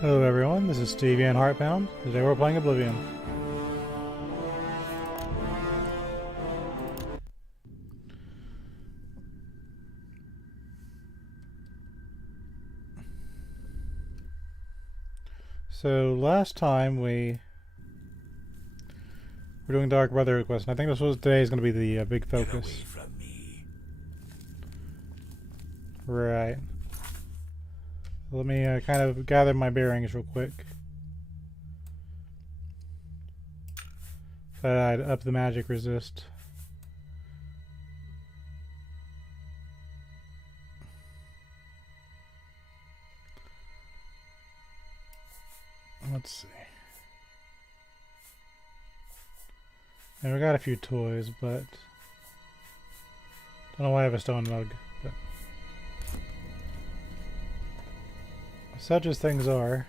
Hello everyone, this is Stevie and Heartbound. Today we're playing Oblivion. So last time we were doing Dark Brotherhood quest, and I think today is going to be the big focus. Get away from me. Right. Let me kind of gather my bearings real quick. Thought I'd up the magic resist. Let's see. And we got a few toys, but don't know why I have a stone mug. But such as things are.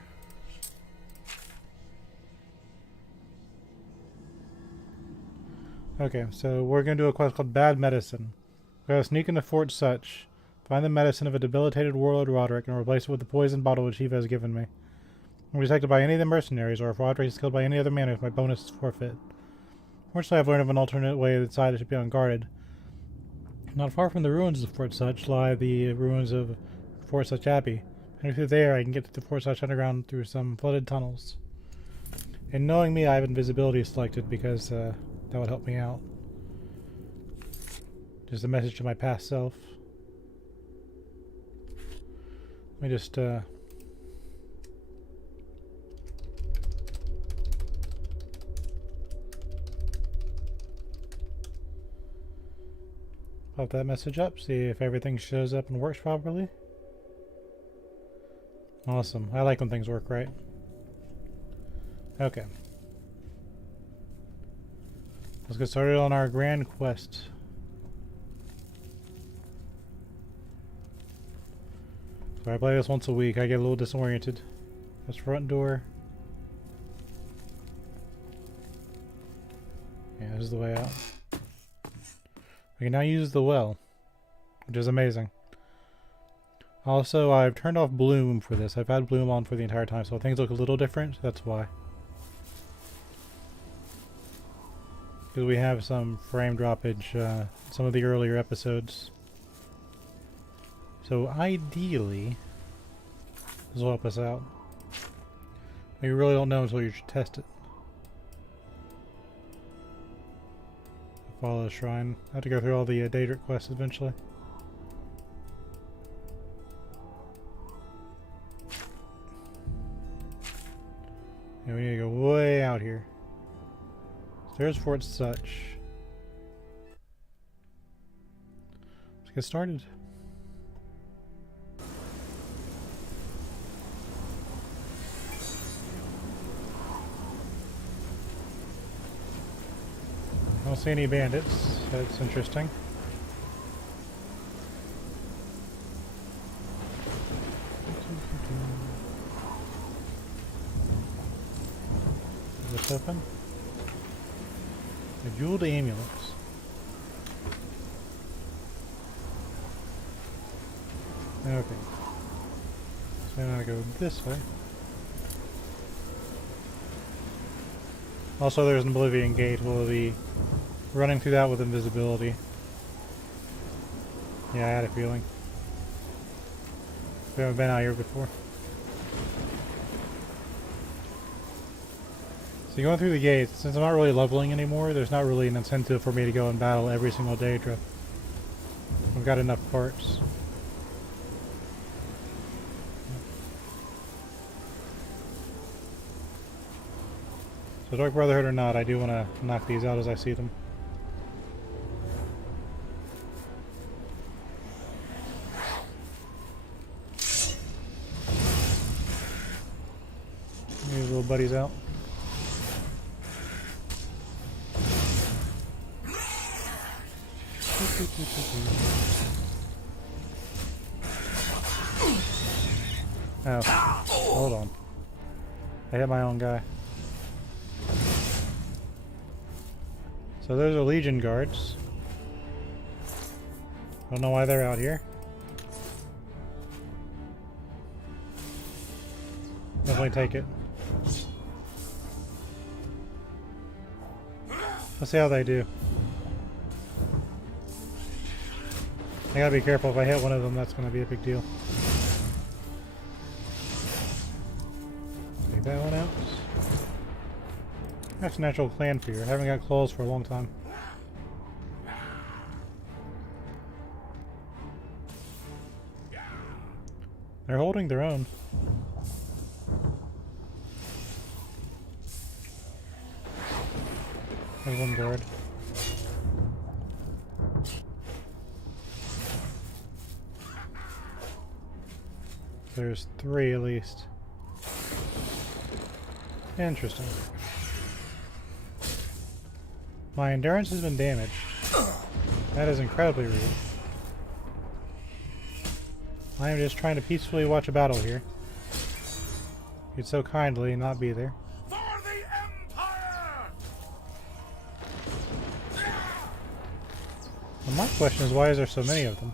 Okay, so we're going to do a quest called Bad Medicine. We're going to sneak into Fort Such, find the medicine of a debilitated warlord Roderick, and replace it with the poison bottle which Eva has given me. When detected by any of the mercenaries, or if Roderick is killed by any other man, my bonus is forfeit. Fortunately, I've learned of an alternate way that side should be unguarded. Not far from the ruins of Fort Such lie the ruins of Fort Such Abbey. And through there, I can get to the Fort Such underground through some flooded tunnels. And knowing me, I have invisibility selected because that would help me out. Just a message to my past self. Let me just pop that message up, see if everything shows up and works properly. Awesome. I like when things work right. Okay. Let's get started on our grand quest. So I play this once a week. I get a little disoriented. This front door. Yeah, this is the way out. We can now use the well, which is amazing. Also, I've turned off Bloom for this. I've had Bloom on for the entire time, so things look a little different. That's why. Because we have some frame droppage some of the earlier episodes. So ideally, this will help us out. But you really don't know until you test it. Follow the shrine. I have to go through all the Daedric quests eventually. And we need to go way out here. So there's Fort Such. Let's get started. I don't see any bandits. That's interesting. Is this open? A jeweled amulets. Okay. So I'm gonna go this way. Also, there's an Oblivion gate. We'll be running through that with invisibility. Yeah, I had a feeling. We haven't been out here before. So going through the gates, since I'm not really leveling anymore, there's not really an incentive for me to go and battle every single Daedra. I've got enough parts. So Dark Brotherhood or not, I do want to knock these out as I see them. These little buddies out. Oh, hold on. I hit my own guy. So those are Legion guards. Don't know why they're out here. If definitely take it. Let's see how they do. I gotta be careful. If I hit one of them, that's gonna be a big deal. Take that one out. That's natural clan fear. I haven't got claws for a long time. They're holding their own. There's one guard. There's 3 at least. Interesting. My endurance has been damaged. That is incredibly rude. I am just trying to peacefully watch a battle here. You'd so kindly not be there. For the Empire! Well, my question is, why is there so many of them?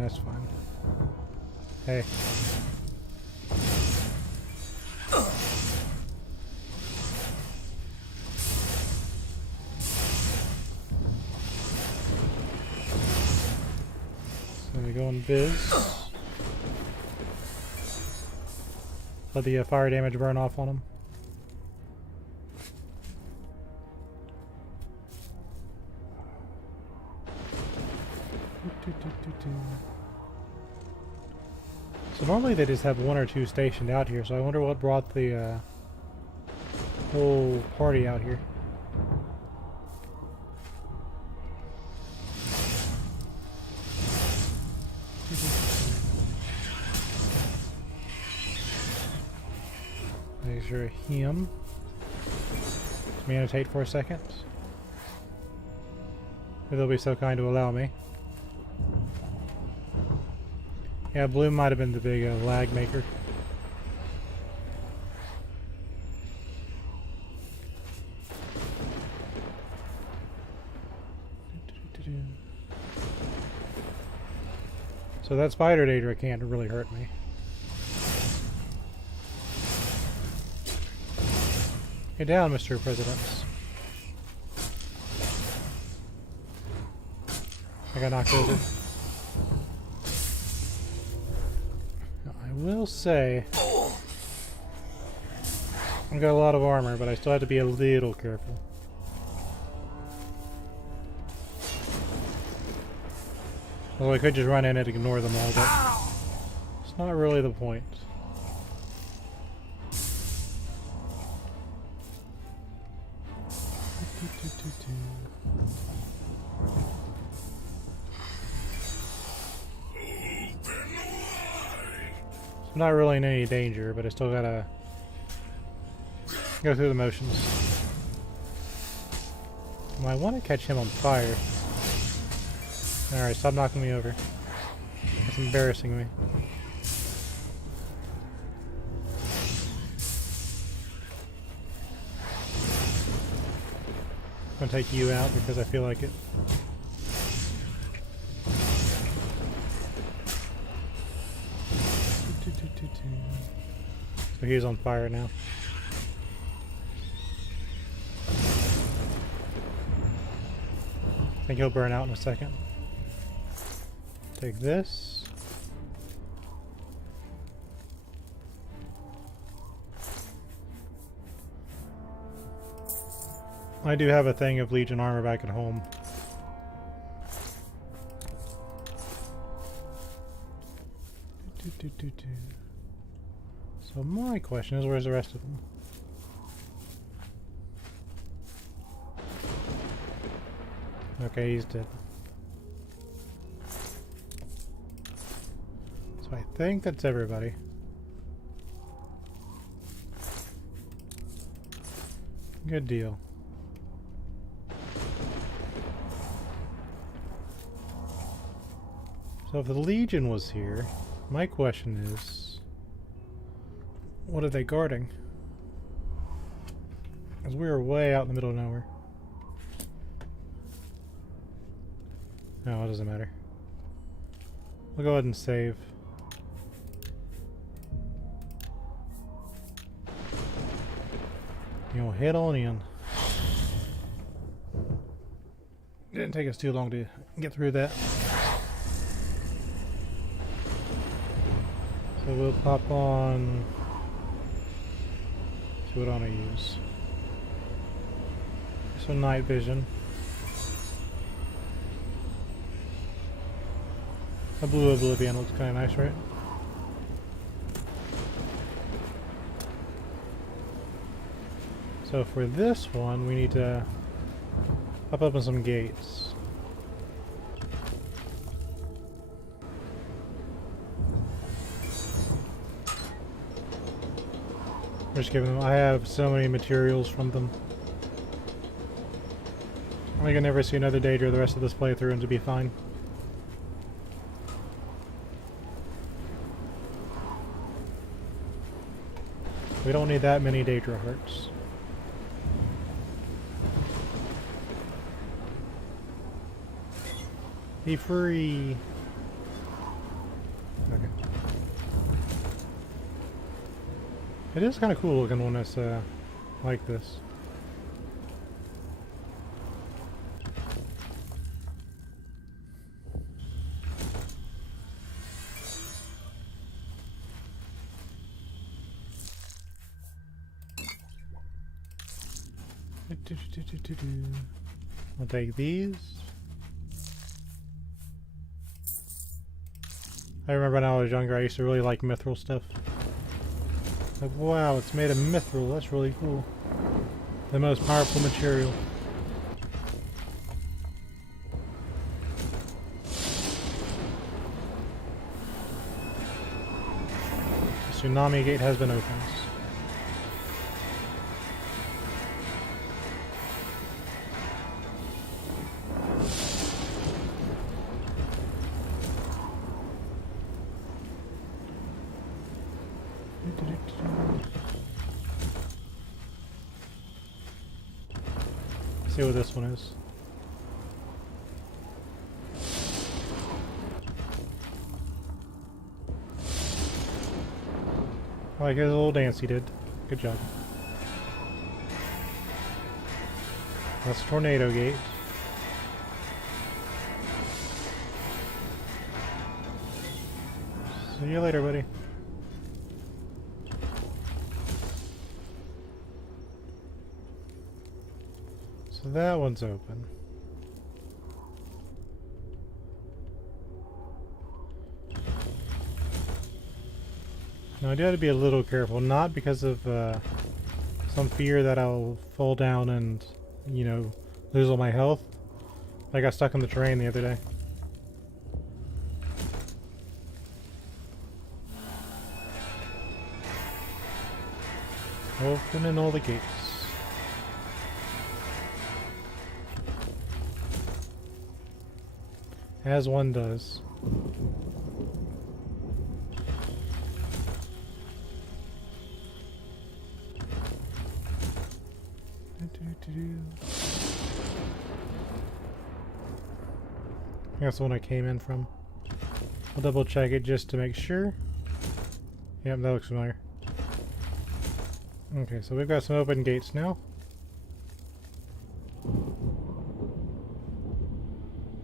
That's fine. Hey. So we go in biz. Let the fire damage burn off on him. So normally they just have 1 or 2 stationed out here, so I wonder what brought the whole party out here. Make sure him. Let me annotate for a second. If they'll be so kind to allow me. Yeah, blue might have been the big lag maker. So that spider daedra can't really hurt me. Get down, Mr. President. I got knocked over. I will say, I've got a lot of armor, but I still have to be a little careful. Although I could just run in and ignore them all, but it's not really the point. I'm not really in any danger, but I still gotta go through the motions. Well, I want to catch him on fire. Alright, stop knocking me over. That's embarrassing me. I'm gonna take you out because I feel like it. So he's on fire now. I think he'll burn out in a second. Take this. I do have a thing of Legion armor back at home. So my question is, where's the rest of them? Okay, he's dead. So I think that's everybody. Good deal. So if the Legion was here, my question is, what are they guarding? Because we are way out in the middle of nowhere. No, it doesn't matter. We'll go ahead and save. You'll head on in. Didn't take us too long to get through that. So we'll pop on. See what I want to use. So night vision. A blue Oblivion looks kind of nice, right? So for this one, we need to pop open some gates. I'm just giving them. I have so many materials from them. I can never see another Daedra the rest of this playthrough and to be fine. We don't need that many Daedra hearts. Be free. Okay. It is kind of cool looking when it's like this. I'll take these. I remember when I was younger, I used to really like mithril stuff. Like, wow, it's made of mithril. That's really cool. The most powerful material. The tsunami gate has been opened. See what this one is. I like his little dance he did. Good job. That's Tornado Gate. See you later, buddy. So that one's open. Now I do have to be a little careful, not because of some fear that I'll fall down and, you know, lose all my health. I got stuck in the terrain the other day. Opening all the gates. As one does. That's the one I came in from. I'll double check it just to make sure. Yep, that looks familiar. Okay, so we've got some open gates now.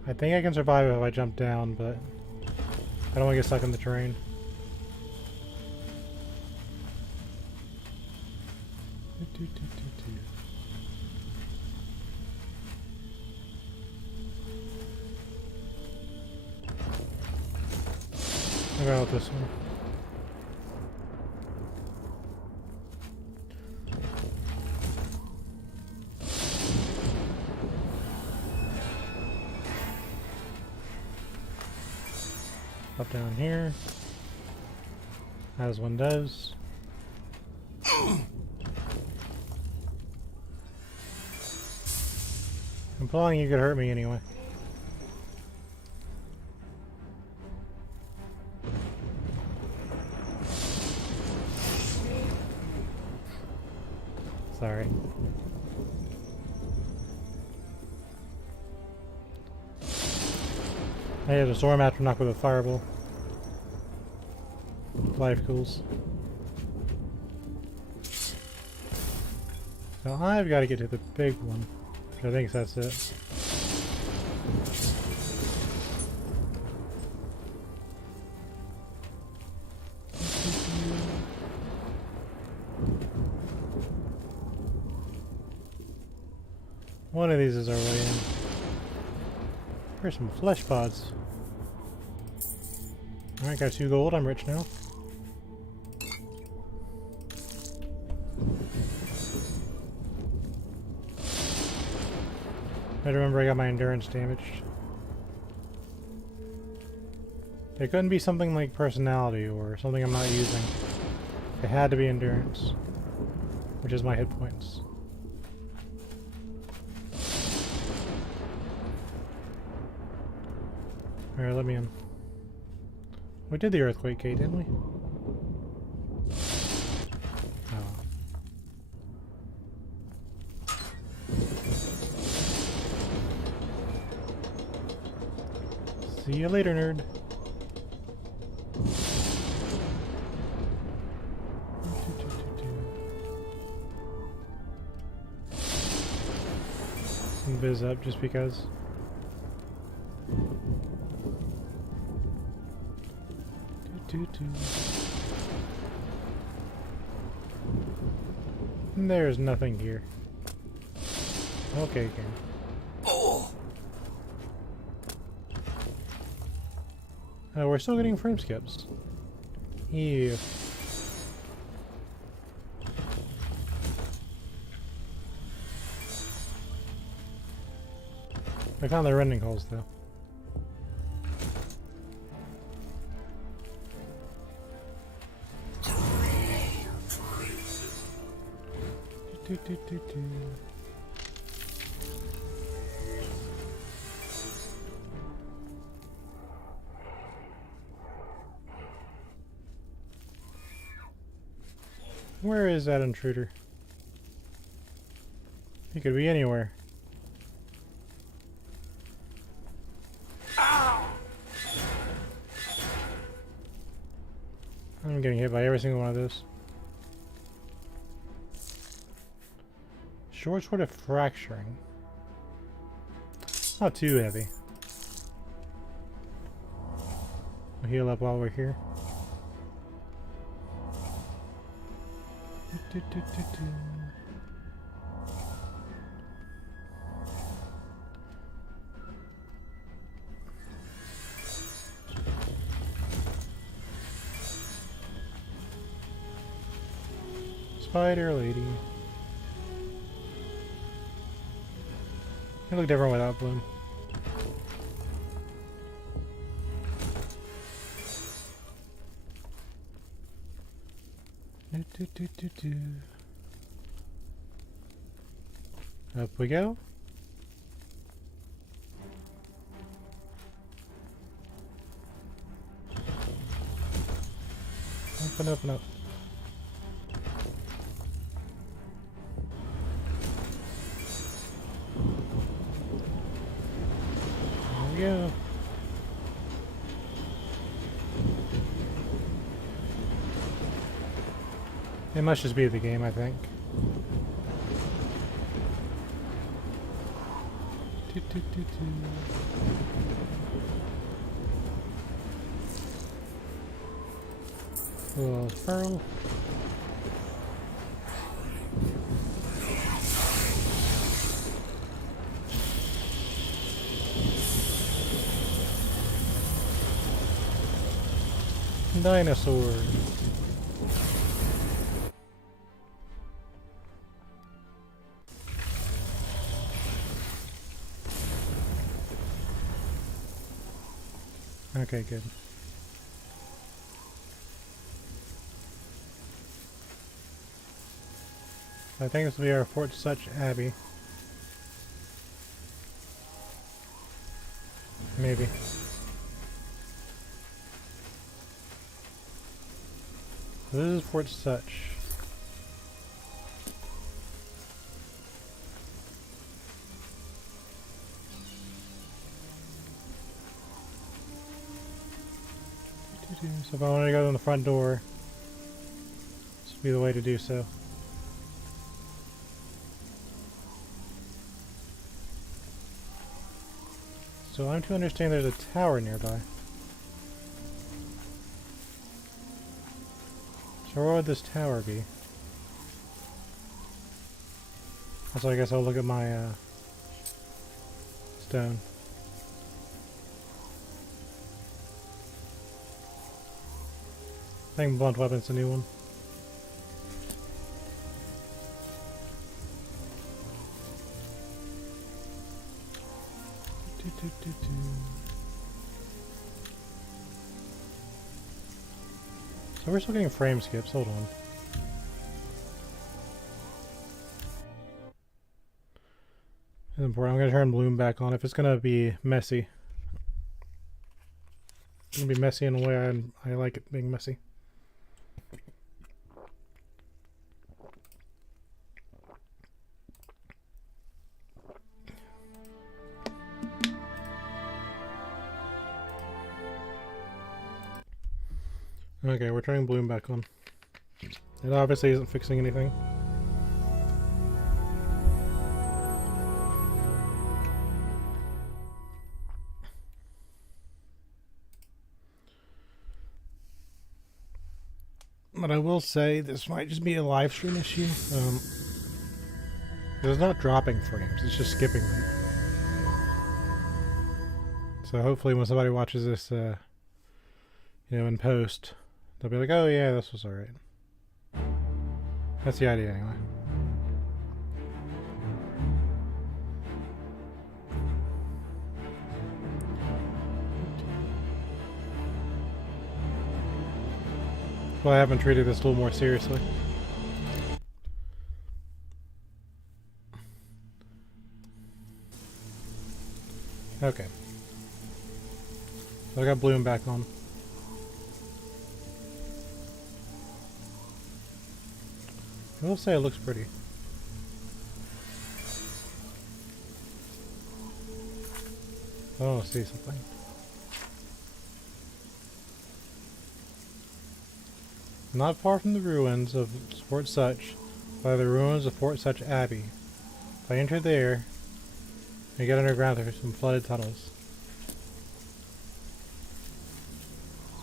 I think I can survive if I jump down, but I don't want to get stuck in the terrain. I'll go with this one. Up down here, as one does. Implying you could hurt me anyway. Sorry. I had a storm after knock with a fireball. Life cools. So I've got to get to the big one. I think that's it. One of these is our way in. Here's some flesh pods. Alright, got 2 gold. I'm rich now. I remember I got my endurance damaged. It couldn't be something like personality or something I'm not using. It had to be endurance, which is my hit points. Alright, let me in. We did the earthquake gate, didn't we? Oh. See you later, nerd. Biz up just because. There's nothing here. Okay, game. Oh, we're still getting frame skips. Ew. I found the rending holes though. Where is that intruder? He could be anywhere. I'm getting hit by every single one of those. Short sword of fracturing. Not too heavy. We'll heal up while we're here. Spider lady. They look different without bloom. Up we go. Up and up and up. There we go. It must just be the game, I think. Little pearl. Dinosaur. Okay, good. I think this will be our Fort Such Abbey. Maybe. This is Fort Such. So if I wanted to go in the front door, this would be the way to do so. So I'm to understand there's a tower nearby. So where would this tower be? Also, I guess I'll look at my stone. I think blunt weapon's a new one. So we're still getting frame skips, hold on. It's important. I'm gonna turn bloom back on if it's gonna be messy. It's gonna be messy in a way I like it being messy. Okay, we're turning bloom back on. It obviously isn't fixing anything. But I will say this might just be a live stream issue. It's not dropping frames, it's just skipping them. So hopefully when somebody watches this, you know, in post, they'll be like, oh yeah, this was alright. That's the idea anyway. Well, I haven't treated this a little more seriously. Okay. So I got bloom back on. I will say it looks pretty. I want to see something. Not far from the ruins of Fort Such lie the ruins of Fort Such Abbey. If I enter there, I get underground through some flooded tunnels.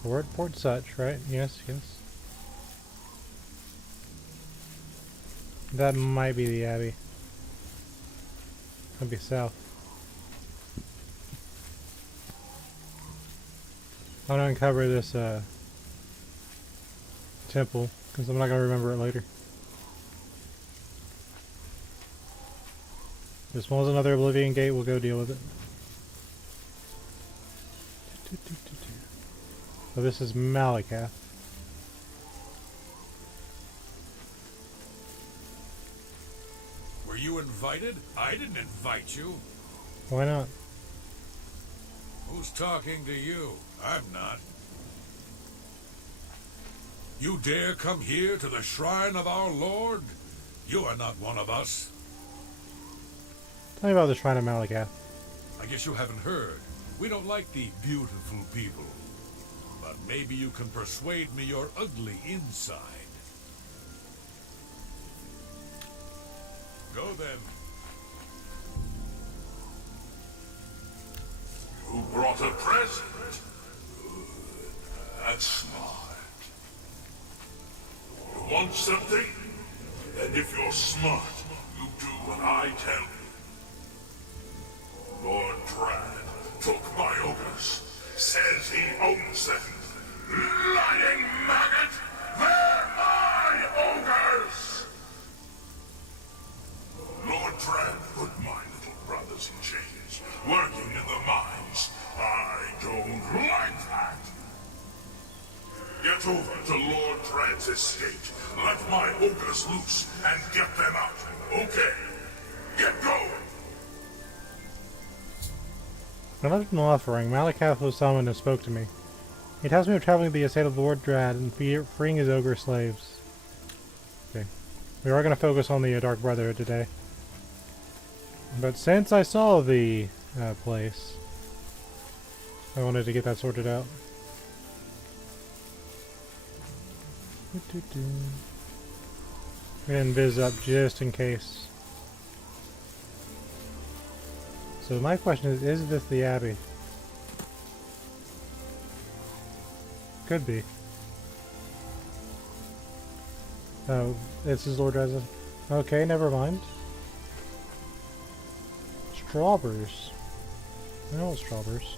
So we're at Fort Such, right? Yes, yes. That might be the Abbey. That'd be south. I want to uncover this temple, because I'm not going to remember it later. This one's another Oblivion gate, we'll go deal with it. So this is Malakath. Were you invited? I didn't invite you. Why not? Who's talking to you? I'm not. You dare come here to the shrine of our Lord? You are not one of us. Tell me about the Shrine of Malakath. I guess you haven't heard. We don't like the beautiful people. But maybe you can persuade me you're ugly inside. Go then. You brought a present. Good. That's smart. You want something? And if you're smart, you do what I tell you. Lord Trad took my ogres. Says he owns them. Lying maggot! They're my ogres! Lord Trad put my little brothers in chains, working in the mines. I don't like that. Get over to Lord Trad's estate. Let my ogres loose and get them out. Okay. Get going. I left an offering. Malakath was summoned and spoke to me. He tells me of traveling to the estate of Lord Drad and freeing his ogre slaves. Okay. We are going to focus on the Dark Brotherhood today. But since I saw the place, I wanted to get that sorted out. We're gonna invis up just in case. So my question is this the Abbey? Could be. Oh, this is Lord Resident. Okay, never mind. Strawberries. I know what strawberries.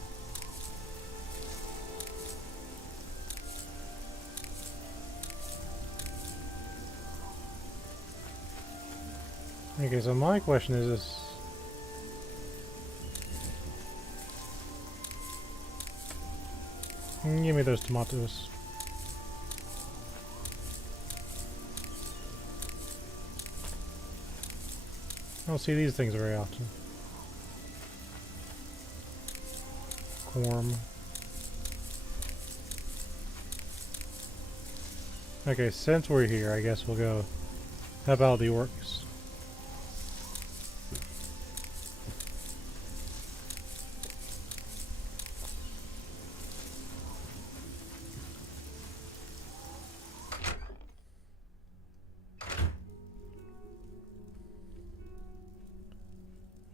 Okay, so my question is this. Give me those tomatoes. I don't see these things very often. Corm. Okay, since we're here, I guess we'll go help out the orcs.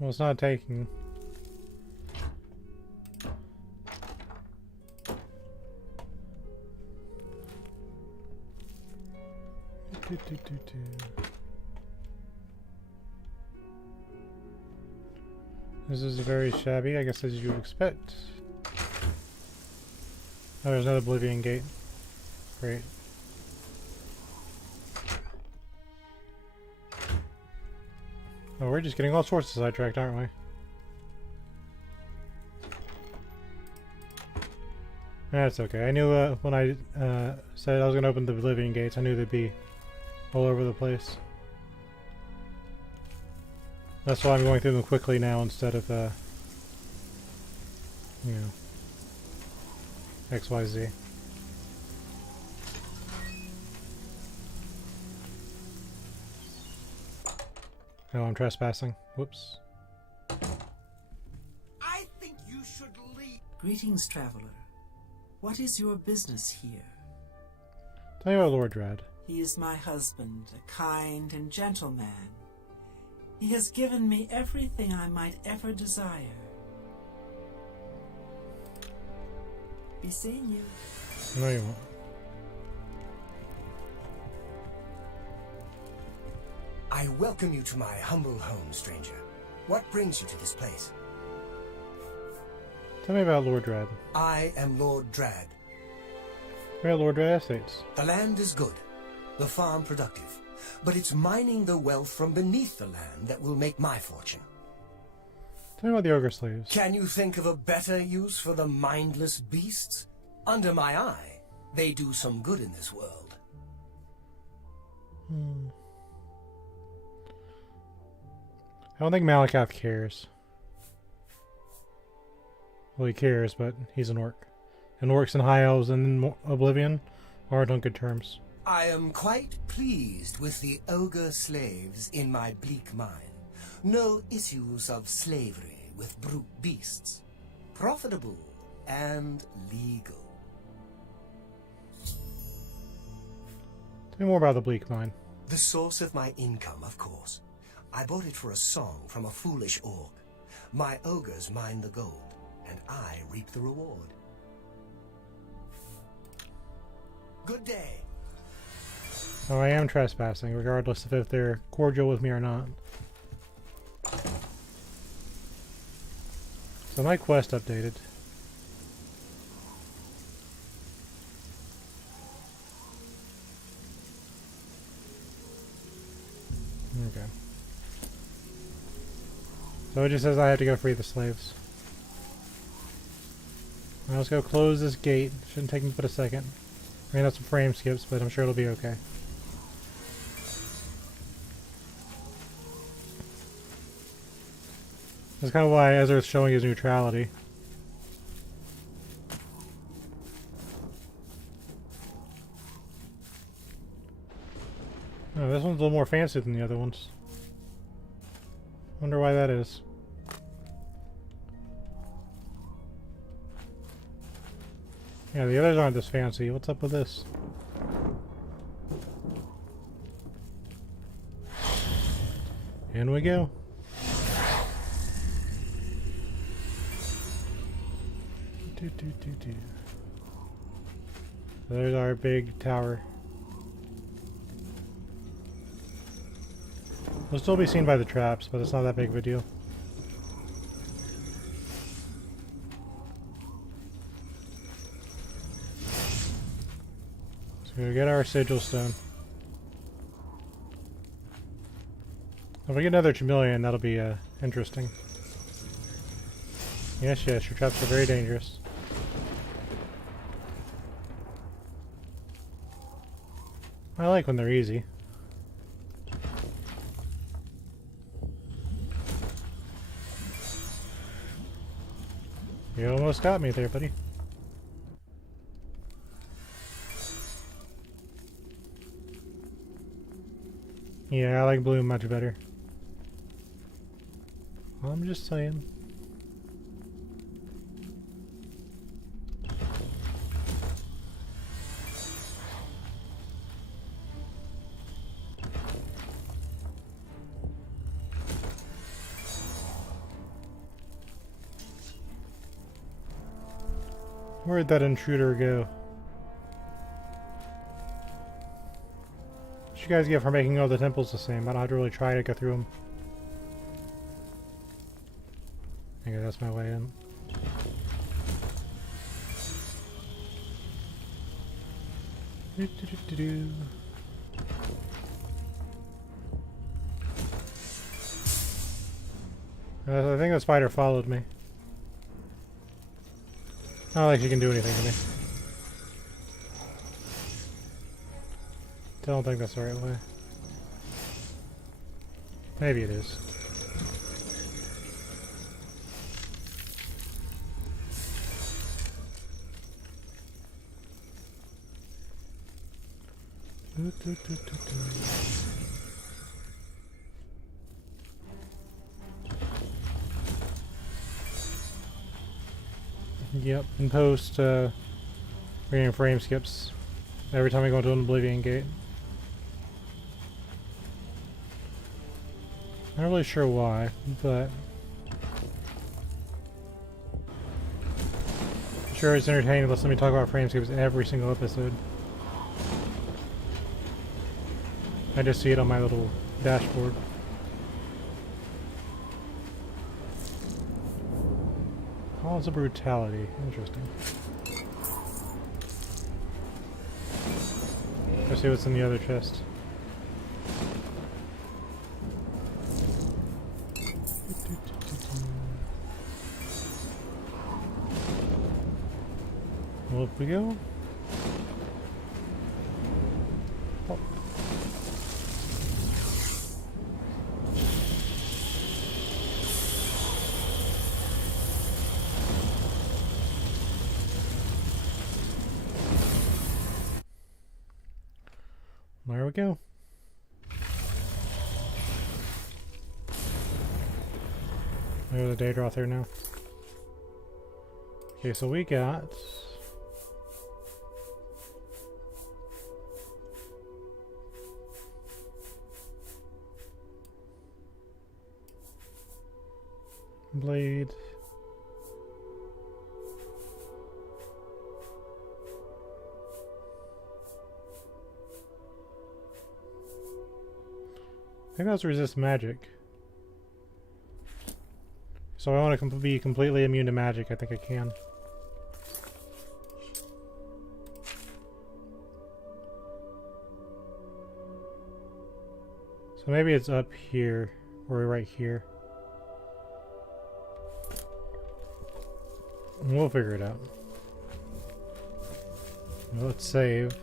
Well, it's not taking. This is very shabby, I guess, as you would expect. Oh, there's another Oblivion gate. Great. Oh, we're just getting all sorts of sidetracked, aren't we? That's okay. I knew when I said I was going to open the Oblivion gates, I knew they'd be all over the place. That's why I'm going through them quickly now instead of, you know, XYZ. Oh, I'm trespassing. Whoops. I think you should leave. Greetings, traveler. What is your business here? Tell me about Lord Drad. He is my husband, a kind and gentle man. He has given me everything I might ever desire. Be seeing you. No, you won't. I welcome you to my humble home, stranger. What brings you to this place? Tell me about Lord Drad. I am Lord Drad. Tell me about Lord Drad Estates. The land is good, the farm productive, but it's mining the wealth from beneath the land that will make my fortune. Tell me about the ogre slaves. Can you think of a better use for the mindless beasts? Under my eye, they do some good in this world. I don't think Malakath cares. Well, he cares, but he's an orc. And orcs and high elves in Oblivion aren't on good terms. I am quite pleased with the ogre slaves in my bleak mine. No issues of slavery with brute beasts. Profitable and legal. Tell me more about the Bleak Mine. The source of my income, of course. I bought it for a song from a foolish orc. My ogres mine the gold, and I reap the reward. Good day. Oh, I am trespassing, regardless of if they're cordial with me or not. So my quest updated. Okay. So it just says I have to go free the slaves. Now let's go close this gate. Shouldn't take me but a second. I mean, that's some frame skips, but I'm sure it'll be okay. That's kind of why Ezerith's showing his neutrality. Oh, this one's a little more fancy than the other ones. Wonder why that is. Yeah, the others aren't this fancy. What's up with this? In we go. There's our big tower. We'll still be seen by the traps, but it's not that big of a deal. So we get our sigil stone. If we get another chameleon, that'll be interesting. Yes, yes, your traps are very dangerous. I like when they're easy. You almost got me there, buddy. Yeah, I like blue much better. I'm just saying. Where'd that intruder go? What you guys get for making all the temples the same? I don't have to really try to go through them. Okay, that's my way in. I think the spider followed me. I don't think she can do anything to me. Don't think that's the right way. Maybe it is. Yep, in post, we're getting frame skips every time we go into an Oblivion gate. Not really sure why, but I'm sure it's entertaining. Let's let me talk about frame skips every single episode. I just see it on my little dashboard. Calls of brutality. Interesting. Let's see what's in the other chest. Well, up we go. Oh. There we go. There's a Daedra there now. Okay, so we got blade. I think that's resist magic. So I want to be completely immune to magic. I think I can. So maybe it's up here, or right here. We'll figure it out. Let's save.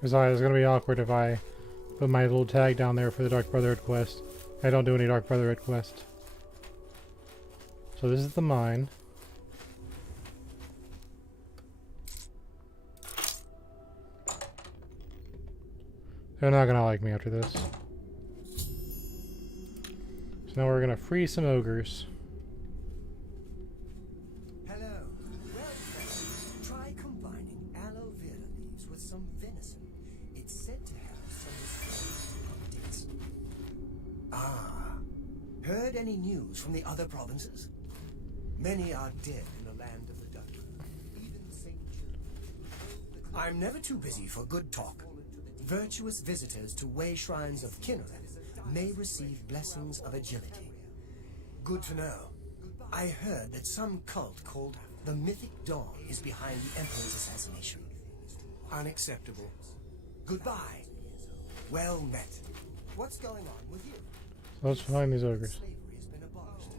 Besides, it's going to be awkward if I put my little tag down there for the Dark Brotherhood quest. I don't do any Dark Brotherhood quest. So this is the mine. They're not gonna like me after this. So now we're gonna free some ogres. Hello. Well, then, try combining aloe vera leaves with some venison. It's said to have some properties. Ah. Heard any news from the other provinces? Many are dead in the land of the Dutch. Even St. Jude. I'm never too busy for good talk. Virtuous visitors to way shrines of Kinneret may receive blessings of agility. Good to know. I heard that some cult called the Mythic Dawn is behind the Emperor's assassination. Unacceptable. Goodbye. Well met. What's going on with you? So let's find these ogres. Slavery has been abolished.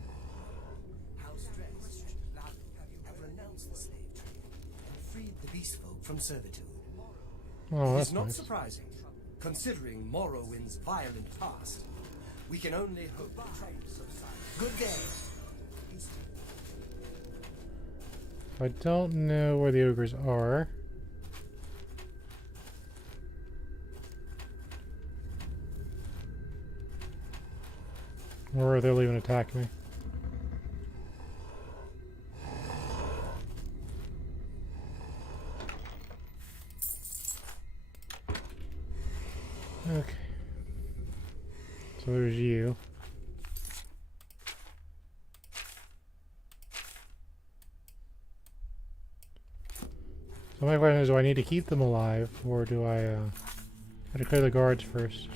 House Dress have renounced the slave trade and freed the beast folk from servitude. Oh, that's It's not nice. surprising, considering Morrowind's violent past. We can only hope the trade subsides. Good day. I don't know where the ogres are. Or they'll even attack me. Okay. So there's you. So my question is, do I need to keep them alive, or do I have to clear the guards first?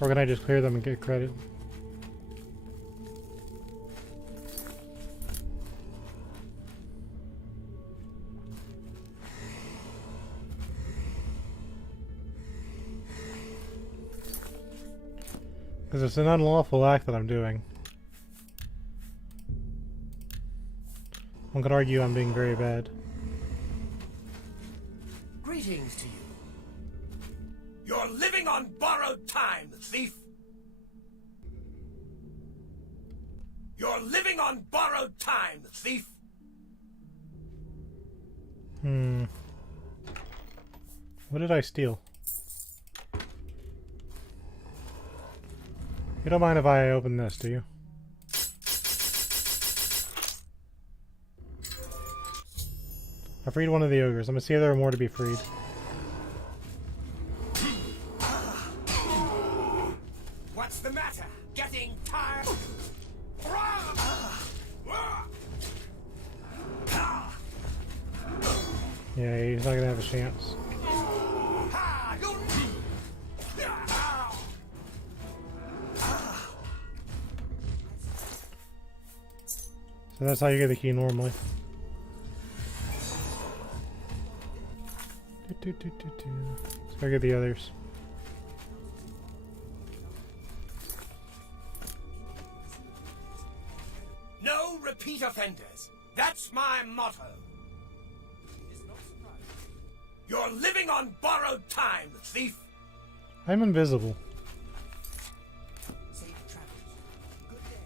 Or can I just clear them and get credit? Because it's an unlawful act that I'm doing. One could argue I'm being very bad. Greetings to you. You're living on borrowed time, thief! You're living on borrowed time, thief! What did I steal? You don't mind if I open this, do you? I freed one of the ogres. I'm gonna see if there are more to be freed. What's the matter? Getting tired? Yeah, he's not gonna have a chance. So that's how you get the key normally. Let's go get the others. No repeat offenders. That's my motto. You're living on borrowed time, thief. I'm invisible. Safe travels. Good day.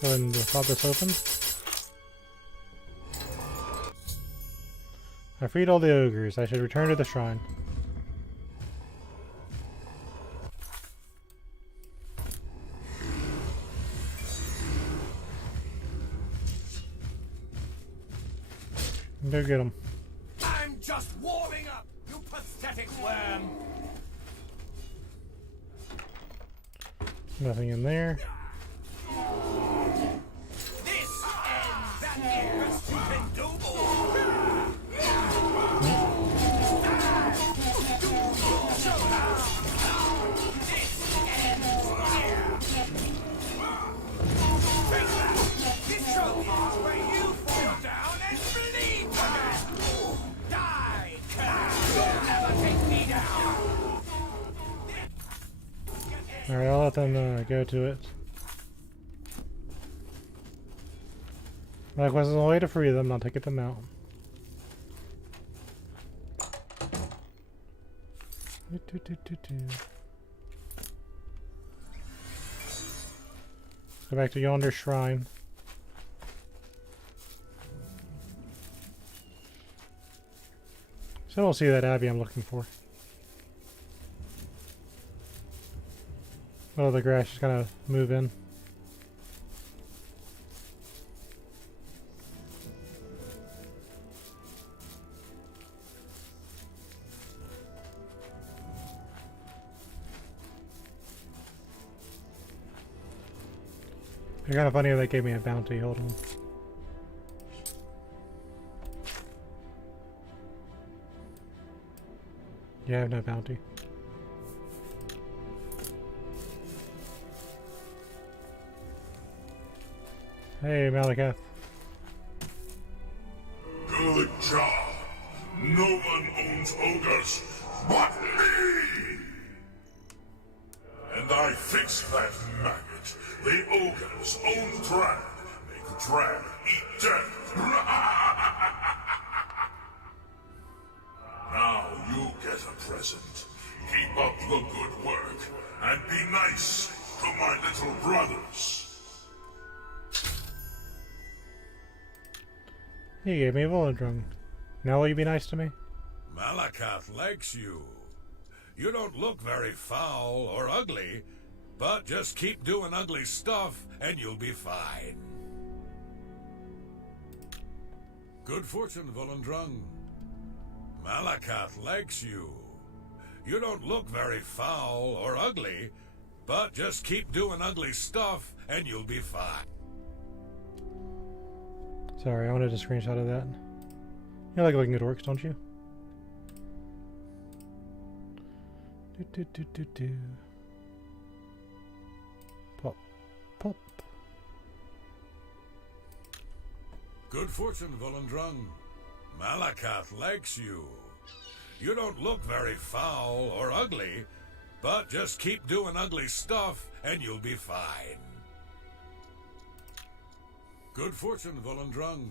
Go ahead and pop this open. I freed all the ogres. I should return to the shrine. Go get him. I'm just warming up, you pathetic worm. Nothing in there. This ends that best you can do. This trophy is where you fall down and bleed again. Die, clown. You'll never take me down. Alright, I'll let them go to it. My quest is on the way to free them, not to get them out. Let's go back to yonder shrine. Still don't see that Abbey I'm looking for. Oh, the grass is gonna move in. It's kind of funny if they gave me a bounty. Hold on. Yeah, I have no bounty. Hey, Malakath. Good job. No one owns ogres but me! And I fixed that maggot, the ogre's own drag. Make the drag eat death. Now you get a present. Keep up the good work, and be nice to my little brothers. You gave me a Volendrung. Now will you be nice to me? Malakath likes you. You don't look very foul or ugly, but just keep doing ugly stuff and you'll be fine. Good fortune, Volendrung. Malakath likes you. You don't look very foul or ugly, but just keep doing ugly stuff and you'll be fine. Sorry, I wanted a screenshot of that. You like looking at orcs, don't you? Do. Pop. Pop. Good fortune, Volendrung. Malakath likes you. You don't look very foul or ugly, but just keep doing ugly stuff and you'll be fine. Good fortune, Volendrung.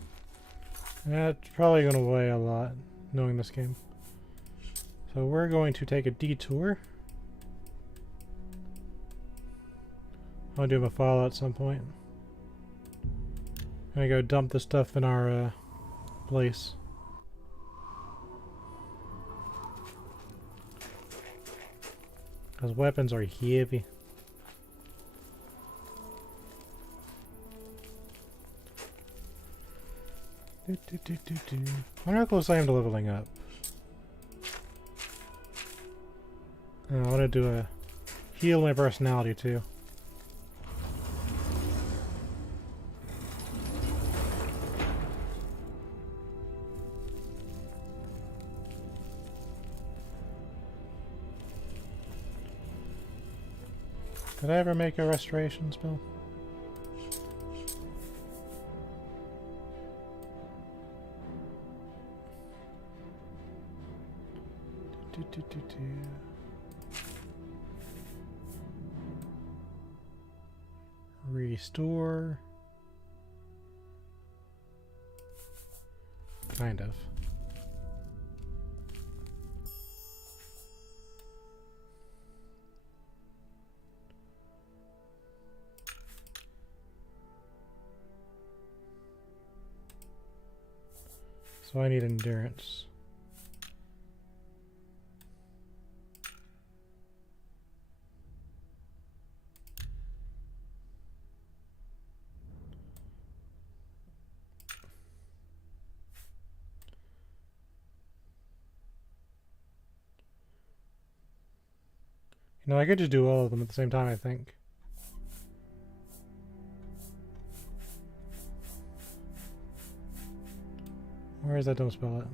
That's probably going to weigh a lot, knowing this game. So we're going to take a detour. I'll do a follow at some point. I'm going to go dump the stuff in our place. Those weapons are heavy. I wonder how close I am to leveling up. I want to do a heal my personality too. Did I ever make a restoration spell? Restore. Kind of. So I need endurance. You know, I could just do all of them at the same time, I think. Where is that don't spell it?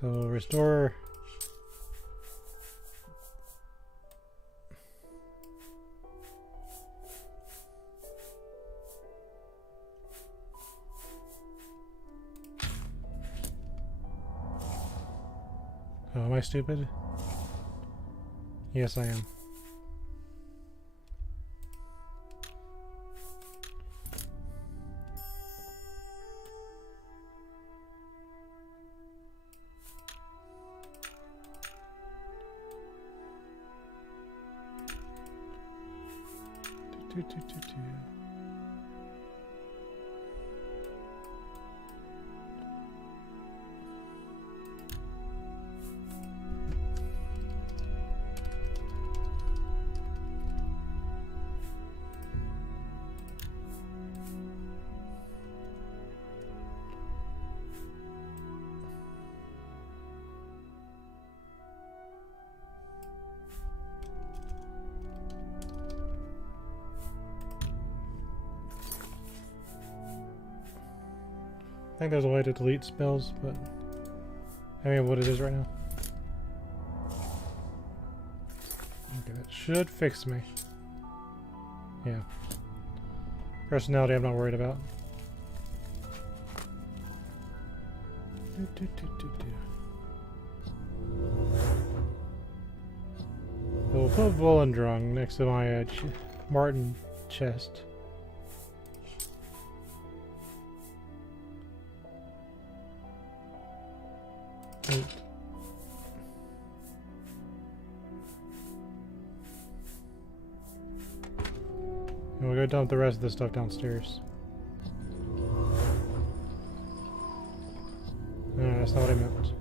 So restore. Oh, am I stupid? Yes, I am. I think there's a way to delete spells, but I mean what it is right now. Okay, that should fix me. Yeah. Personality I'm not worried about. We'll put Volendrung next to my Martin chest. And we'll go dump the rest of the stuff downstairs. No, that's not what I meant.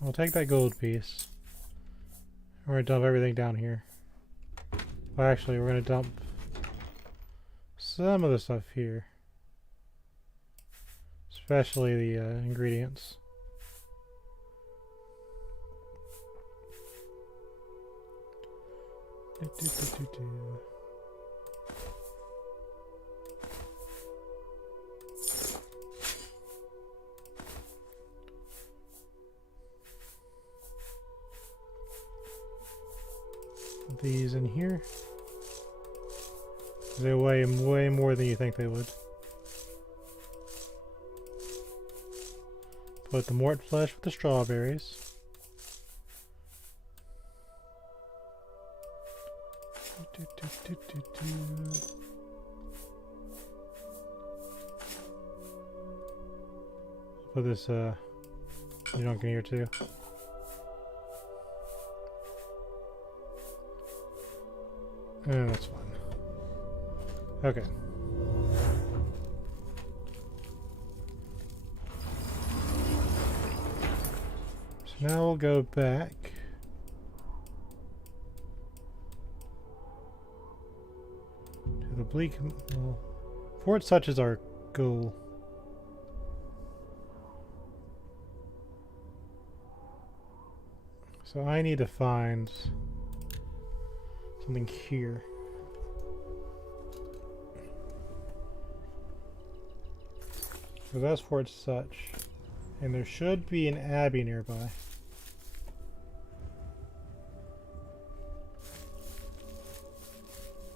I'll take that gold piece. We're gonna dump everything down here. Well, actually, we're gonna dump some of the stuff here. Especially the ingredients. Put these in here. They weigh way more than you think they would. Put the mort flesh with the strawberries. Put this junk in here too. And that's fine. Okay. So now we'll go back. To the bleak. Well, Fort Such is our goal. So I need to find something here. So that's Fort Such. And there should be an abbey nearby.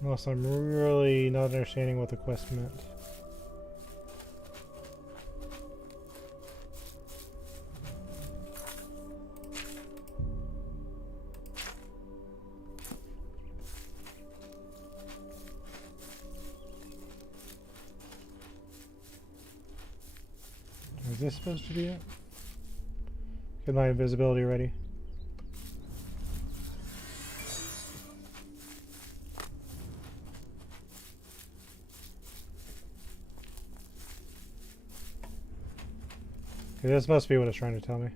Unless I'm really not understanding what the quest meant. Is this supposed to be it? Get my invisibility ready. Okay, this must be what it's trying to tell me.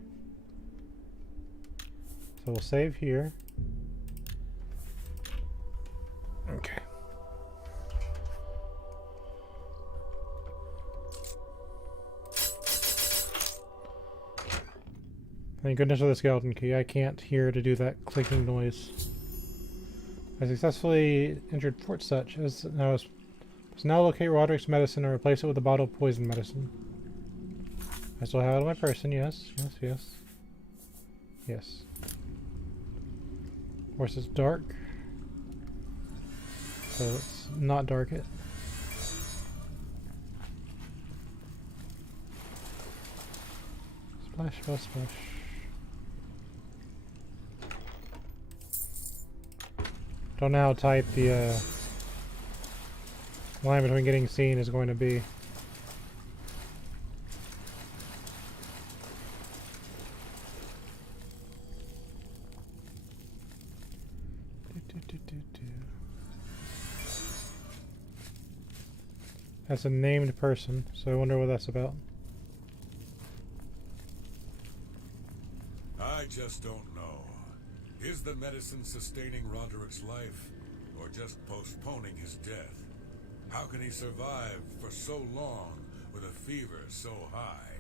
So we'll save here. Okay. Thank goodness for the skeleton key. I can't hear to do that clicking noise. I successfully entered Fort Such. As now, now locate Roderick's medicine and replace it with a bottle of poison medicine. I still have it on my person. Yes, yes, yes, yes. Of course, it's dark. So let's not dark it. Splash, splash, splash. Don't know how tight the line between getting seen is going to be. That's a named person, so I wonder what that's about. I just don't know. Is the medicine sustaining Roderick's life, or just postponing his death? How can he survive for so long with a fever so high?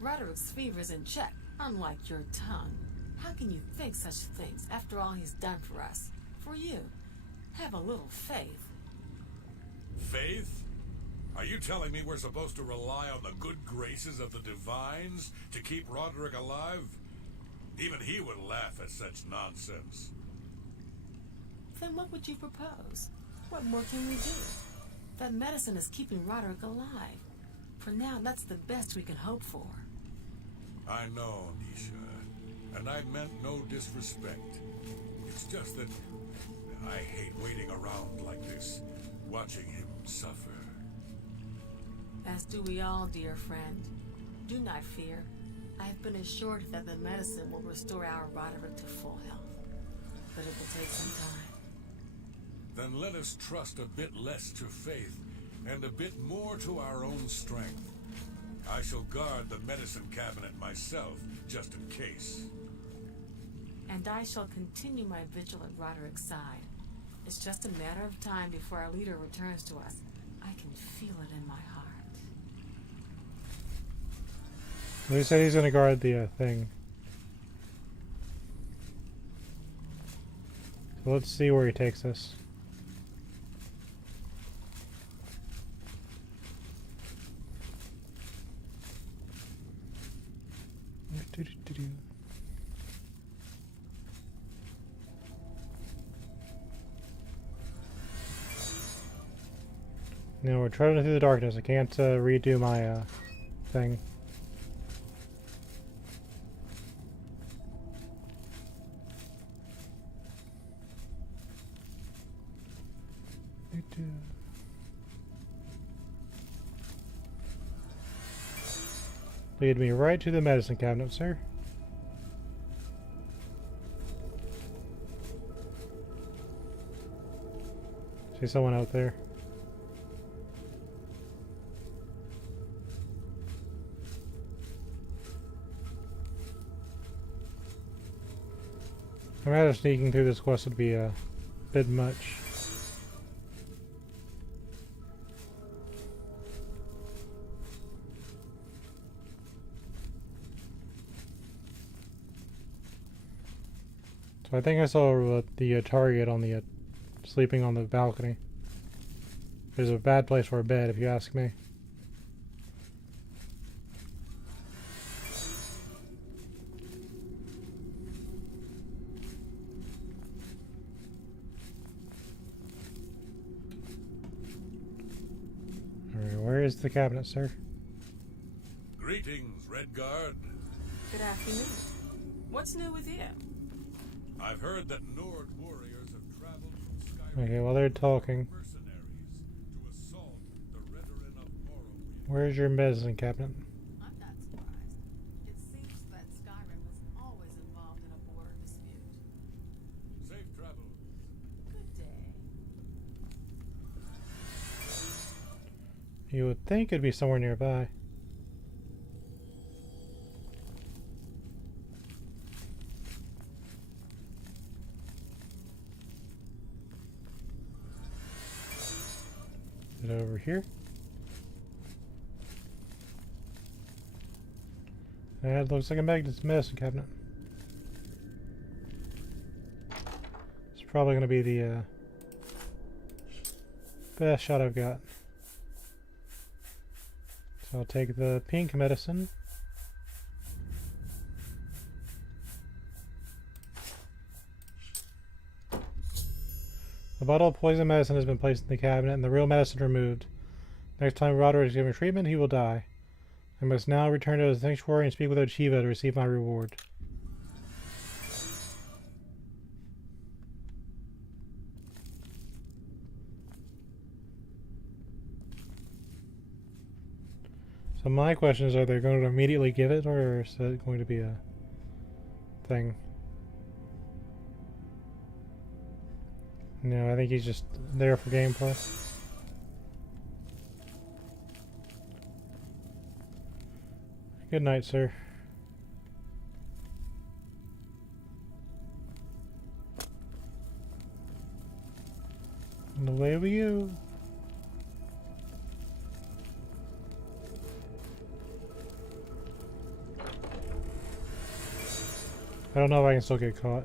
Roderick's fever's in check, unlike your tongue. How can you think such things after all he's done for us? For you. Have a little faith. Faith? Are you telling me we're supposed to rely on the good graces of the divines to keep Roderick alive? Even he would laugh at such nonsense. Then what would you propose? What more can we do? That medicine is keeping Roderick alive. For now, that's the best we can hope for. I know, Nisha, and I meant no disrespect. It's just that I hate waiting around like this, watching him suffer. As do we all, dear friend. Do not fear. I have been assured that the medicine will restore our Roderick to full health. But it will take some time. Then let us trust a bit less to faith and a bit more to our own strength. I shall guard the medicine cabinet myself, just in case. And I shall continue my vigil at Roderick's side. It's just a matter of time before our leader returns to us. I can feel it in my heart. He said he's going to guard the thing. So let's see where he takes us. No, we're traveling through the darkness. I can't redo my thing. Lead me right to the medicine cabinet, sir. See someone out there. I imagine sneaking through this quest would be a bit much. So I think I saw the target on the sleeping on the balcony. There's a bad place for a bed, if you ask me. Alright, where is the cabinet, sir? Greetings, Redguard. Good afternoon. What's new with you? I've heard that Nord warriors have traveled from Skyrim Okay, while they're talking, mercenaries to assault the Redoran of Morrowind. where's your medicine cabinet? I'm not surprised. It seems that Skyrim was always involved in a border dispute. Safe travel. Good day. You would think it'd be somewhere nearby. Is it over here? That looks like a medicine cabinet. It's probably going to be the best shot I've got. So I'll take the pink medicine. The bottle of poison medicine has been placed in the cabinet and the real medicine removed. Next time Roderick is given treatment, he will die. I must now return to the sanctuary and speak with Ochiva to receive my reward. So my question is, are they going to immediately give it, or is it going to be a thing? No, I think he's just there for gameplay. Good night, sir. And away we go. I don't know if I can still get caught.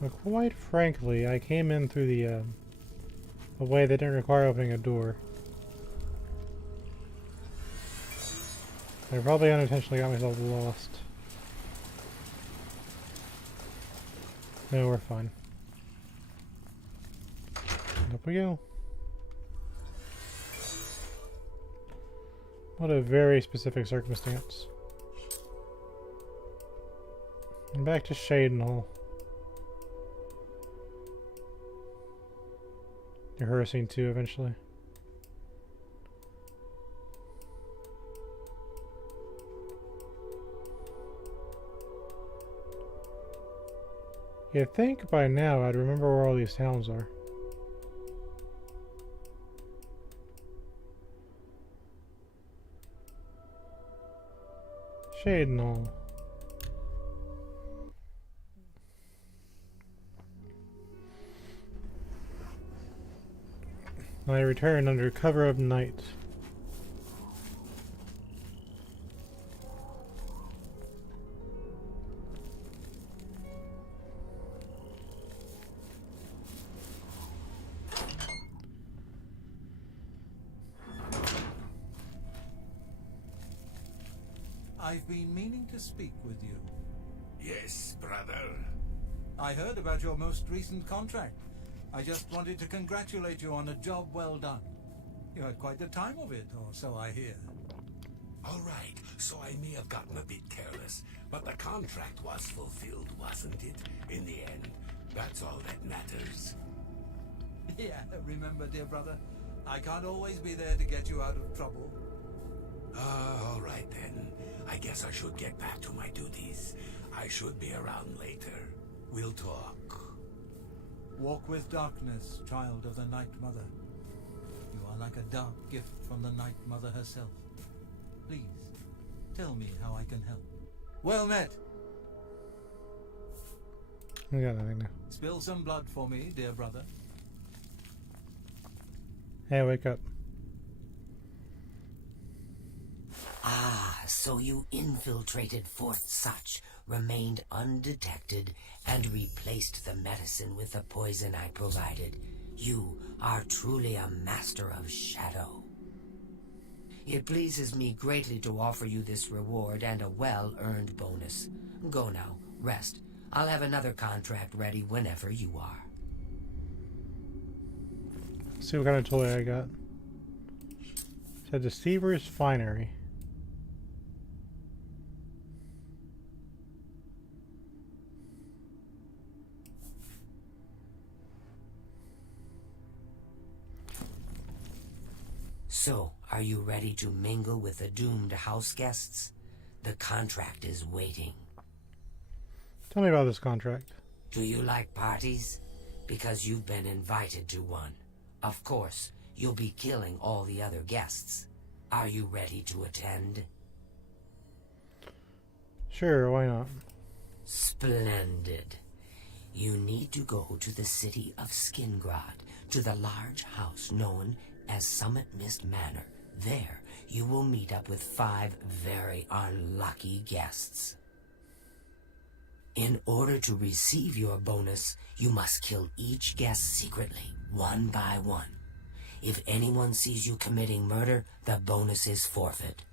But quite frankly, I came in through the a way that didn't require opening a door. I probably unintentionally got myself lost. No, we're fine. Up we go. What a very specific circumstance. And back to Shadenhall. You're harassing too eventually. You'd think by now I'd remember where all these towns are. Shadenhall. I return under cover of night. I've been meaning to speak with you. Yes, brother. I heard about your most recent contract. I just wanted to congratulate you on a job well done. You had quite the time of it, or so I hear. All right, so I may have gotten a bit careless, but the contract was fulfilled, wasn't it? In the end, that's all that matters. Yeah, remember, dear brother, I can't always be there to get you out of trouble. All right then. I guess I should get back to my duties. I should be around later. We'll talk. Walk with darkness, child of the Night Mother. You are like a dark gift from the Night Mother herself. Please, tell me how I can help. Well met! I got nothing now. Spill some blood for me, dear brother. Hey, wake up. Ah, so you infiltrated Fort Such, remained undetected, and replaced the medicine with the poison I provided. You are truly a master of shadow. It pleases me greatly to offer you this reward and a well-earned bonus. Go now, rest. I'll have another contract ready whenever you are. Let's see what kind of toy I got. It said Deceiver's Finery. So, are you ready to mingle with the doomed house guests? The contract is waiting. Tell me about this contract. Do you like parties? Because you've been invited to one. Of course, you'll be killing all the other guests. Are you ready to attend? Sure, why not? Splendid. You need to go to the city of Skingrad, to the large house known as Summit Mist Manor. There, you will meet up with 5 very unlucky guests. In order to receive your bonus, you must kill each guest secretly, one by one. If anyone sees you committing murder, the bonus is forfeit.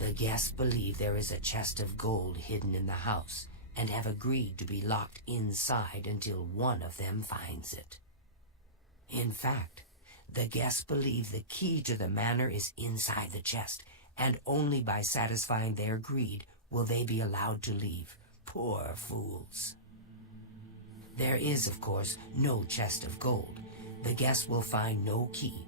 The guests believe there is a chest of gold hidden in the house and have agreed to be locked inside until one of them finds it. In fact, the guests believe the key to the manor is inside the chest, and only by satisfying their greed will they be allowed to leave. Poor fools. There is, of course, no chest of gold. The guests will find no key.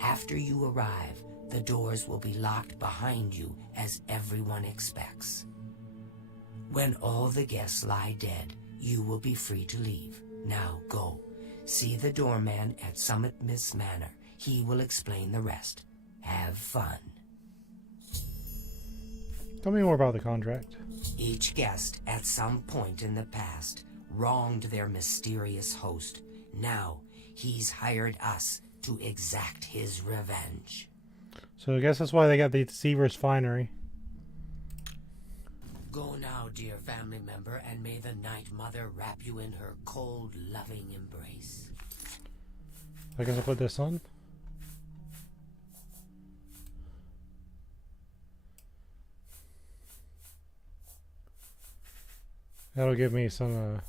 After you arrive, the doors will be locked behind you, as everyone expects. When all the guests lie dead, you will be free to leave. Now go. See the doorman at Summit Miss Manor. He will explain the rest. Have fun. Tell me more about the contract. Each guest, at some point in the past, wronged their mysterious host. Now, he's hired us to exact his revenge. So I guess that's why they got the Deceiver's Finery. Go now, dear family member, and may the Night Mother wrap you in her cold, loving embrace. I guess I'll put this on. That'll give me some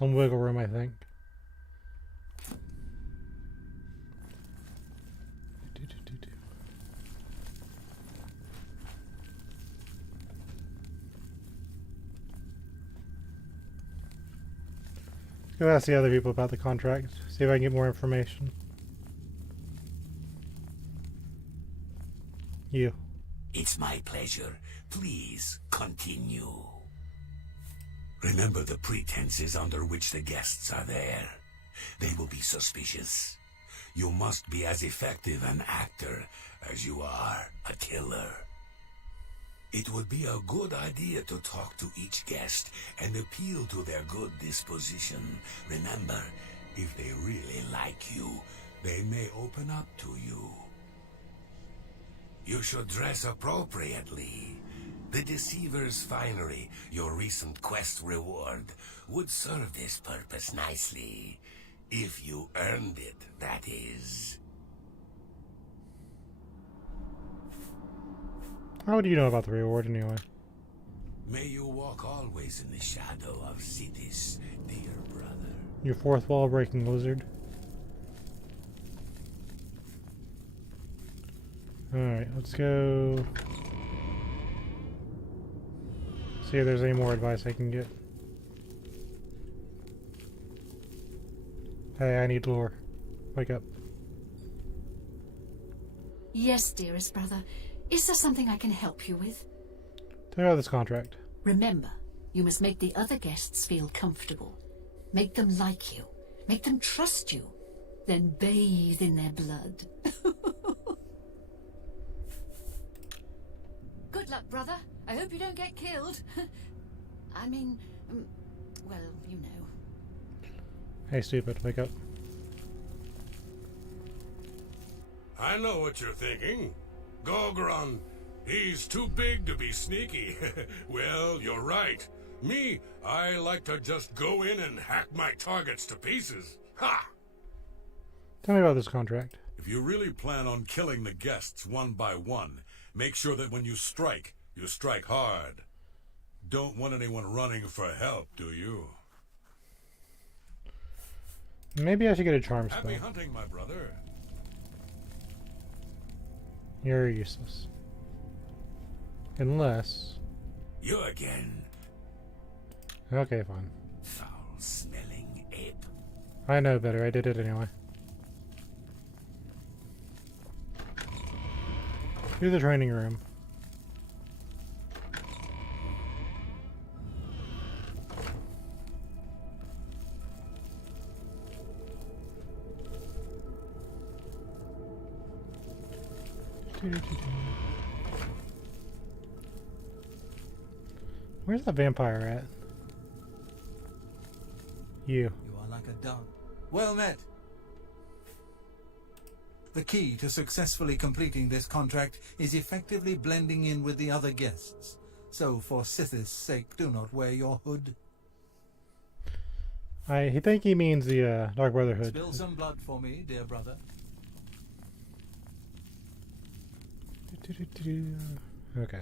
wiggle room, I think. Let's go ask the other people about the contract, see if I can get more information. You. It's my pleasure. Please continue. Remember the pretenses under which the guests are there. They will be suspicious. You must be as effective an actor as you are a killer. It would be a good idea to talk to each guest and appeal to their good disposition. Remember, if they really like you, they may open up to you. You should dress appropriately. The Deceiver's Finery, your recent quest reward, would serve this purpose nicely. If you earned it, that is. How do you know about the reward anyway? May you walk always in the shadow of Cities, dear brother. Your fourth wall breaking lizard. Alright, let's go see if there's any more advice I can get. Hey, I need lore. Wake up. Yes, dearest brother. Is there something I can help you with? Tell me about this contract. Remember, you must make the other guests feel comfortable. Make them like you. Make them trust you. Then bathe in their blood. Good luck, brother. I hope you don't get killed. I mean, well, you know. Hey, stupid, wake up. I know what you're thinking. Gogron, he's too big to be sneaky. Well, you're right. Me, I like to just go in and hack my targets to pieces. Ha! Tell me about this contract. If you really plan on killing the guests one by one, make sure that when you strike hard. Don't want anyone running for help, do you? Maybe I should get a charm spell. Happy hunting, my brother. You're useless. Unless... You again. Okay, fine. Foul-smelling ape. I know better, I did it anyway. To the training room. Where's that vampire at? You. You are like a dog. Well met. The key to successfully completing this contract is effectively blending in with the other guests. So for Sith's sake, do not wear your hood. I think he means the Dark Brotherhood. Spill some blood for me, dear brother. Okay.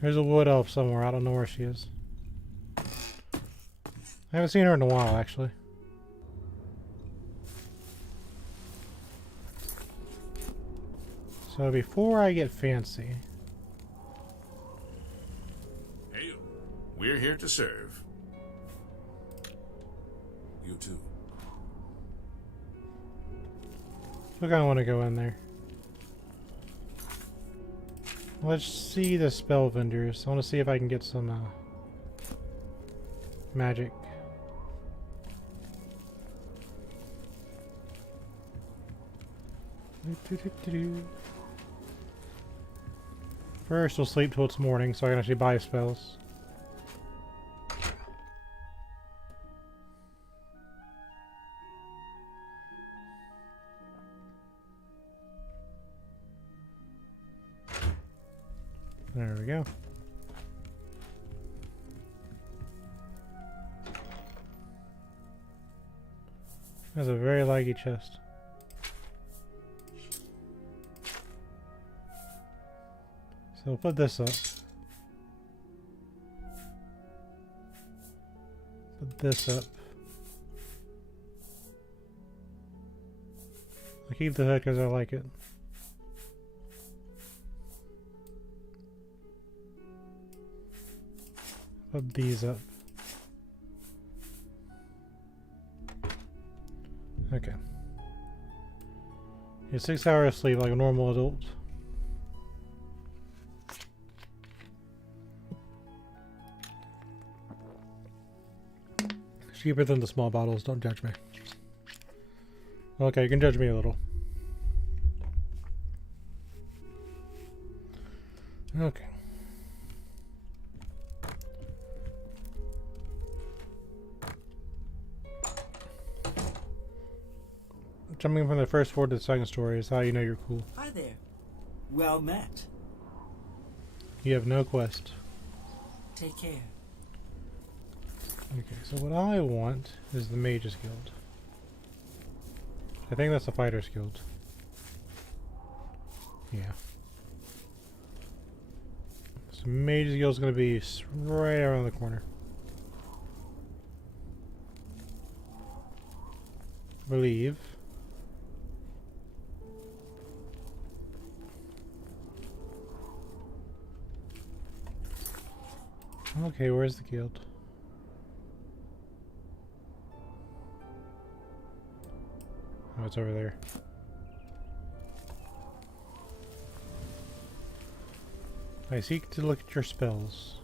There's a wood elf somewhere. I don't know where she is. I haven't seen her in a while, actually. So before I get fancy... Hail. We're here to serve. You too. I kind of want to go in there. Let's see the spell vendors. I want to see if I can get some magic. First, we'll sleep till it's morning so I can actually buy spells. There we go. That's a very laggy chest. So we'll put this up. Put this up. I'll keep the hood because I like it. Put these up. Okay. Get 6 hours of sleep like a normal adult. Cheaper than the small bottles, don't judge me. Okay, you can judge me a little. Okay. Jumping from the first floor to the second story is how you know you're cool. Hi there. Well met. You have no quest. Take care. Okay, so what I want is the Mages Guild. I think that's the Fighters Guild. Yeah. So Mages Guild is going to be right around the corner. I believe. Okay, where's the guild? Oh, it's over there. I seek to look at your spells.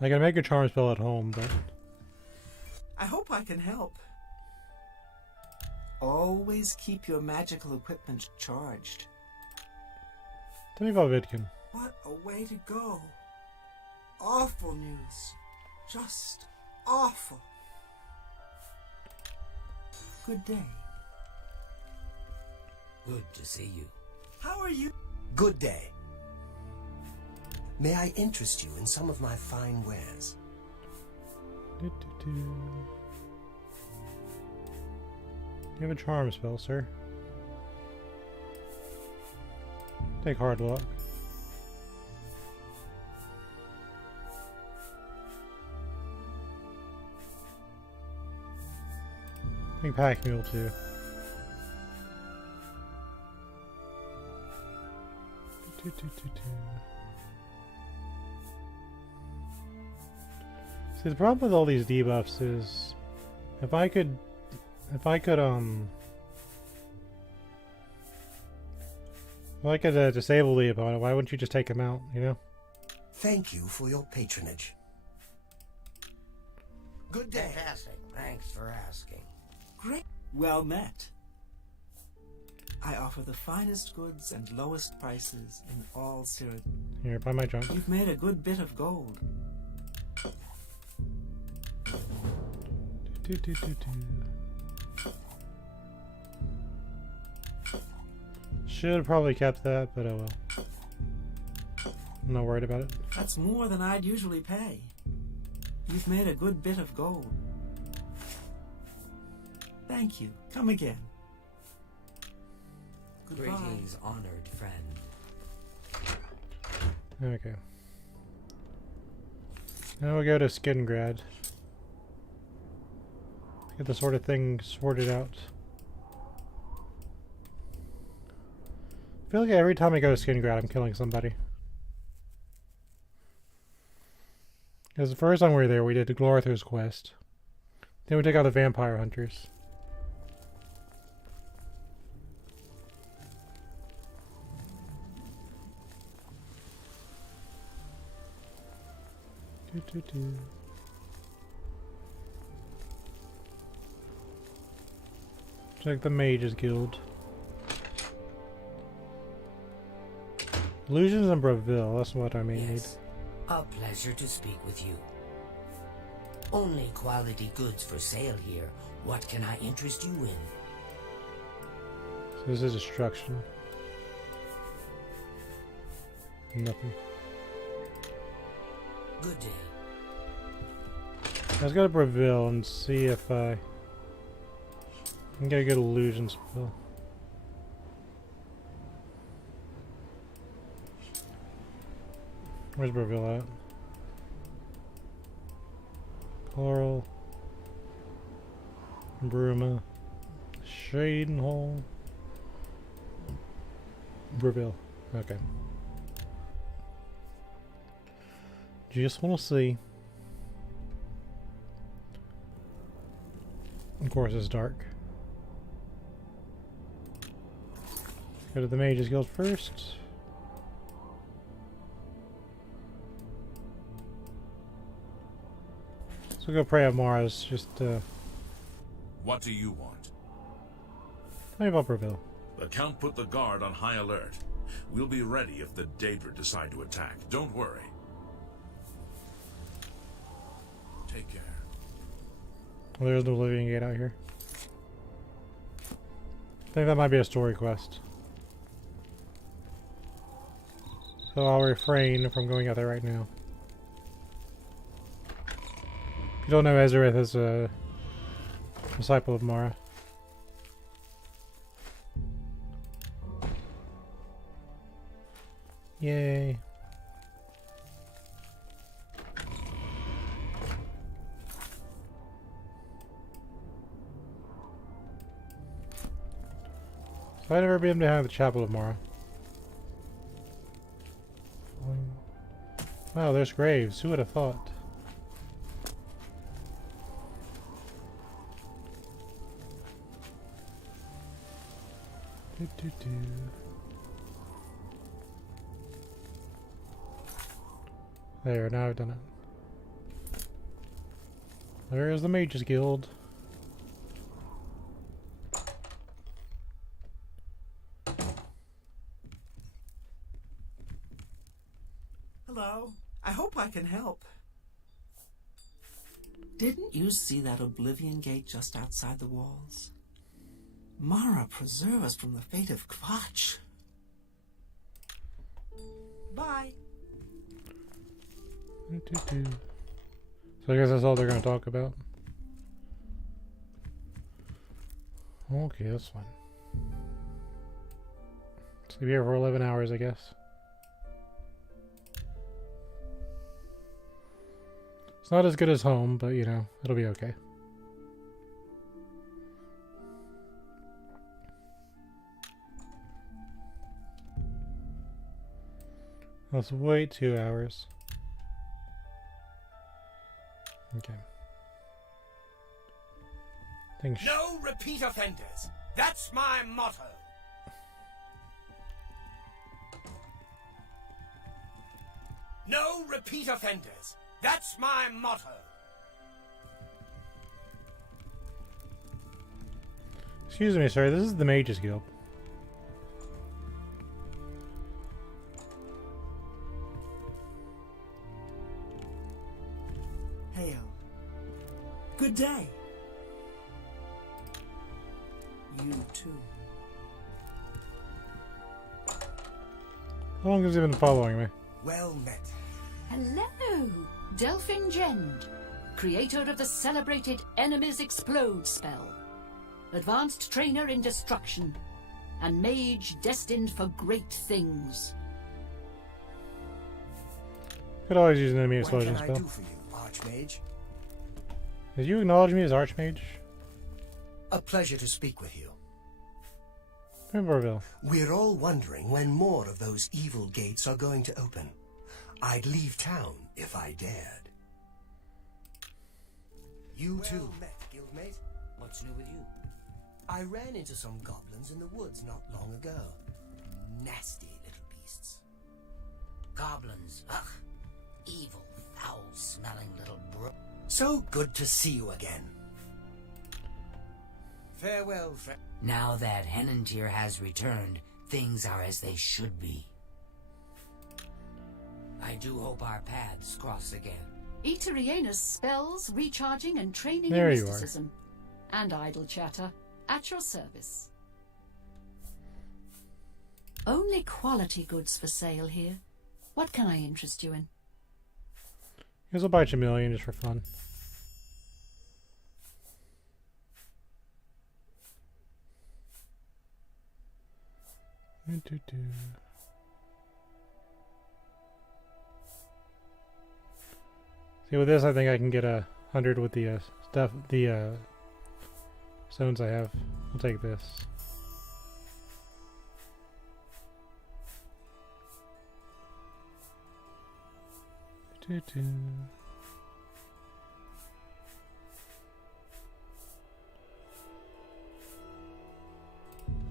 I can make a charm spell at home, but... I hope I can help. Always keep your magical equipment charged. Tell me about Vidkin. What a way to go. Awful news. Just awful. Good day. Good to see you. How are you? Good day. May I interest you in some of my fine wares? You have a charm spell, sir. Take hard luck. Take pack mule too. See, the problem with all these debuffs is if I could disable the opponent, why wouldn't you just take him out, you know? Thank you for your patronage. Good day. Fantastic. Thanks for asking. Great. Well met. I offer the finest goods and lowest prices in all Cyrodiil. Here, buy my junk. You've made a good bit of gold. Should have probably kept that, but oh well. I'm not worried about it. That's more than I'd usually pay. You've made a good bit of gold. Thank you. Come again. Goodbye. Greetings, honored friend. Okay. Now we'll go to Skingrad. Get the sort of thing sorted out. I feel like every time I go to Skingrad, I'm killing somebody. Because the first time we were there, we did the Glorthur's quest. Then we took out the vampire hunters. Check the Mages Guild. Illusions in Braville, that's what I mean. Yes, a pleasure to speak with you. Only quality goods for sale here. What can I interest you in? So this is destruction. Nothing. Good day. Let's go to Braville and see if I can get a good illusion spell. Where's Braville at? Coral. Bruma. Shadenhall. Braville. Okay. Just want to see. Of course, it's dark. Go to the Mages Guild first. So we'll go pray at Mara's. Just What do you want? tell me about Braville. The Count put the guard on high alert. We'll be ready if the Daedra decide to attack. Don't worry. Take care. Well, there's no Oblivion Gate out here. I think that might be a story quest. So I'll refrain from going out there right now. If you don't know, Ezerith is a disciple of Mara. Yay. So I've never been behind the Chapel of Mara. Wow, there's graves. Who would have thought? There, now I've done it. There's the Mages Guild. Hello. I hope I can help. Didn't you see that Oblivion Gate just outside the walls? Mara, preserve us from the fate of Kvotch. Bye. So I guess that's all they're going to talk about. Okay, that's fine. Sleep here for 11 hours, I guess. It's not as good as home, but you know, it'll be okay. Let's wait 2 hours. Okay. No repeat offenders. That's my motto. No repeat offenders. That's my motto. Excuse me, sir. This is the Mages Guild. Hail. Good day. You too. How long has he been following me? Well met. Hello, Delphin Gend, creator of the celebrated Enemies Explode spell. advanced trainer in destruction, and mage destined for great things. Could always use an enemy What can explosion I spell. do for you, Archmage? Did you acknowledge me as Archmage? A pleasure to speak with you. Pimborville. We're all wondering when more of those evil gates are going to open. I'd leave town if I dared. You too met, guildmate. What's new with you? I ran into some goblins in the woods not long ago. Nasty little beasts. Goblins. Ugh. Evil, foul-smelling little So good to see you again. Farewell, friend. Now that Henantier has returned, things are as they should be. I do hope our paths cross again. Eteriena's spells, recharging and training There in you are. mysticism. And idle chatter. At your service. Only quality goods for sale here. What can I interest you in? Here's a buy Chameleon just for fun. See, with this, I think I can get 100 with the stones I have. I'll take this.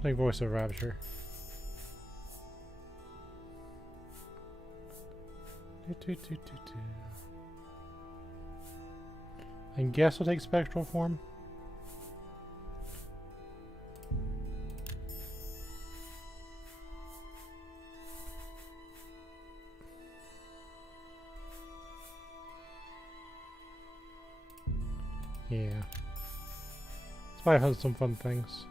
Like Voice of Rapture. I guess I'll take Spectral Form. Yeah. Let's buy some fun things.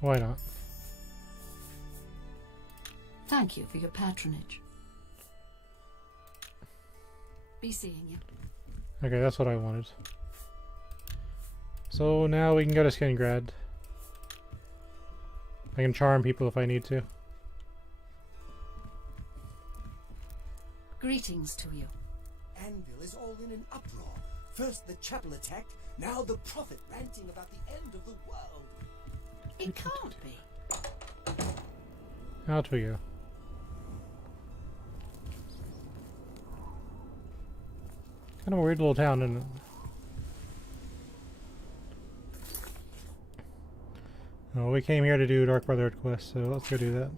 Why not? Thank you for your patronage. Be seeing you. Okay, that's what I wanted. So now we can go to Skingrad. I can charm people if I need to. Greetings to you. Anvil is all in an uproar. First the chapel attacked, now the prophet ranting about the end of the world. It can't be. Out we go. Kind of a weird little town, isn't it? Well, we came here to do Dark Brotherhood quest, so let's go do that.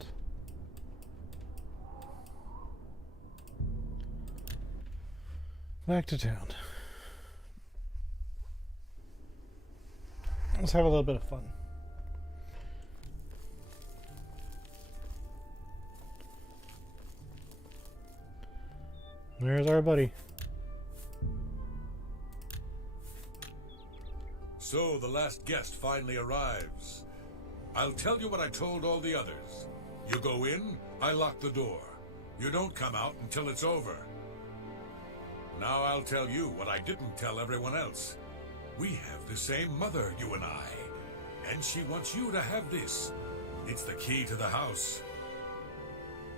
Back to town. Let's have a little bit of fun. There's our buddy. So the last guest finally arrives. I'll tell you what I told all the others. You go in, I lock the door. You don't come out until it's over. Now I'll tell you what I didn't tell everyone else. We have the same mother, you and I. And she wants you to have this. It's the key to the house.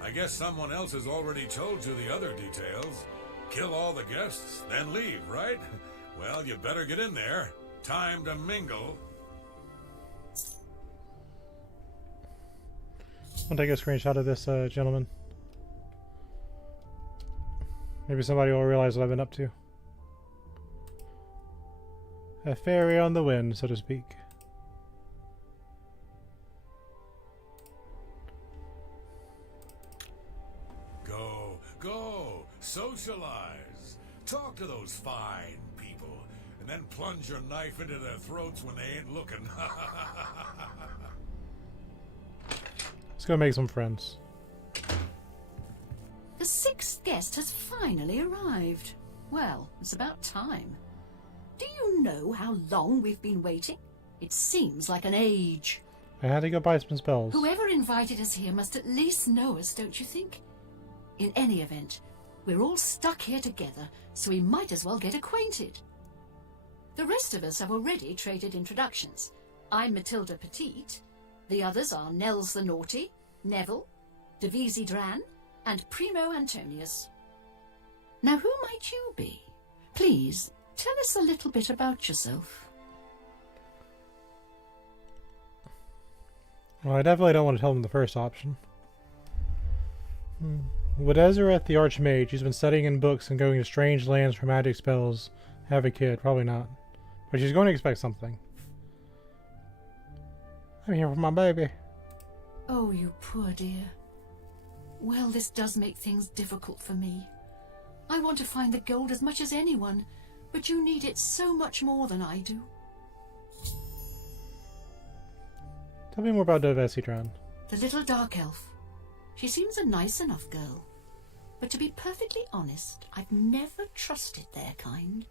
I guess someone else has already told you the other details. Kill all the guests, then leave, right? Well, you better get in there. Time to mingle. I'll take a screenshot of this, gentleman. Maybe somebody will realize what I've been up to. A fairy on the wind, so to speak. Go, socialize. Talk to those fine people, and then plunge your knife into their throats when they ain't looking. Let's go make some friends. The sixth guest has finally arrived. Well, it's about time. Do you know how long we've been waiting? It seems like an age. I had to go buy some spells. Whoever invited us here must at least know us, don't you think? In any event, we're all stuck here together, so we might as well get acquainted. The rest of us have already traded introductions. I'm Matilda Petite. The others are Nels the Naughty, Neville, Devisi Dran, and Primo Antonius. Now who might you be? Please, tell us a little bit about yourself. Well, I definitely don't want to tell them the first option. Would Ezerith the Archmage, who's been studying in books and going to strange lands for magic spells, have a kid? Probably not. But she's going to expect something. I'm here for my baby. Oh, you poor dear. Well, this does make things difficult for me. I want to find the gold as much as anyone, but you need it so much more than I do. Tell me more about Devisi Dran. The little dark elf. She seems a nice enough girl. But to be perfectly honest, I've never trusted their kind.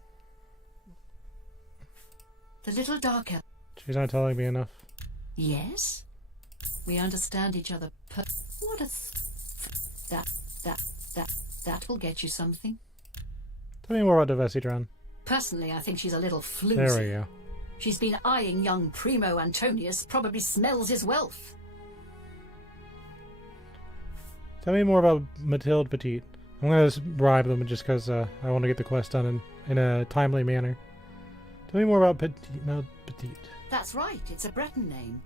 The little dark elf. She's not telling me enough. Yes? We understand each other What a that will get you something. Tell me more about Devisi Dran. Personally, I think she's a little floozy. There we go. She's been eyeing young Primo Antonius, probably smells his wealth. Tell me more about Matilda Petite. I'm going to bribe them just because I want to get the quest done in a timely manner. Tell me more about Petite. That's right, it's a Breton name.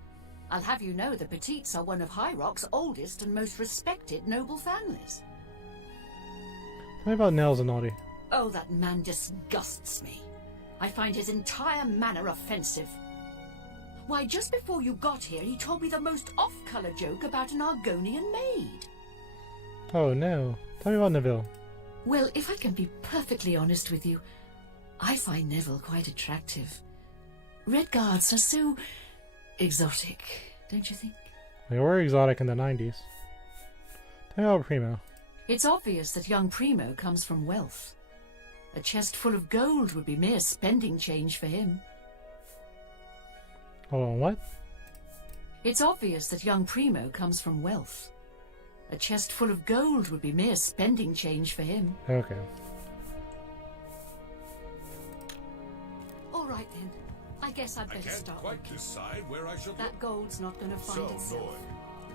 I'll have you know the Petites are one of High Rock's oldest and most respected noble families. Tell me about Nels the Naughty. Oh, that man disgusts me. I find his entire manner offensive. Why, just before you got here, he told me the most off-colour joke about an Argonian maid. Oh no. Tell me about Neville. Well, if I can be perfectly honest with you, I find Neville quite attractive. Red Guards are so exotic, don't you think? They were exotic in the 90s. Tell me about Primo. It's obvious that young Primo comes from wealth. A chest full of gold would be mere spending change for him. Hold on, what? It's obvious that young Primo comes from wealth. A chest full of gold would be mere spending change for him. Okay. All right then. I guess I'd I better can't stop. quite decide where I should That look. gold's not going to find So, itself. Nord,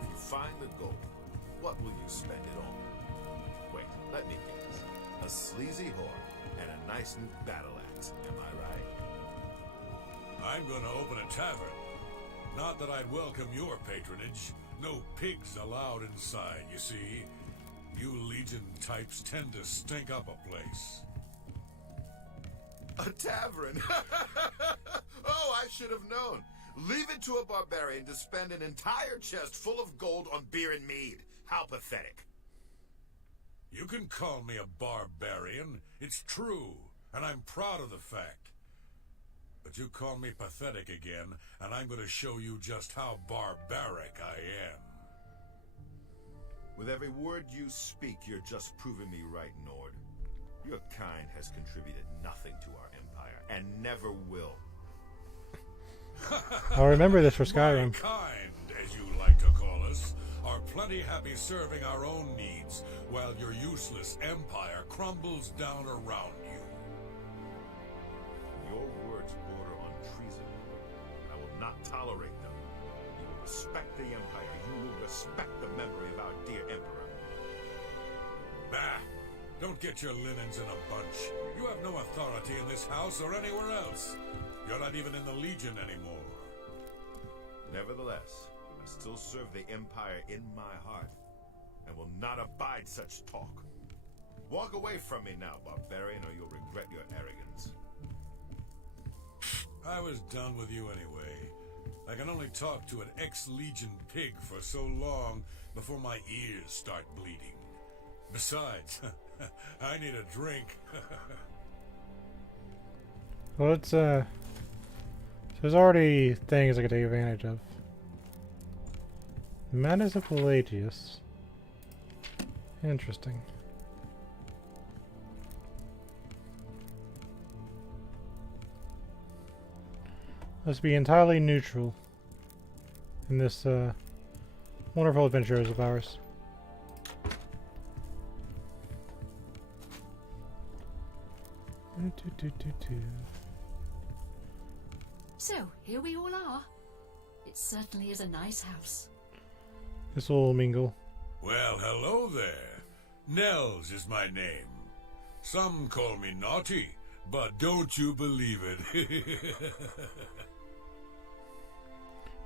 if you find the gold, what will you spend it on? Wait, let me guess. A sleazy whore and a nice new battle axe, am I right? I'm gonna open a tavern. Not that I'd welcome your patronage. No pigs allowed inside, you see. You Legion types tend to stink up a place. A tavern? Oh, I should have known. Leave it to a barbarian to spend an entire chest full of gold on beer and mead. How pathetic. You can call me a barbarian. It's true, and I'm proud of the fact. But you call me pathetic again, and I'm going to show you just how barbaric I am. With every word you speak, you're just proving me right, Nord. Your kind has contributed nothing to our empire, and never will. I'll remember this for Skyrim. My kind, as you like to call us, are plenty happy serving our own needs, while your useless empire crumbles down around you. Your words border on treason. I will not tolerate them. You will respect the empire. You will respect the memory of our dear emperor. Bah! Don't get your linens in a bunch. You have no authority in this house or anywhere else. You're not even in the Legion anymore. Nevertheless, I still serve the empire in my heart, and will not abide such talk. Walk away from me now, barbarian, or you'll regret your arrogance. I was done with you anyway. I can only talk to an ex-Legion pig for so long before my ears start bleeding. Besides, I need a drink. Well, it's, there's already things I can take advantage of. Madness of Pelagius. Interesting. Let's be entirely neutral in this wonderful adventures of ours. So, here we all are. It certainly is a nice house. This will mingle. Well, hello there. Nels is my name. Some call me naughty, but don't you believe it.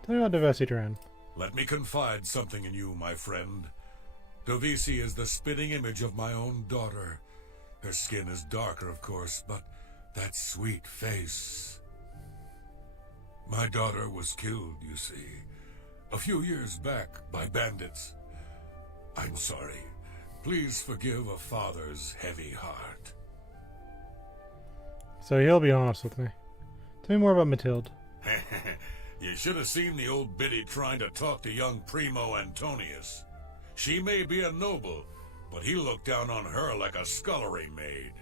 Tell me about Bethesda. Let me confide something in you, my friend. Dovisi is the spitting image of my own daughter. Her skin is darker, of course, but that sweet face. My daughter was killed, you see, a few years back by bandits. I'm sorry. Please forgive a father's heavy heart. So he'll be honest with me. Tell me more about Matilde. You should have seen the old biddy trying to talk to young Primo Antonius. She may be a noble, but he looked down on her like a scullery maid.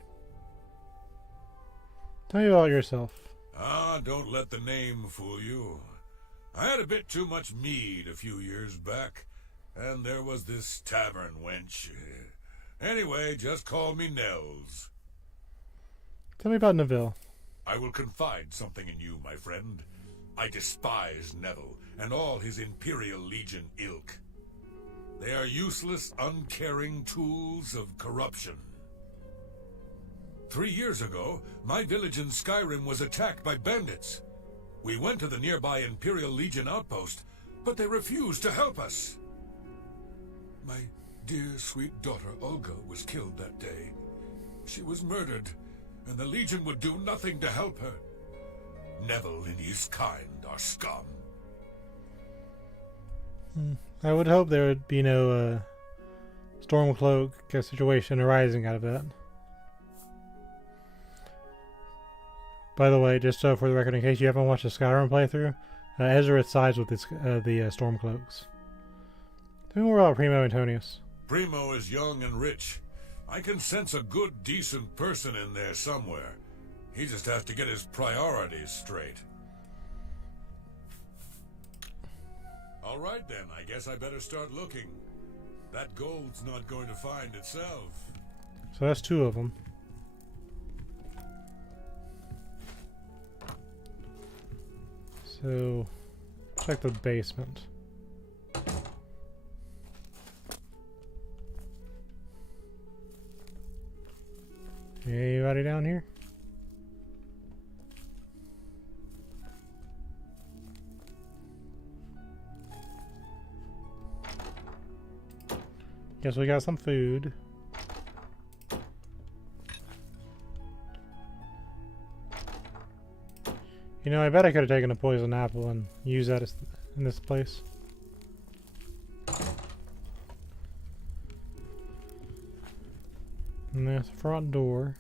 Tell me about yourself. Ah, don't let the name fool you. I had a bit too much mead a few years back, and there was this tavern wench. Anyway, just call me Nels. Tell me about Neville. I will confide something in you, my friend. I despise Neville and all his Imperial Legion ilk. They are useless, uncaring tools of corruption. 3 years ago, my village in Skyrim was attacked by bandits. We went to the nearby Imperial Legion outpost, but they refused to help us. My dear, sweet daughter Olga was killed that day. She was murdered, and the Legion would do nothing to help her. Neville and his kind are scum. I would hope there would be no Stormcloak situation arising out of that. By the way, just for the record, in case you haven't watched the Skyrim playthrough, Ezerith sides with the Stormcloaks. Tell me more about Primo Antonius. Primo is young and rich. I can sense a good, decent person in there somewhere. He just has to get his priorities straight. All right then, I guess I better start looking. That gold's not going to find itself. So that's 2 of them. So, check the basement. Anybody down here? Guess we got some food. You know, I bet I could have taken a poison apple and used that in this place. And there's the front door.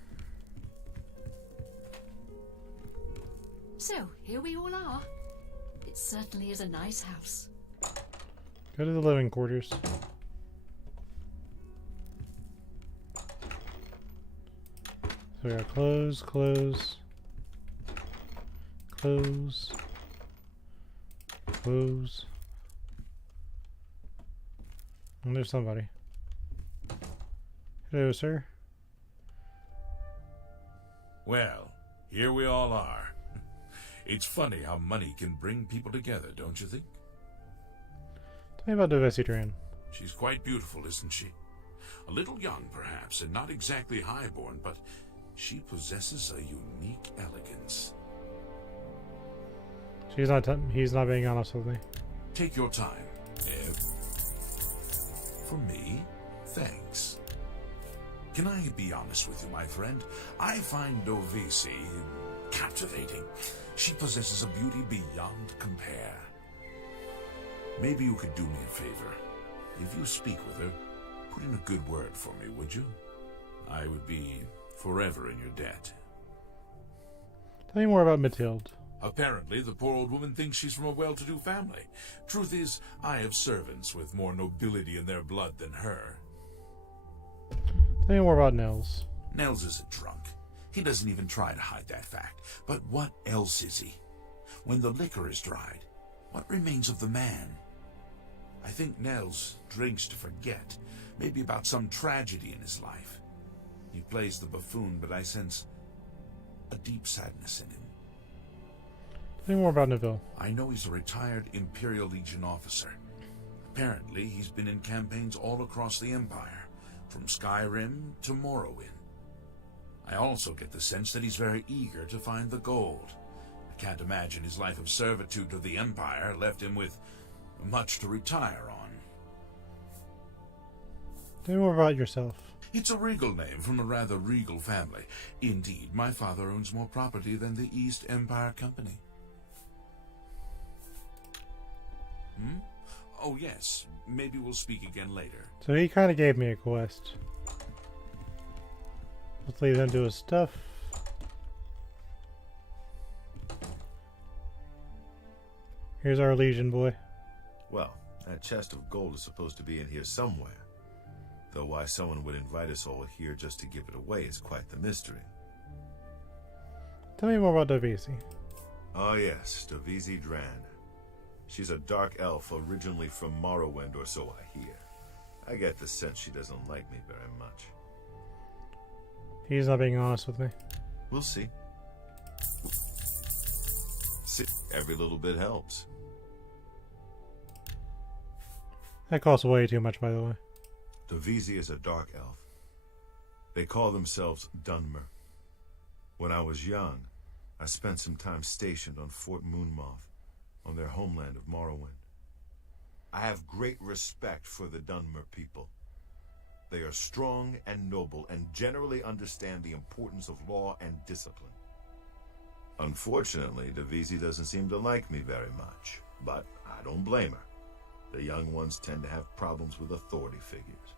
So, here we all are. It certainly is a nice house. Go to the living quarters. So we got close, close, close, close. And there's somebody. Hello, sir. Well, here we all are. It's funny how money can bring people together, don't you think? Tell me about Bethesda. She's quite beautiful, isn't she? A little young, perhaps, and not exactly highborn, but she possesses a unique elegance. He's not being honest with me. Take your time, Ev. For me, thanks. Can I be honest with you, my friend? I find Dovisi captivating. She possesses a beauty beyond compare. Maybe you could do me a favor. If you speak with her, put in a good word for me, would you? I would be forever in your debt. Tell me more about Matilde. Apparently, the poor old woman thinks she's from a well-to-do family. Truth is, I have servants with more nobility in their blood than her. Tell me more about Nels. Nels is a drunk. He doesn't even try to hide that fact. But what else is he? When the liquor is dried, what remains of the man? I think Nels drinks to forget, maybe about some tragedy in his life. He plays the buffoon, but I sense a deep sadness in him. Tell me more about Neville. I know he's a retired Imperial Legion officer. Apparently, he's been in campaigns all across the Empire, from Skyrim to Morrowind. I also get the sense that he's very eager to find the gold. I can't imagine his life of servitude to the Empire left him with much to retire on. Tell me more about yourself. It's a regal name from a rather regal family. Indeed, my father owns more property than the East Empire Company. Oh yes, maybe we'll speak again later. So he kind of gave me a quest. Let's leave him to his stuff. Here's our Legion boy. Well, that chest of gold is supposed to be in here somewhere. Though why someone would invite us all here just to give it away is quite the mystery. Tell me more about Davisi. Oh yes, Davisi Dran. She's a dark elf originally from Morrowind, or so I hear. I get the sense she doesn't like me very much. He's not being honest with me. We'll see. See, every little bit helps. That costs way too much, by the way. Davisi is a dark elf. They call themselves Dunmer. When I was young, I spent some time stationed on Fort Moonmoth, on their homeland of Morrowind. I have great respect for the Dunmer people. They are strong and noble and generally understand the importance of law and discipline. Unfortunately, Davisi doesn't seem to like me very much, but I don't blame her. The young ones tend to have problems with authority figures.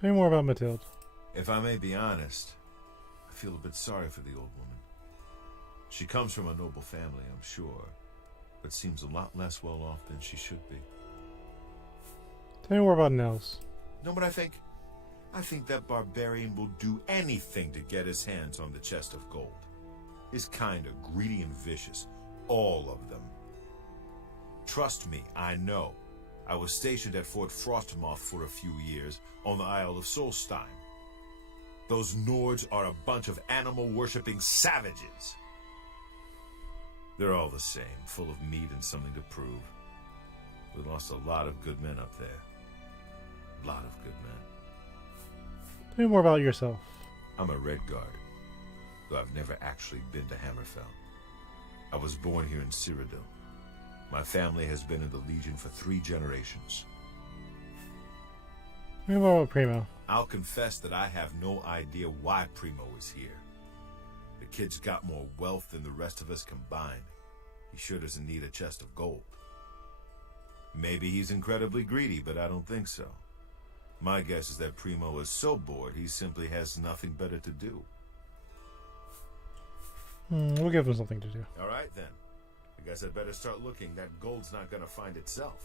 Tell me more about Mathilde. If I may be honest, I feel a bit sorry for the old woman. She comes from a noble family, I'm sure, but seems a lot less well off than she should be. Tell me more about Nels. Know what I think? I think that barbarian will do anything to get his hands on the chest of gold. His kind are greedy and vicious, all of them. Trust me, I know. I was stationed at Fort Frostmoth for a few years on the Isle of Solstein. Those Nords are a bunch of animal-worshipping savages. They're all the same, full of meat and something to prove. We lost a lot of good men up there. A lot of good men. Tell me more about yourself. I'm a Redguard, though I've never actually been to Hammerfell. I was born here in Cyrodiil. My family has been in the Legion for 3 generations. Tell me more about Primo. I'll confess that I have no idea why Primo is here. The kid's got more wealth than the rest of us combined. He sure doesn't need a chest of gold. Maybe he's incredibly greedy, but I don't think so. My guess is that Primo is so bored he simply has nothing better to do. We'll give him something to do. All right, then. I guess I'd better start looking. That gold's not gonna find itself.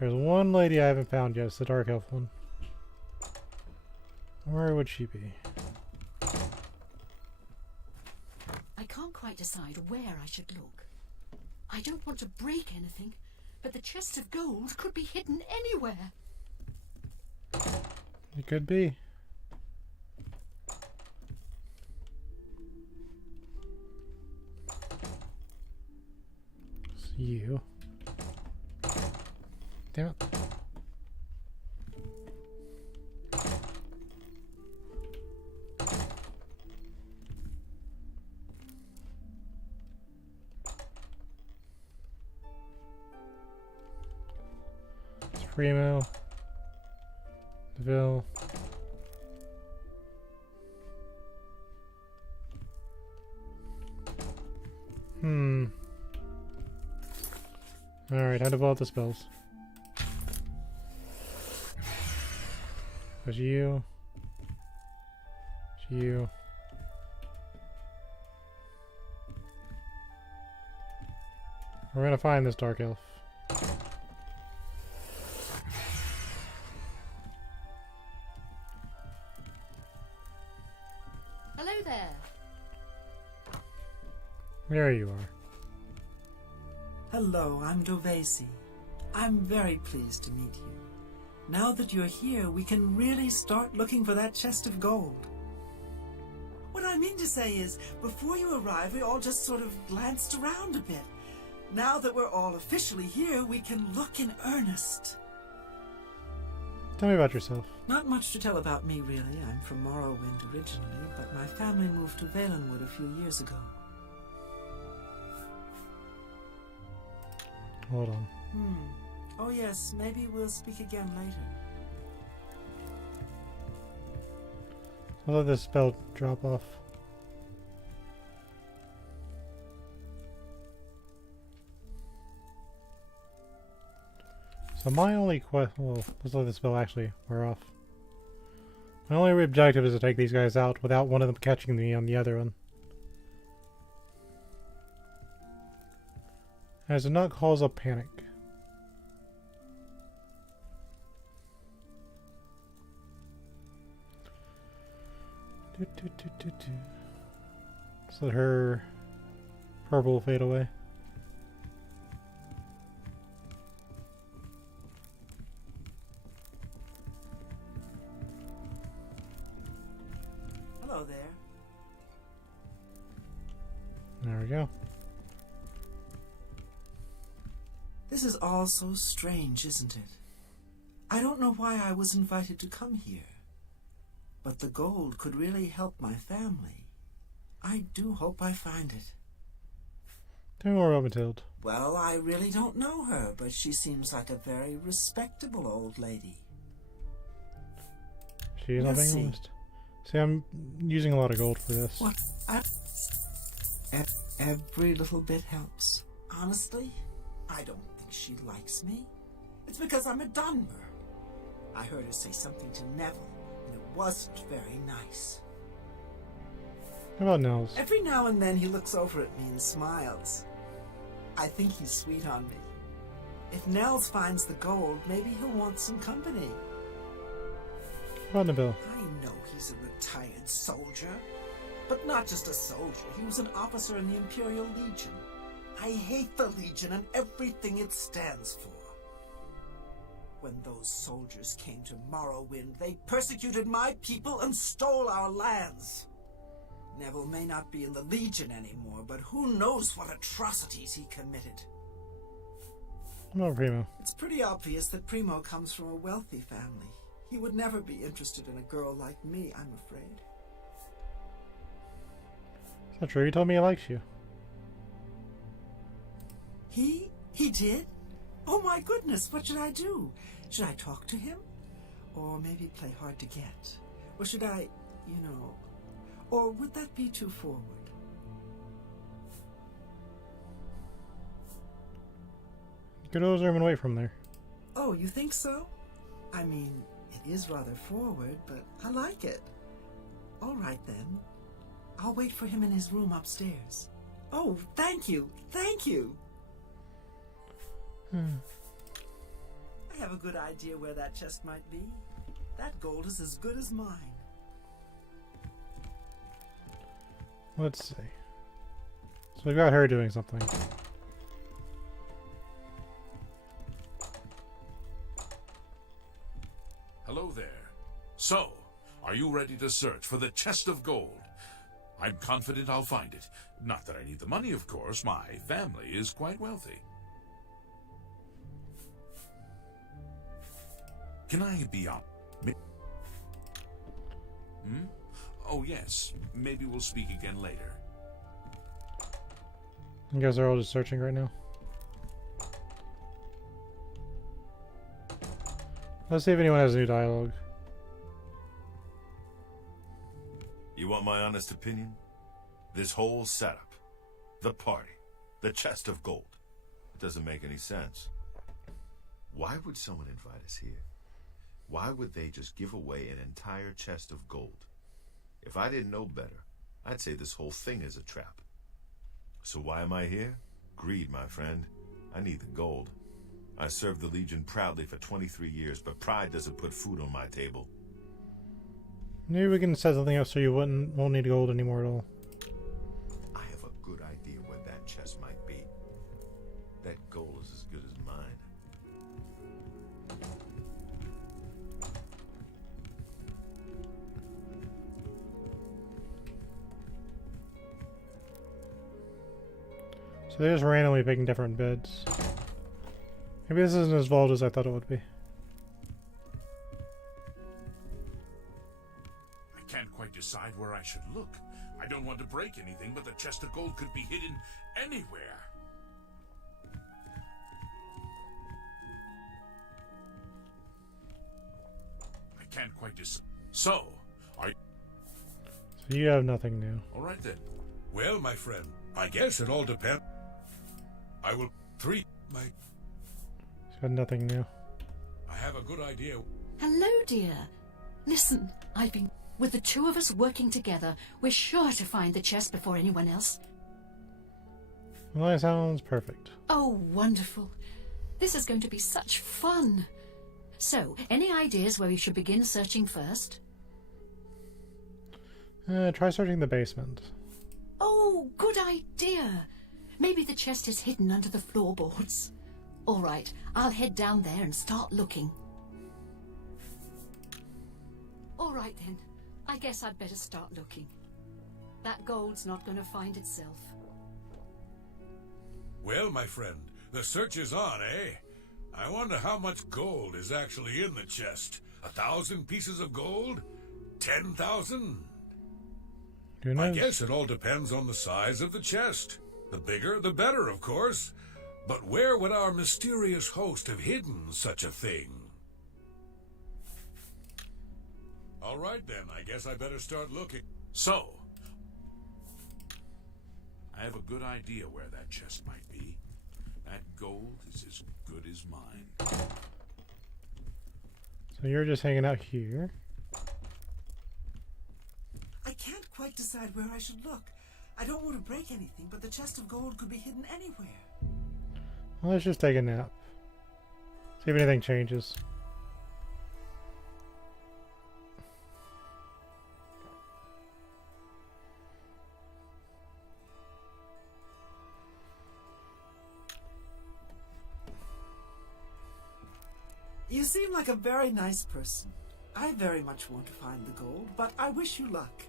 There's one lady I haven't found yet. It's the Dark Elf one. Where would she be? I can't quite decide where I should look. I don't want to break anything, but the chest of gold could be hidden anywhere. It could be. It's you. Damn it. It's Primo. Deville. Alright, how to develop the spells. There's you. There's you. We're gonna find this Dark Elf. There you are. Hello, I'm Dovesi. I'm very pleased to meet you. Now that you're here, we can really start looking for that chest of gold. What I mean to say is, before you arrived, we all just sort of glanced around a bit. Now that we're all officially here, we can look in earnest. Tell me about yourself. Not much to tell about me, really. I'm from Morrowind originally, but my family moved to Valenwood a few years ago. Hold on. Oh yes, maybe we'll speak again later. I'll let this spell drop off. So my only well, let's let the spell actually wear off. My only objective is to take these guys out without one of them catching me on the other one. As to not cause a panic. Let's let her purple fade away. Hello there. There we go. This is all so strange, isn't it? I don't know why I was invited to come here. But the gold could really help my family. I do hope I find it. Tell me more about Mathilde. Well, I really don't know her, but she seems like a very respectable old lady. She's not being honest. See, I'm using a lot of gold for this. What? Every little bit helps. Honestly, I don't think she likes me. It's because I'm a Dunmer. I heard her say something to Neville, and it wasn't very nice. How about Nels? Every now and then he looks over at me and smiles. I think he's sweet on me. If Nels finds the gold, maybe he'll want some company. How about Nabil? I know he's a retired soldier. But not just a soldier. He was an officer in the Imperial Legion. I hate the Legion and everything it stands for. When those soldiers came to Morrowind, they persecuted my people and stole our lands. Neville may not be in the Legion anymore, but who knows what atrocities he committed. No, Primo. It's pretty obvious that Primo comes from a wealthy family. He would never be interested in a girl like me, I'm afraid. It's not true. He told me he likes you. He did? Oh my goodness, what should I do? Should I talk to him? Or maybe play hard to get? Or should I, or would that be too forward? Go to his room and wait from there. Oh, you think so? I mean, it is rather forward, but I like it. All right then. I'll wait for him in his room upstairs. Oh, thank you. Thank you. I have a good idea where that chest might be. That gold is as good as mine. Let's see. So we got her doing something. Hello there. So, are you ready to search for the chest of gold? I'm confident I'll find it. Not that I need the money, of course. My family is quite wealthy. Can I be on? Oh, yes. Maybe we'll speak again later. You guys are all just searching right now. Let's see if anyone has a new dialogue. You want my honest opinion? This whole setup, the party, the chest of gold, it doesn't make any sense. Why would someone invite us here? Why would they just give away an entire chest of gold? If I didn't know better, I'd say this whole thing is a trap. So why am I here? Greed, my friend. I need the gold. I served the Legion proudly for 23 years, but pride doesn't put food on my table. Maybe we can set something up so you won't need gold anymore at all. I have a good idea where that chest might be. That gold is as good as mine. So they're just randomly picking different bids. Maybe this isn't as vault as I thought it would be. I can't quite decide where I should look. I don't want to break anything, but the chest of gold could be hidden anywhere. I can't quite decide. So you have nothing new. all right then. Well, my friend, I guess it all depends. I will my. He's got nothing new. I have a good idea. Hello, dear. Listen, I've been... With the two of us working together, we're sure to find the chest before anyone else. Well, that sounds perfect. Oh, wonderful. This is going to be such fun. So, any ideas where we should begin searching first? Try searching the basement. Oh, good idea. Maybe the chest is hidden under the floorboards. All right, I'll head down there and start looking. All right then. I guess I'd better start looking. That gold's not going to find itself. Well, my friend, the search is on, eh? I wonder how much gold is actually in the chest. 1,000 pieces of gold? 10,000? Who I knows? guess it all depends on the size of the chest. The bigger, the better, of course. But where would our mysterious host have hidden such a thing? All right, then. I guess I better start looking. So, I have a good idea where that chest might be. That gold is as good as mine. So you're just hanging out here. I can't quite decide where I should look. I don't want to break anything, but the chest of gold could be hidden anywhere. Well, let's just take a nap. See if anything changes. You seem like a very nice person. I very much want to find the gold, but I wish you luck.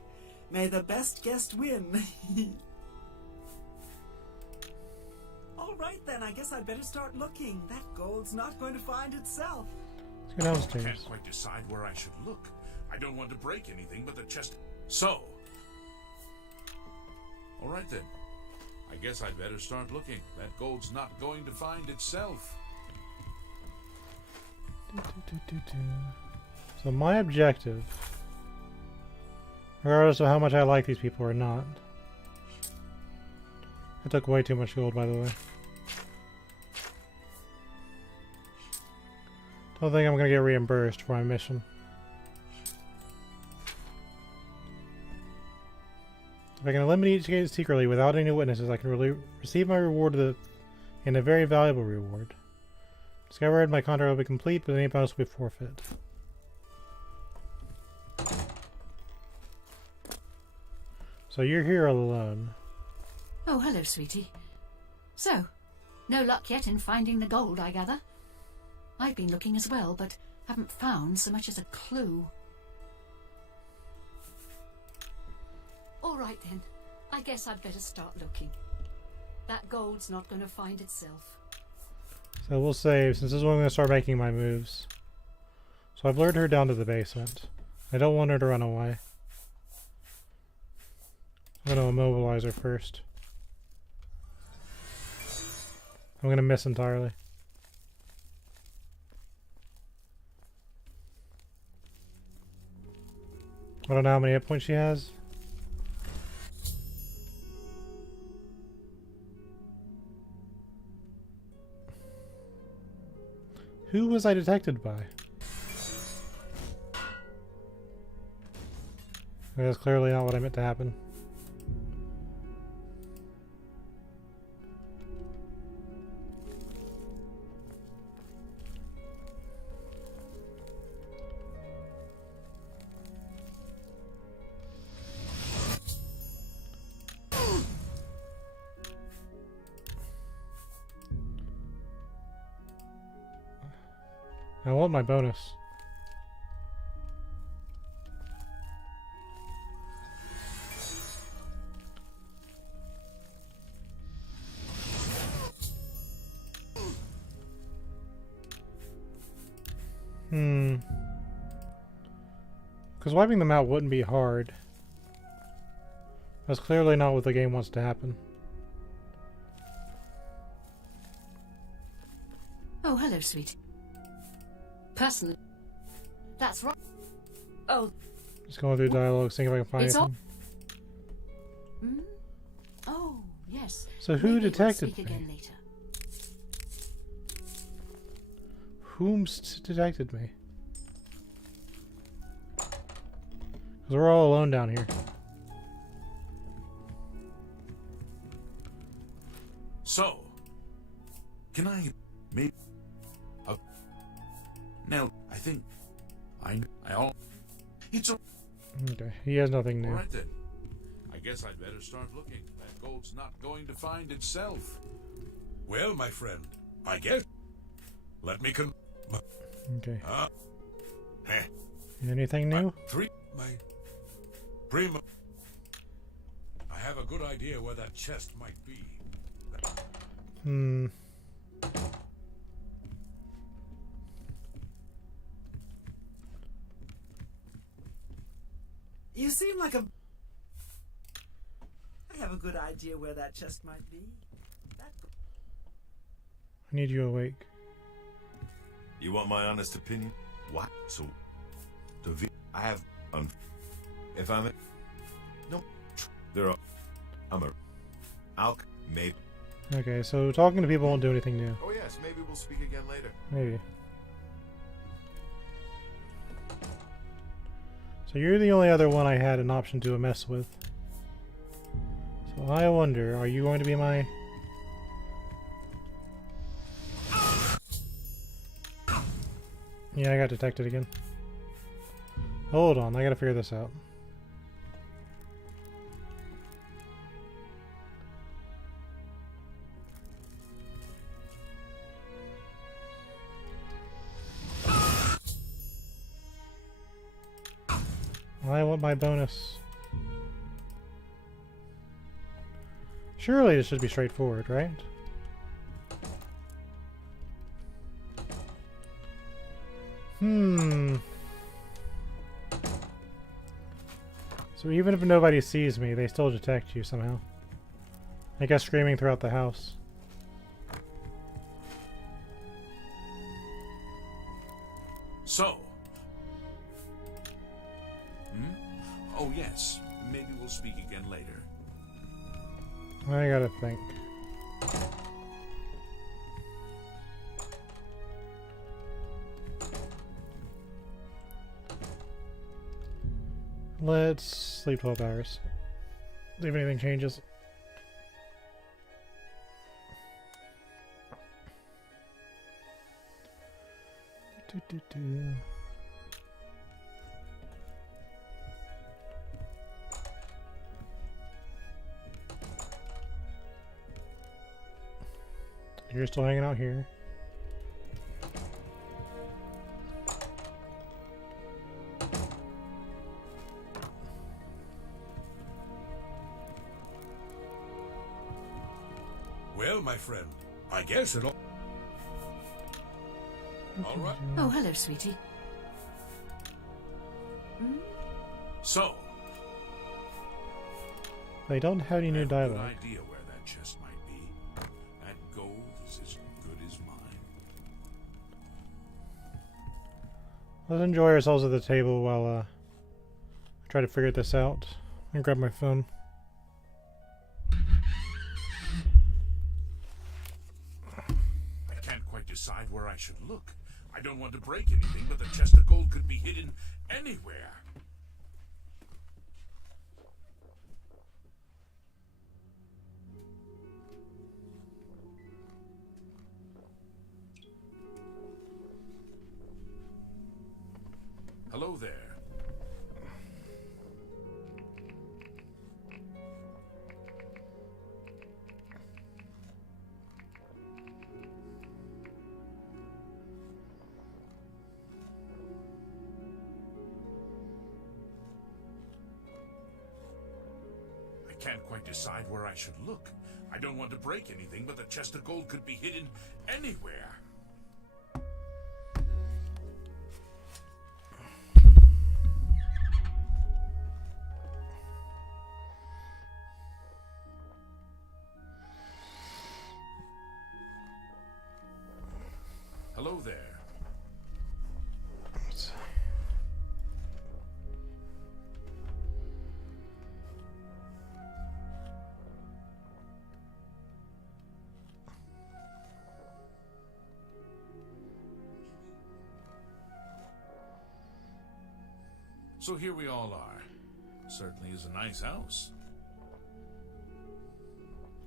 May the best guest win. All right then, I guess I'd better start looking. That gold's not going to find itself. Let's go I downstairs. can't quite decide where I should look. I don't want to break anything but the chest. So, all right then. I guess I'd better start looking. That gold's not going to find itself. So my objective, regardless of how much I like these people or not, I took way too much gold, by the way. Don't think I'm gonna get reimbursed for my mission. If I can eliminate each gate secretly without any witnesses, I can receive my reward and a very valuable reward. Discovered, my contract will be complete, but any bonus will be forfeit. So you're here alone. Oh, hello, sweetie. So, no luck yet in finding the gold, I gather? I've been looking as well, but haven't found so much as a clue. All right then. I guess I'd better start looking. That gold's not going to find itself. So we'll save, since this is when I'm going to start making my moves. So I've lured her down to the basement. I don't want her to run away. I'm going to immobilize her first. I'm going to miss entirely. I don't know how many hit points she has. Who was I detected by? That's clearly not what I meant to happen. I want my bonus. Because wiping them out wouldn't be hard. That's clearly not what the game wants to happen. Oh, hello, sweetie. Personally, that's right. Oh, Just going through dialogue, seeing if I can find it's all. anything. Oh, yes. So who Maybe we'll detected speak me? again later. Whomst detected me? Because we're all alone down here. So, can I maybe? Now, I think I all. It's a. Okay, he has nothing All new. right then. I guess I'd better start looking. That gold's not going to find itself. Well, my friend, I guess. Let me Okay. Heh. Anything new? My prima. I have a good idea where that chest might be. You seem like a... I have a good idea where that chest might be. I need you awake. You want my honest opinion? What? So, I have if I'm no, there are I'll maybe. Okay, so talking to people won't do anything new. Oh yes, maybe we'll speak again later. Maybe. So you're the only other one I had an option to mess with. So I wonder, are you going to be my... Yeah, I got detected again. Hold on, I gotta figure this out. I want my bonus. Surely this should be straightforward, right? So even if nobody sees me, they still detect you somehow. I guess screaming throughout the house. So. Oh yes, maybe we'll speak again later. I gotta think. Let's sleep 12 hours. See if anything changes. You're still hanging out here. Well, my friend, I guess it'll... All right. Oh, hello, sweetie. So. They don't have any new Good dialogue. idea where that chest might be. That gold is as good as mine. Let's enjoy ourselves at the table while I try to figure this out. And grab my phone. I can't quite decide where I should look. I don't want to break anything, but the chest of gold could be hidden anywhere. Hello there. can't quite decide where I should look. I don't want to break anything, but the chest of gold could be hidden anywhere. Hello there. So here we all are. Certainly is a nice house.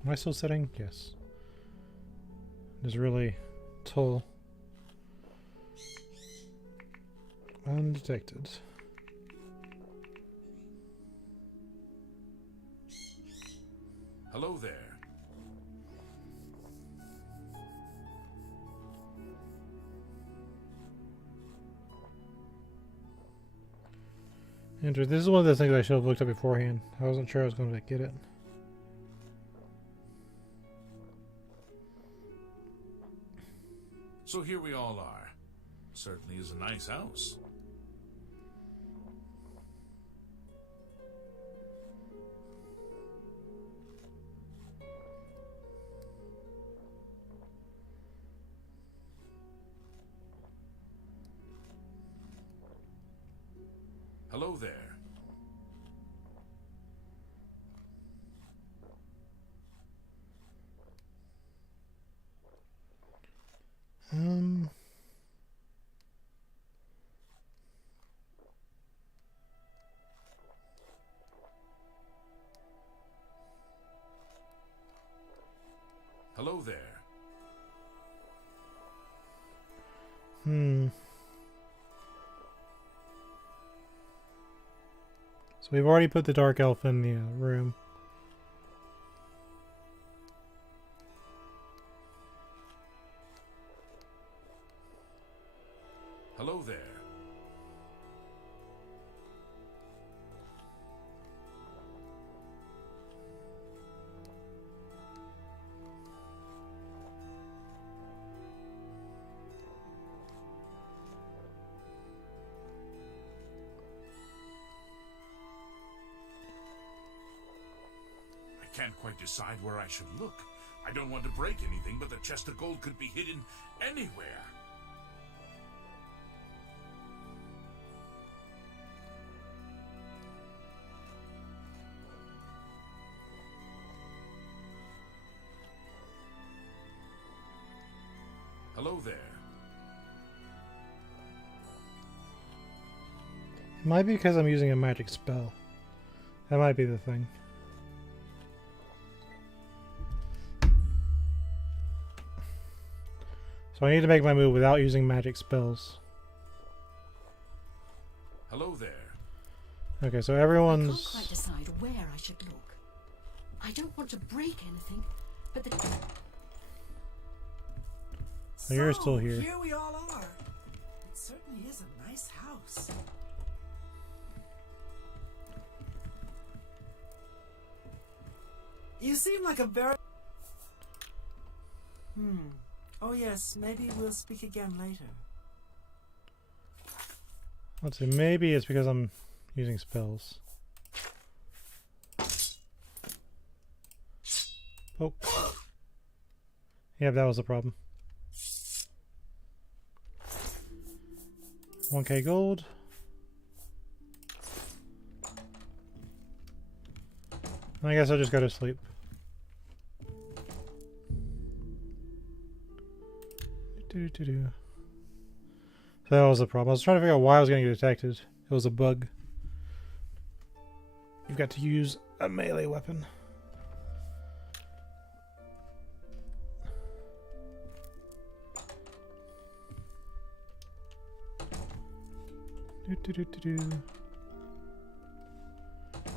Am I still sitting? Yes. It is really tall. Undetected. Hello there. Interesting. This is one of the things I should have looked up beforehand. I wasn't sure I was going to get it. So here we all are. Certainly is a nice house. Hello there. Hello there. So we've already put the dark elf in the room. Hello there. I can't quite decide where I should look. I don't want to break anything, but the chest of gold could be hidden anywhere. Hello there. It might be because I'm using a magic spell. That might be the thing. So I need to make my move without using magic spells. Hello there. Okay, so I everyone's... can't quite decide where I should look. I don't want to break anything, but the... So you're still here. Here we all are. It certainly is a nice house. You seem like a very... Oh yes, maybe we'll speak again later. Let's see, maybe it's because I'm using spells. Oh. Yeah, that was the problem. 1k gold. I guess I'll just go to sleep. So that was the problem. I was trying to figure out why I was getting detected. It was a bug. You've got to use a melee weapon.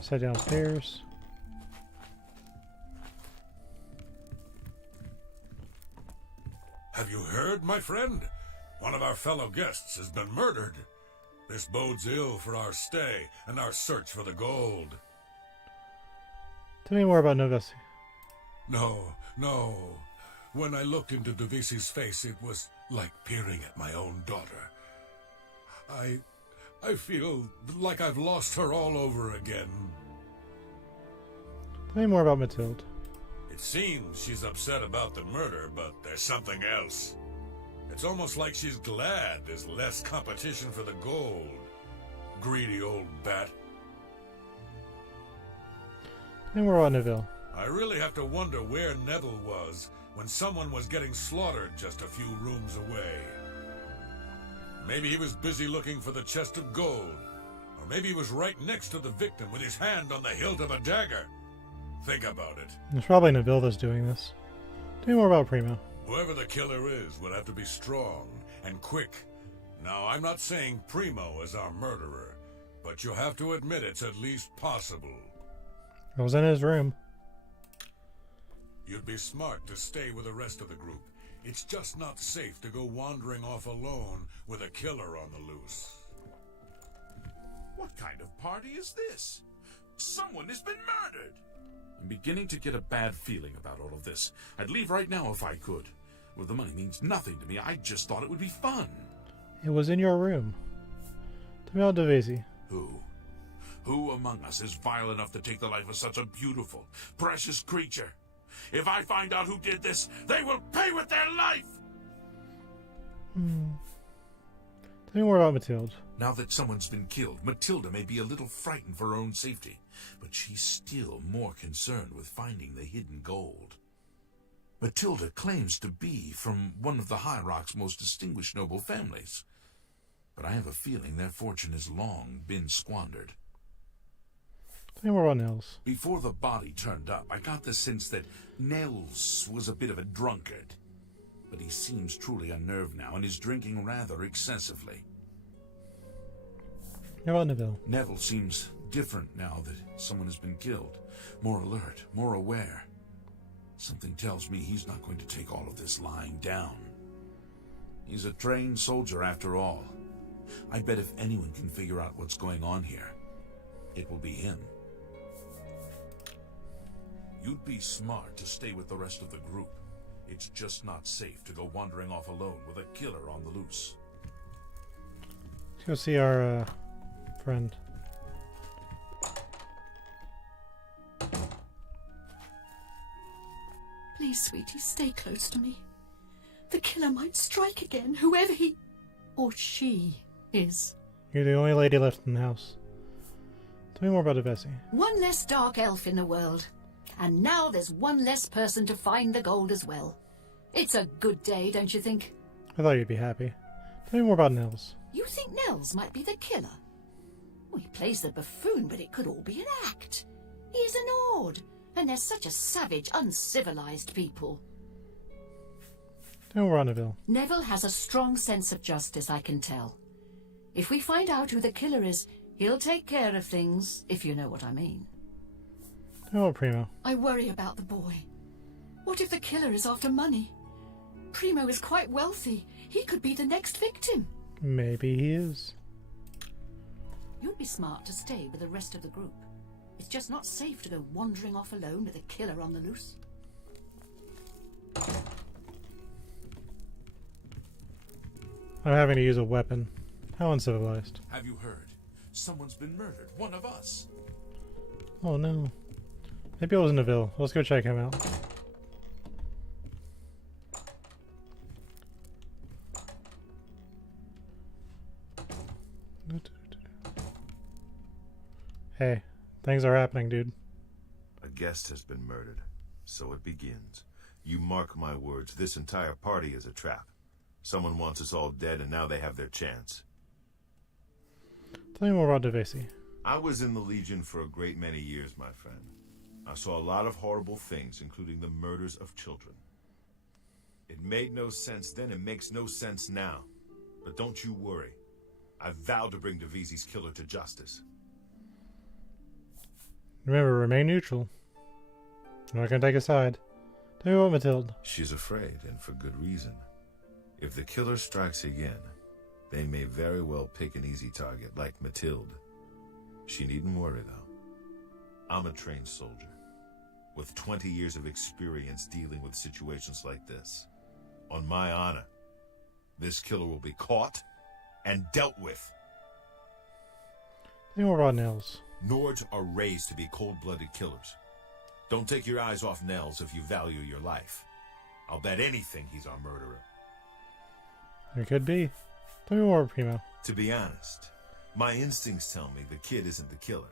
Set downstairs. Have you heard, my friend? One of our fellow guests has been murdered. This bodes ill for our stay and our search for the gold. Tell me more about Novesi. No. When I looked into Devisi's face, it was like peering at my own daughter. I feel like I've lost her all over again. Tell me more about Mathilde. It seems she's upset about the murder, but there's something else. It's almost like she's glad there's less competition for the gold. Greedy old bat. Tell me more about Neville. I really have to wonder where Neville was when someone was getting slaughtered just a few rooms away. Maybe he was busy looking for the chest of gold. Or maybe he was right next to the victim with his hand on the hilt of a dagger. Think about it. It's probably Neville that's doing this. Tell me more about Primo. Whoever the killer is will have to be strong and quick. Now, I'm not saying Primo is our murderer, but you have to admit it's at least possible. I was in his room. You'd be smart to stay with the rest of the group. It's just not safe to go wandering off alone with a killer on the loose. What kind of party is this? Someone has been murdered! I'm beginning to get a bad feeling about all of this. I'd leave right now if I could. Well, the money means nothing to me. I just thought it would be fun. It was in your room. Tell me about Devesi. Who among us is vile enough to take the life of such a beautiful, precious creature? If I find out who did this, they will pay with their life! Tell me more about Mathilde. Now that someone's been killed, Matilda may be a little frightened for her own safety, but she's still more concerned with finding the hidden gold. Matilda claims to be from one of the High Rock's most distinguished noble families, but I have a feeling their fortune has long been squandered. Tell me more about Nils. Before the body turned up, I got the sense that Nils was a bit of a drunkard, but he seems truly unnerved now and is drinking rather excessively. How about Neville? Neville seems different now that someone has been killed. More alert, more aware. Something tells me he's not going to take all of this lying down. He's a trained soldier after all. I bet if anyone can figure out what's going on here, it will be him. You'd be smart to stay with the rest of the group. It's just not safe to go wandering off alone with a killer on the loose. Let's go see our friend. Please, sweetie, stay close to me. The killer might strike again, whoever he or she is. You're the only lady left in the house. Tell me more about Devesi. One less dark elf in the world. And now there's one less person to find the gold as well. It's a good day, don't you think? I thought you'd be happy. Tell me more about Nils. You think Nels might be the killer? Well, he plays the buffoon, but it could all be an act. He is an Ord, and they're such a savage, uncivilized people. Tell me more about Neville. Neville has a strong sense of justice, I can tell. If we find out who the killer is, he'll take care of things, if you know what I mean. Tell me about Primo. I worry about the boy. What if the killer is after money? Primo is quite wealthy. He could be the next victim. Maybe he is. You'd be smart to stay with the rest of the group. It's just not safe to go wandering off alone with a killer on the loose. I'm having to use a weapon. How uncivilized. Have you heard? Someone's been murdered. One of us. Oh no. Maybe it was Neville. Let's go check him out. Hey, things are happening, dude. A guest has been murdered. So it begins. You mark my words, this entire party is a trap. Someone wants us all dead, and now they have their chance. Tell me more about Devesi. I was in the Legion for a great many years, my friend. I saw a lot of horrible things, including the murders of children. It made no sense then, it makes no sense now. But don't you worry. I vowed to bring Devesi's killer to justice. Remember, remain neutral. I'm not gonna take a side. Tell me about Mathilde. She's afraid, and for good reason. If the killer strikes again, they may very well pick an easy target, like Mathilde. She needn't worry, though. I'm a trained soldier. with 20 years of experience dealing with situations like this. On my honor, this killer will be caught and dealt with. Think more about Nils. Nords are raised to be cold-blooded killers. Don't take your eyes off Nels if you value your life. I'll bet anything he's our murderer. There could be. Tell me more, Primo. To be honest, my instincts tell me the kid isn't the killer.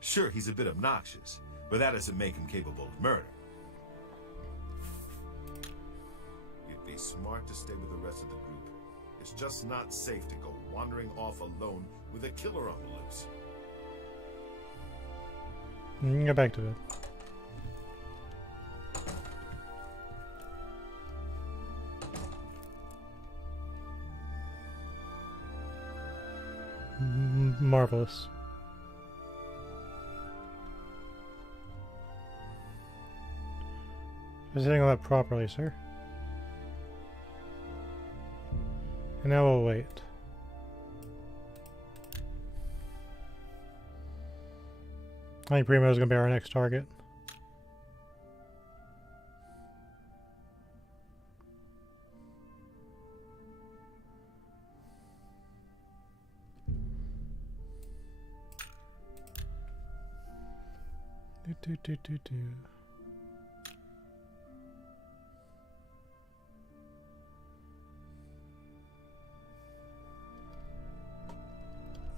Sure, he's a bit obnoxious, but that doesn't make him capable of murder. You'd be smart to stay with the rest of the group. It's just not safe to go wandering off alone with a killer on the loose. Get back to it. Marvelous. Just hitting on that properly, sir. And now we'll wait. I think Primo is going to be our next target.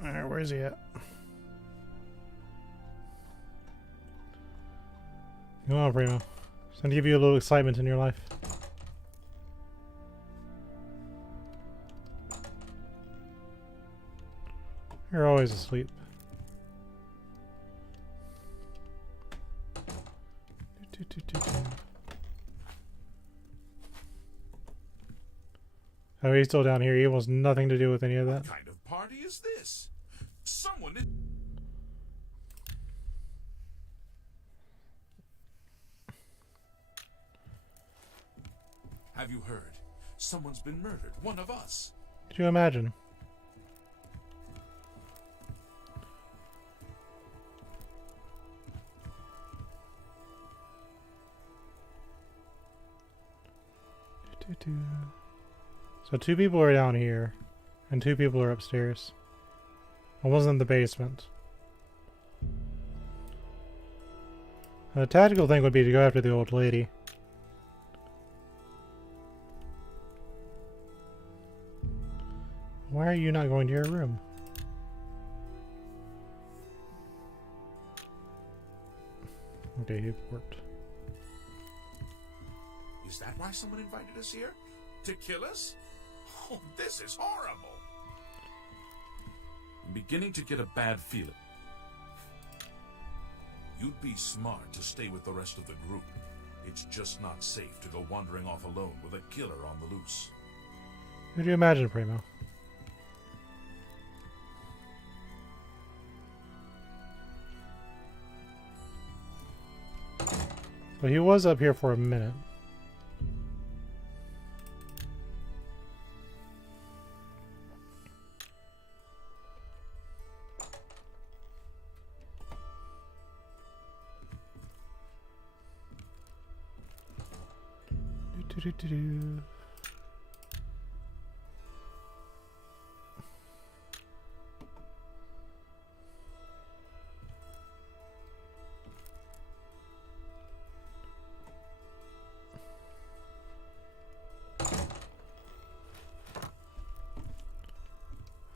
Alright, where is he at? Come on, Primo. It's going to give you a little excitement in your life. You're always asleep. Oh, he's still down here. He wants nothing to do with any of that. What kind of party is this? Someone is... Have you heard? Someone's been murdered. One of us. Could you imagine? So 2 people are down here, and 2 people are upstairs. One was in the basement. The tactical thing would be to go after the old lady. Why are you not going to your room? Okay, he worked. Is that why someone invited us here? To kill us? Oh, this is horrible. I'm beginning to get a bad feeling. You'd be smart to stay with the rest of the group. It's just not safe to go wandering off alone with a killer on the loose. Who do you imagine, Primo? Well, he was up here for a minute. Do-do-do-do.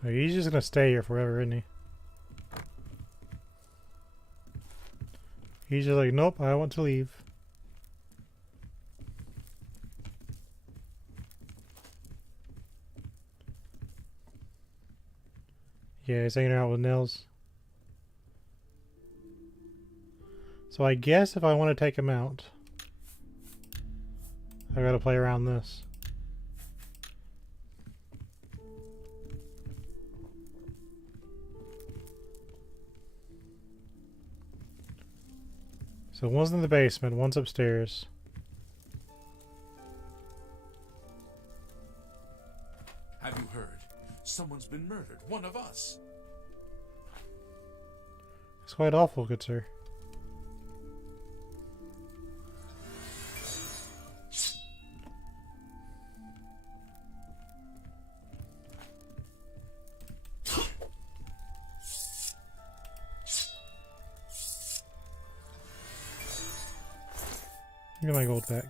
Oh, he's just gonna stay here forever, isn't he? He's just like, nope, I want to leave. Yeah, he's hanging out with Nils. So I guess if I want to take him out, I gotta play around this. So one's in the basement, one's upstairs. Have you heard? Someone's been murdered. One of us. It's quite awful, good sir. Give me my gold back.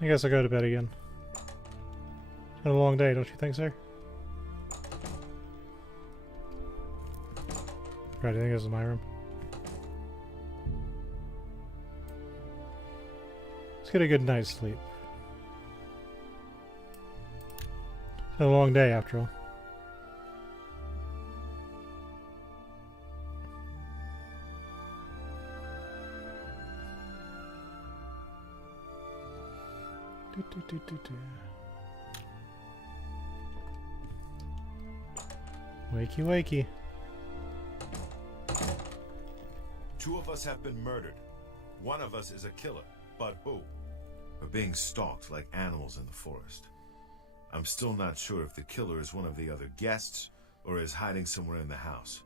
I guess I'll go to bed again. It's been a long day, don't you think, sir? Right, I think this is my room. Let's get a good night's sleep. It's been a long day, after all. Wakey, wakey. 2 of us have been murdered. 1 of us is a killer. But who? We're being stalked like animals in the forest. I'm still not sure if the killer is one of the other guests or is hiding somewhere in the house.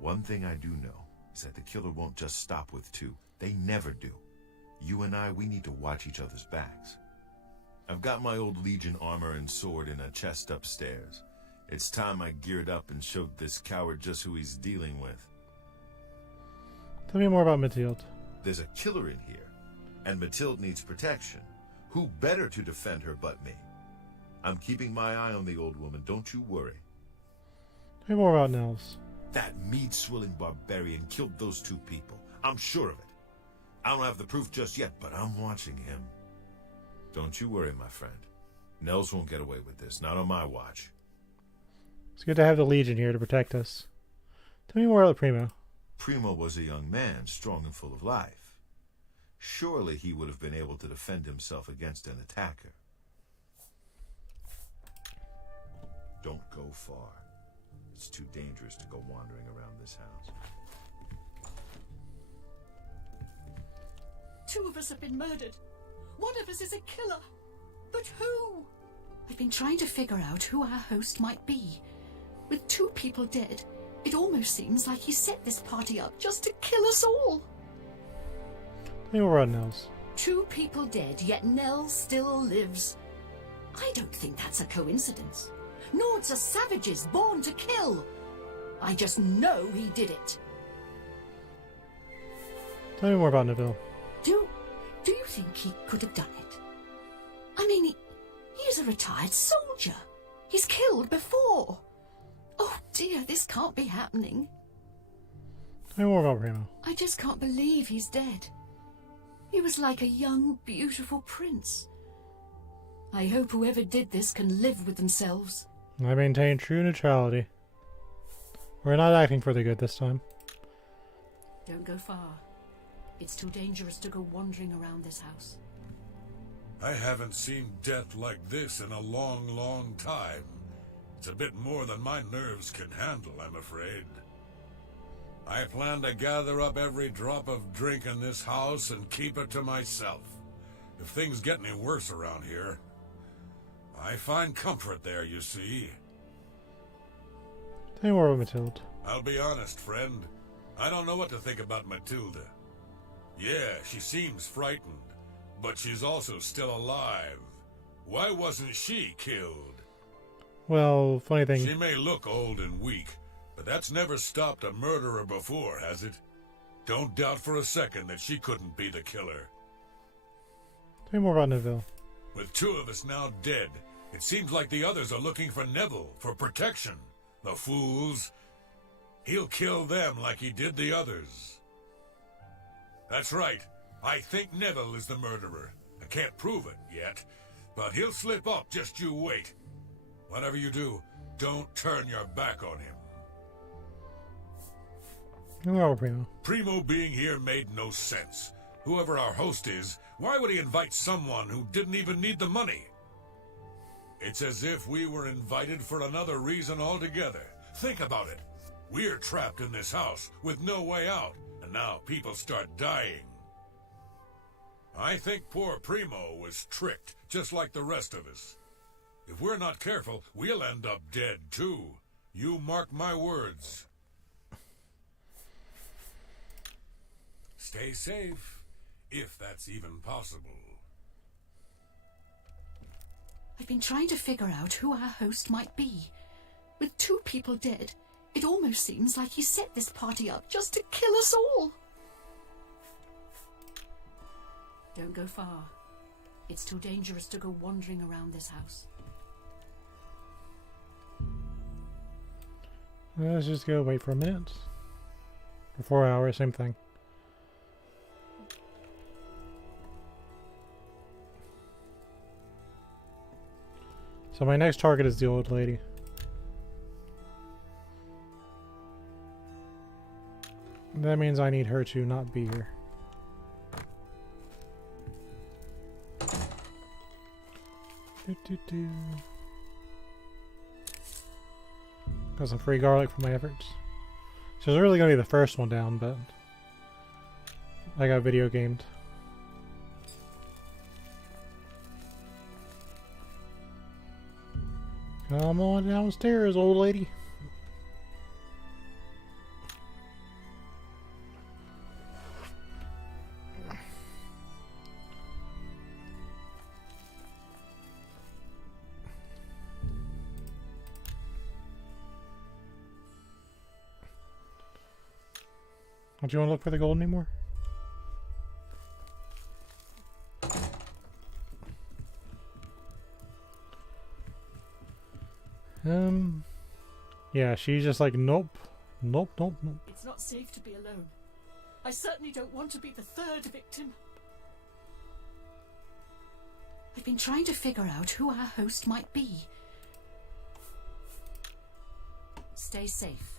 One thing I do know is that the killer won't just stop with 2. They never do. You and I, we need to watch each other's backs. I've got my old Legion armor and sword in a chest upstairs. It's time I geared up and showed this coward just who he's dealing with. Tell me more about Mathilde. There's a killer in here, and Mathilde needs protection. Who better to defend her but me? I'm keeping my eye on the old woman, don't you worry. Tell me more about Nels. That mead-swilling barbarian killed those 2 people. I'm sure of it. I don't have the proof just yet, but I'm watching him. Don't you worry, my friend. Nels won't get away with this, not on my watch. It's good to have the Legion here to protect us. Tell me more about Primo. Primo was a young man, strong and full of life. Surely he would have been able to defend himself against an attacker. Don't go far. It's too dangerous to go wandering around this house. 2 of us have been murdered. 1 of us is a killer. But who? I've been trying to figure out who our host might be. With 2 people dead, it almost seems like he set this party up just to kill us all. Tell me more about Nels. 2 people dead, yet Nell still lives. I don't think that's a coincidence. Nords are savages born to kill. I just know he did it. Tell me more about Neville. Do you think he could have done it? I mean, he's a retired soldier. He's killed before. Oh dear, this can't be happening. Tell me more about Primo. I just can't believe he's dead. He was like a young, beautiful prince. I hope whoever did this can live with themselves. I maintain true neutrality. We're not acting for the good this time. Don't go far. It's too dangerous to go wandering around this house. I haven't seen death like this in a long, long time. It's a bit more than my nerves can handle, I'm afraid. I plan to gather up every drop of drink in this house and keep it to myself. If things get any worse around here, I find comfort there, you see. Tell me more about Mathilde. I'll be honest, friend. I don't know what to think about Matilda. Yeah, she seems frightened, but she's also still alive. Why wasn't she killed? Well, funny thing. She may look old and weak, but that's never stopped a murderer before, has it? Don't doubt for a second that she couldn't be the killer. Tell me more about Neville. With 2 of us now dead, it seems like the others are looking for Neville for protection. The fools. He'll kill them like he did the others. That's right. I think Neville is the murderer. I can't prove it yet, but he'll slip up, just you wait. Whatever you do, don't turn your back on him. Hello, Primo. Primo being here made no sense. Whoever our host is, why would he invite someone who didn't even need the money? It's as if we were invited for another reason altogether. Think about it. We're trapped in this house with no way out, and now people start dying. I think poor Primo was tricked, just like the rest of us. If we're not careful, we'll end up dead, too. You mark my words. Stay safe, if that's even possible. I've been trying to figure out who our host might be. With 2 people dead, it almost seems like he set this party up just to kill us all. Don't go far. It's too dangerous to go wandering around this house. Let's just go wait for a minute. For 4 hours, same thing. So my next target is the old lady. That means I need her to not be here. Got some free garlic for my efforts. So it's really gonna be the first one down, but I got video gamed. Come on downstairs, old lady. Don't you want to look for the gold anymore? Yeah, she's just like, nope. Nope, nope, nope. It's not safe to be alone. I certainly don't want to be the 3rd victim. I've been trying to figure out who our host might be. Stay safe,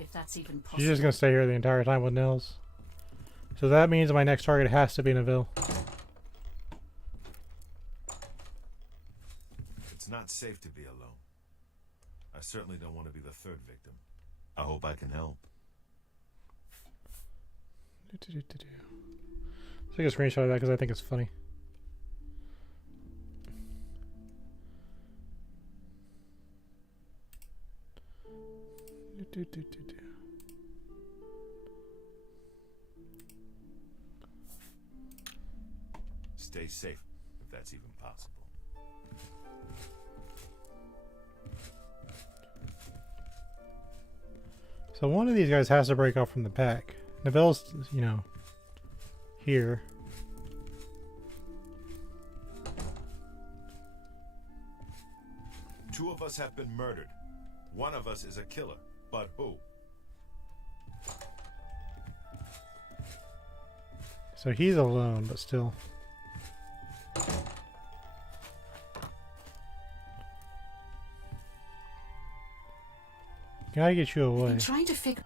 if that's even possible. She's just gonna stay here the entire time with Nils. So that means my next target has to be Neville. It's not safe to be alone. I certainly don't want to be the 3rd victim. I hope I can help. Take a screenshot of that because I think it's funny. Stay safe, if that's even possible. So one of these guys has to break off from the pack. Neville's, you know, here. Two of us have been murdered. One of us is a killer, but who? So he's alone, but still. Gotta get you away. I'm trying to figure.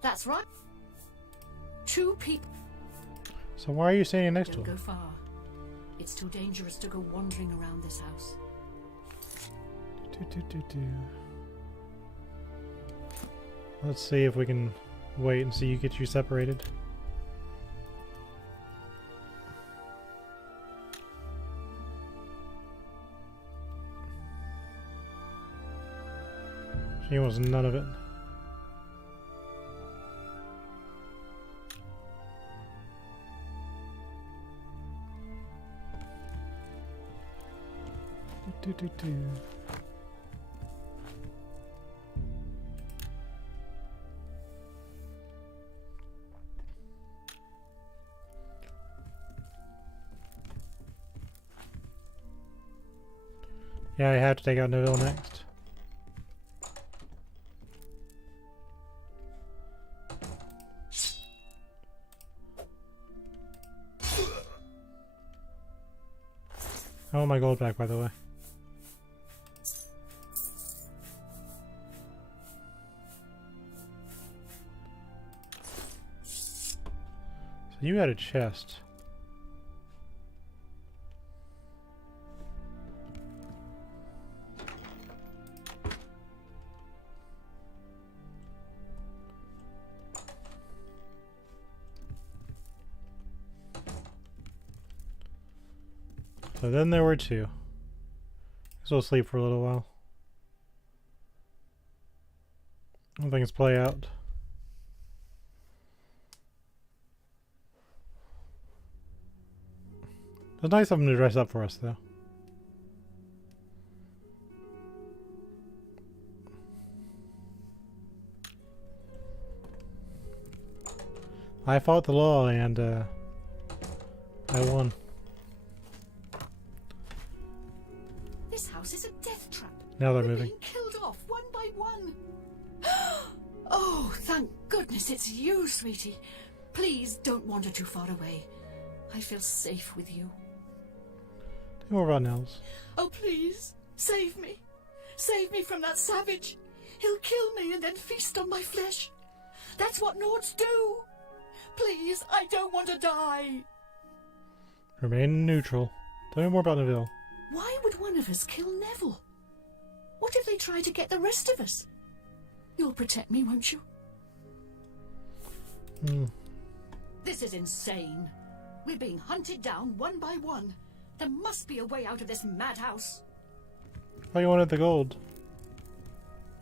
That's right. 2 people. So why are you standing next to Don't him? go far. It's too dangerous to go wandering around this house. Let's see if we can wait and see you get you separated. She wants none of it. Yeah, I have to take out Neville next. I want my gold back, by the way. So you had a chest. So then there were 2. So we'll sleep for a little while. Things play out. It's nice of them to dress up for us, though. I fought the law and I won. This house is a death trap. Now they're We're moving. being killed off one by one. Oh, thank goodness it's you, sweetie. Please don't wander too far away. I feel safe with you. Tell me more about Nels. Oh, please, save me. Save me from that savage. He'll kill me and then feast on my flesh. That's what Nords do. Please, I don't want to die. Remain neutral. Tell me more about Neville. Why would one of us kill Neville? What if they try to get the rest of us? You'll protect me, won't you? This is insane. We're being hunted down one by one. There must be a way out of this madhouse. Oh, you wanted the gold.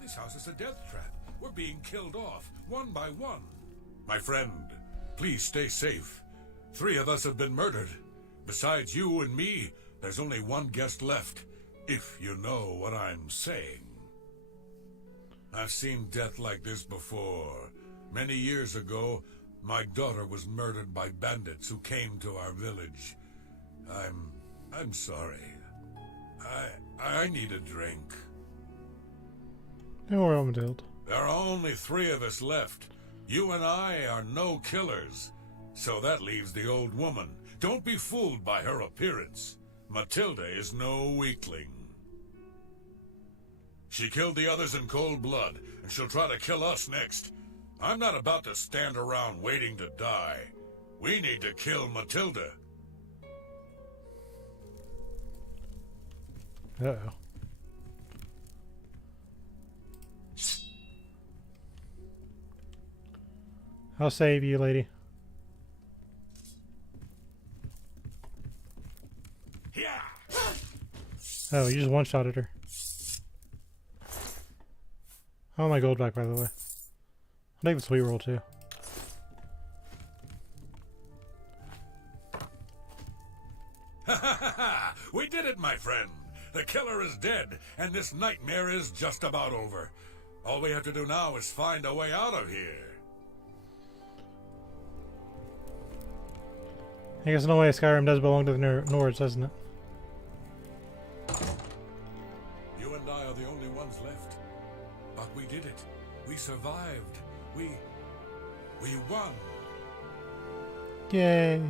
This house is a death trap. We're being killed off, one by one. My friend, please stay safe. 3 of us have been murdered. Besides you and me, there's only one guest left, if you know what I'm saying. I've seen death like this before. Many years ago, my daughter was murdered by bandits who came to our village. I'm sorry. I need a drink. No more Matilda. There are only 3 of us left. You and I are no killers. So that leaves the old woman. Don't be fooled by her appearance. Matilda is no weakling. She killed the others in cold blood, and she'll try to kill us next. I'm not about to stand around waiting to die. We need to kill Matilda. Uh-oh. I'll save you, lady. Oh, you just one-shotted her. I want my gold back, by the way. I'll take the sweet roll, too. Ha ha ha ha! We did it, my friend! The killer is dead, and this nightmare is just about over. All we have to do now is find a way out of here. I guess in a way Skyrim does belong to the Nords, doesn't it? You and I are the only ones left. But we did it. We survived. We won. Yay.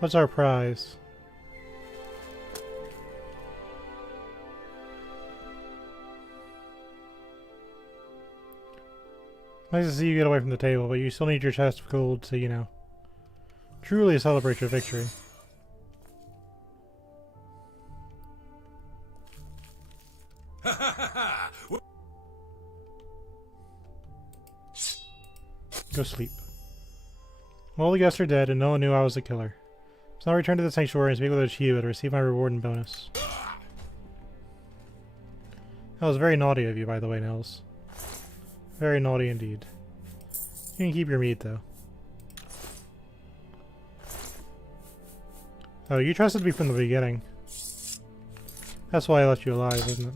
What's our prize? Nice to see you get away from the table, but you still need your chest of gold to, you know, truly celebrate your victory. Go sleep. All the guests are dead, and no one knew I was the killer. So now return to the sanctuary and speak with Archie to receive my reward and bonus. That was very naughty of you, by the way, Nils. Very naughty indeed. You can keep your meat, though. Oh, you trusted me from the beginning. That's why I left you alive, isn't it?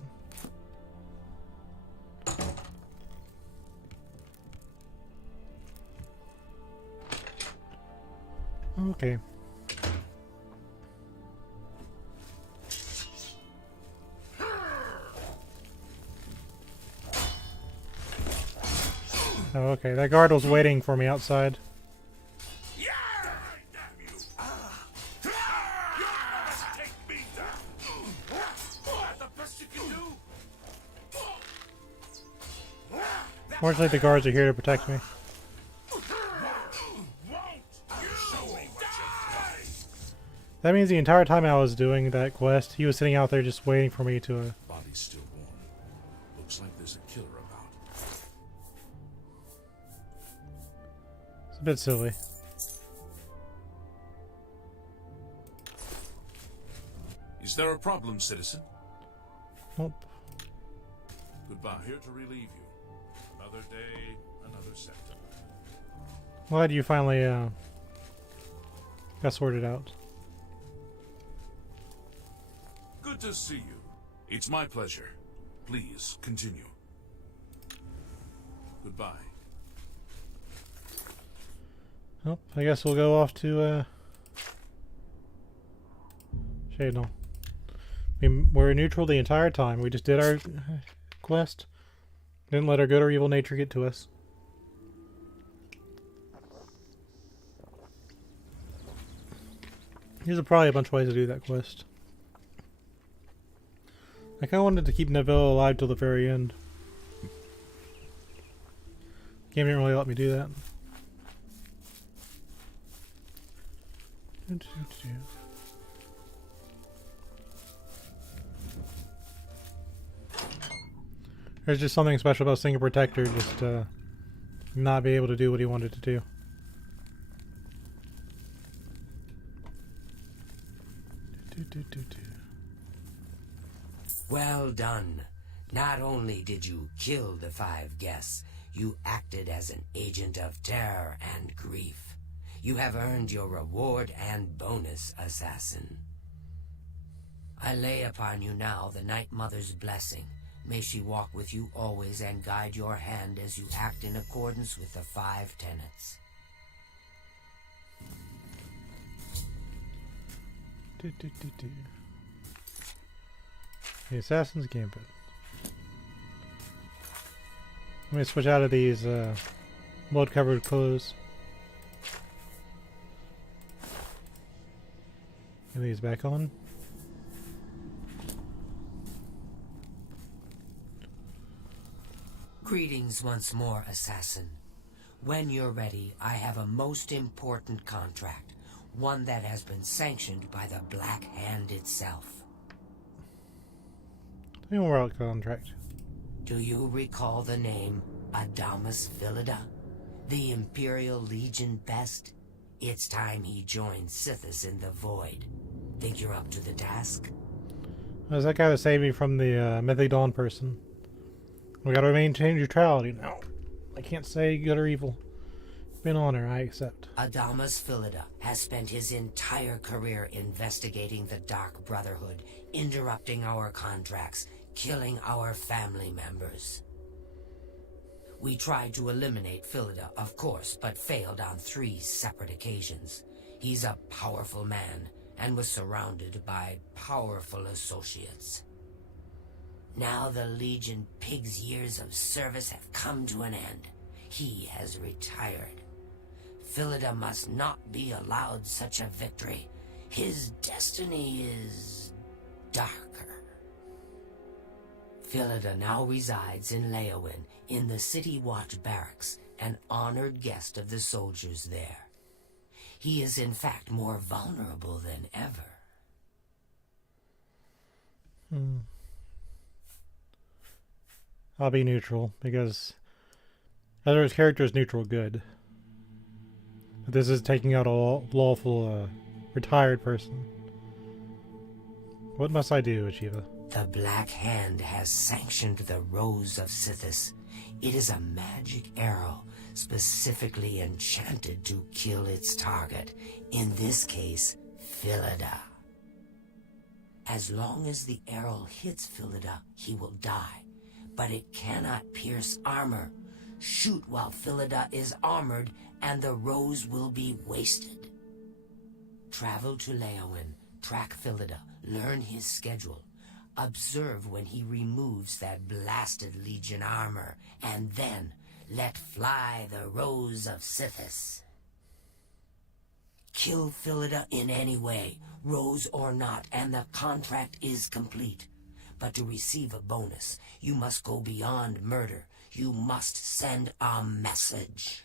Okay. Oh, okay. That guard was waiting for me outside. Fortunately, the guards are here to protect me. That means the entire time I was doing that quest, he was sitting out there just waiting for me to... Body's still warm. Looks like there's a killer about. It's a bit silly. Is there a problem, citizen? Nope. Goodbye. Here to relieve you. Another day, another sector. Glad you finally got sorted out. Good to see you. It's my pleasure. Please, continue. Goodbye. Well, I guess we'll go off to, Shadnell. We're neutral the entire time. We just did our quest. Didn't let our good or evil nature get to us. There's probably a bunch of ways to do that quest. I kind of wanted to keep Neville alive till the very end. Game didn't really let me do that. There's just something special about seeing a protector just not be able to do what he wanted to do. Well done. Not only did you kill the 5 guests, you acted as an agent of terror and grief. You have earned your reward and bonus, assassin. I lay upon you now the Night Mother's blessing. May she walk with you always and guide your hand as you act in accordance with the 5 tenets. The Assassin's Gambit. Let me switch out of these blood-covered clothes. Get these back on. Greetings once more, assassin. When you're ready, I have a most important contract. One that has been sanctioned by the Black Hand itself. Tell me more about the contract. Do you recall the name Adamus Philida? The Imperial Legion best? It's time he joined Sithis in the Void. Think you're up to the task? There's that guy that saved me from the Mythic Dawn person. We gotta maintain neutrality now. I can't say good or evil. It's been an honor, I accept. Adamus Philida has spent his entire career investigating the Dark Brotherhood, interrupting our contracts, killing our family members. We tried to eliminate Philida, of course, but failed on 3 separate occasions. He's a powerful man, and was surrounded by powerful associates. Now the Legion Pig's years of service have come to an end. He has retired. Philida must not be allowed such a victory. His destiny is darker. Philida now resides in Leowin, in the City Watch Barracks, an honored guest of the soldiers there. He is in fact more vulnerable than ever. I'll be neutral, because Ezerith's character is neutral good. But this is taking out a lawful, retired person. What must I do, Achieva? The Black Hand has sanctioned the Rose of Sithis. It is a magic arrow, specifically enchanted to kill its target, in this case, Philida. As long as the arrow hits Philida, he will die. But it cannot pierce armor. Shoot while Philida is armored, and the rose will be wasted. Travel to Leowin, track Philida, learn his schedule. Observe when he removes that blasted Legion armor, and then let fly the Rose of Sithis. Kill Philida in any way, rose or not, and the contract is complete. But to receive a bonus, you must go beyond murder. You must send a message.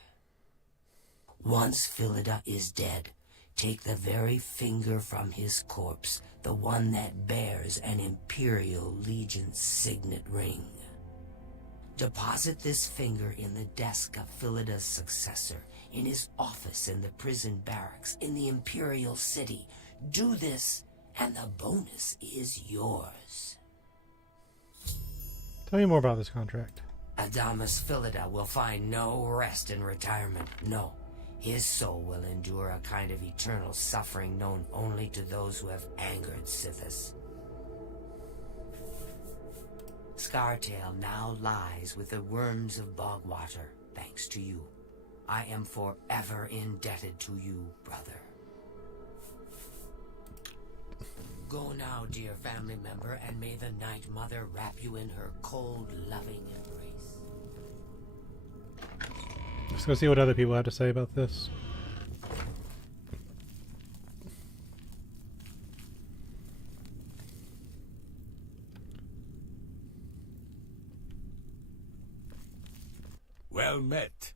Once Philida is dead, take the very finger from his corpse, the one that bears an Imperial Legion signet ring. Deposit this finger in the desk of Philida's successor, in his office in the prison barracks, in the Imperial City. Do this, and the bonus is yours. Tell me more about this contract. Adamus Philida will find no rest in retirement. No. His soul will endure a kind of eternal suffering known only to those who have angered Sithis. Scartail now lies with the worms of Bogwater, thanks to you. I am forever indebted to you, brother. Go now, dear family member, and may the Night Mother wrap you in her cold, loving embrace. Let's go see what other people have to say about this. Well met.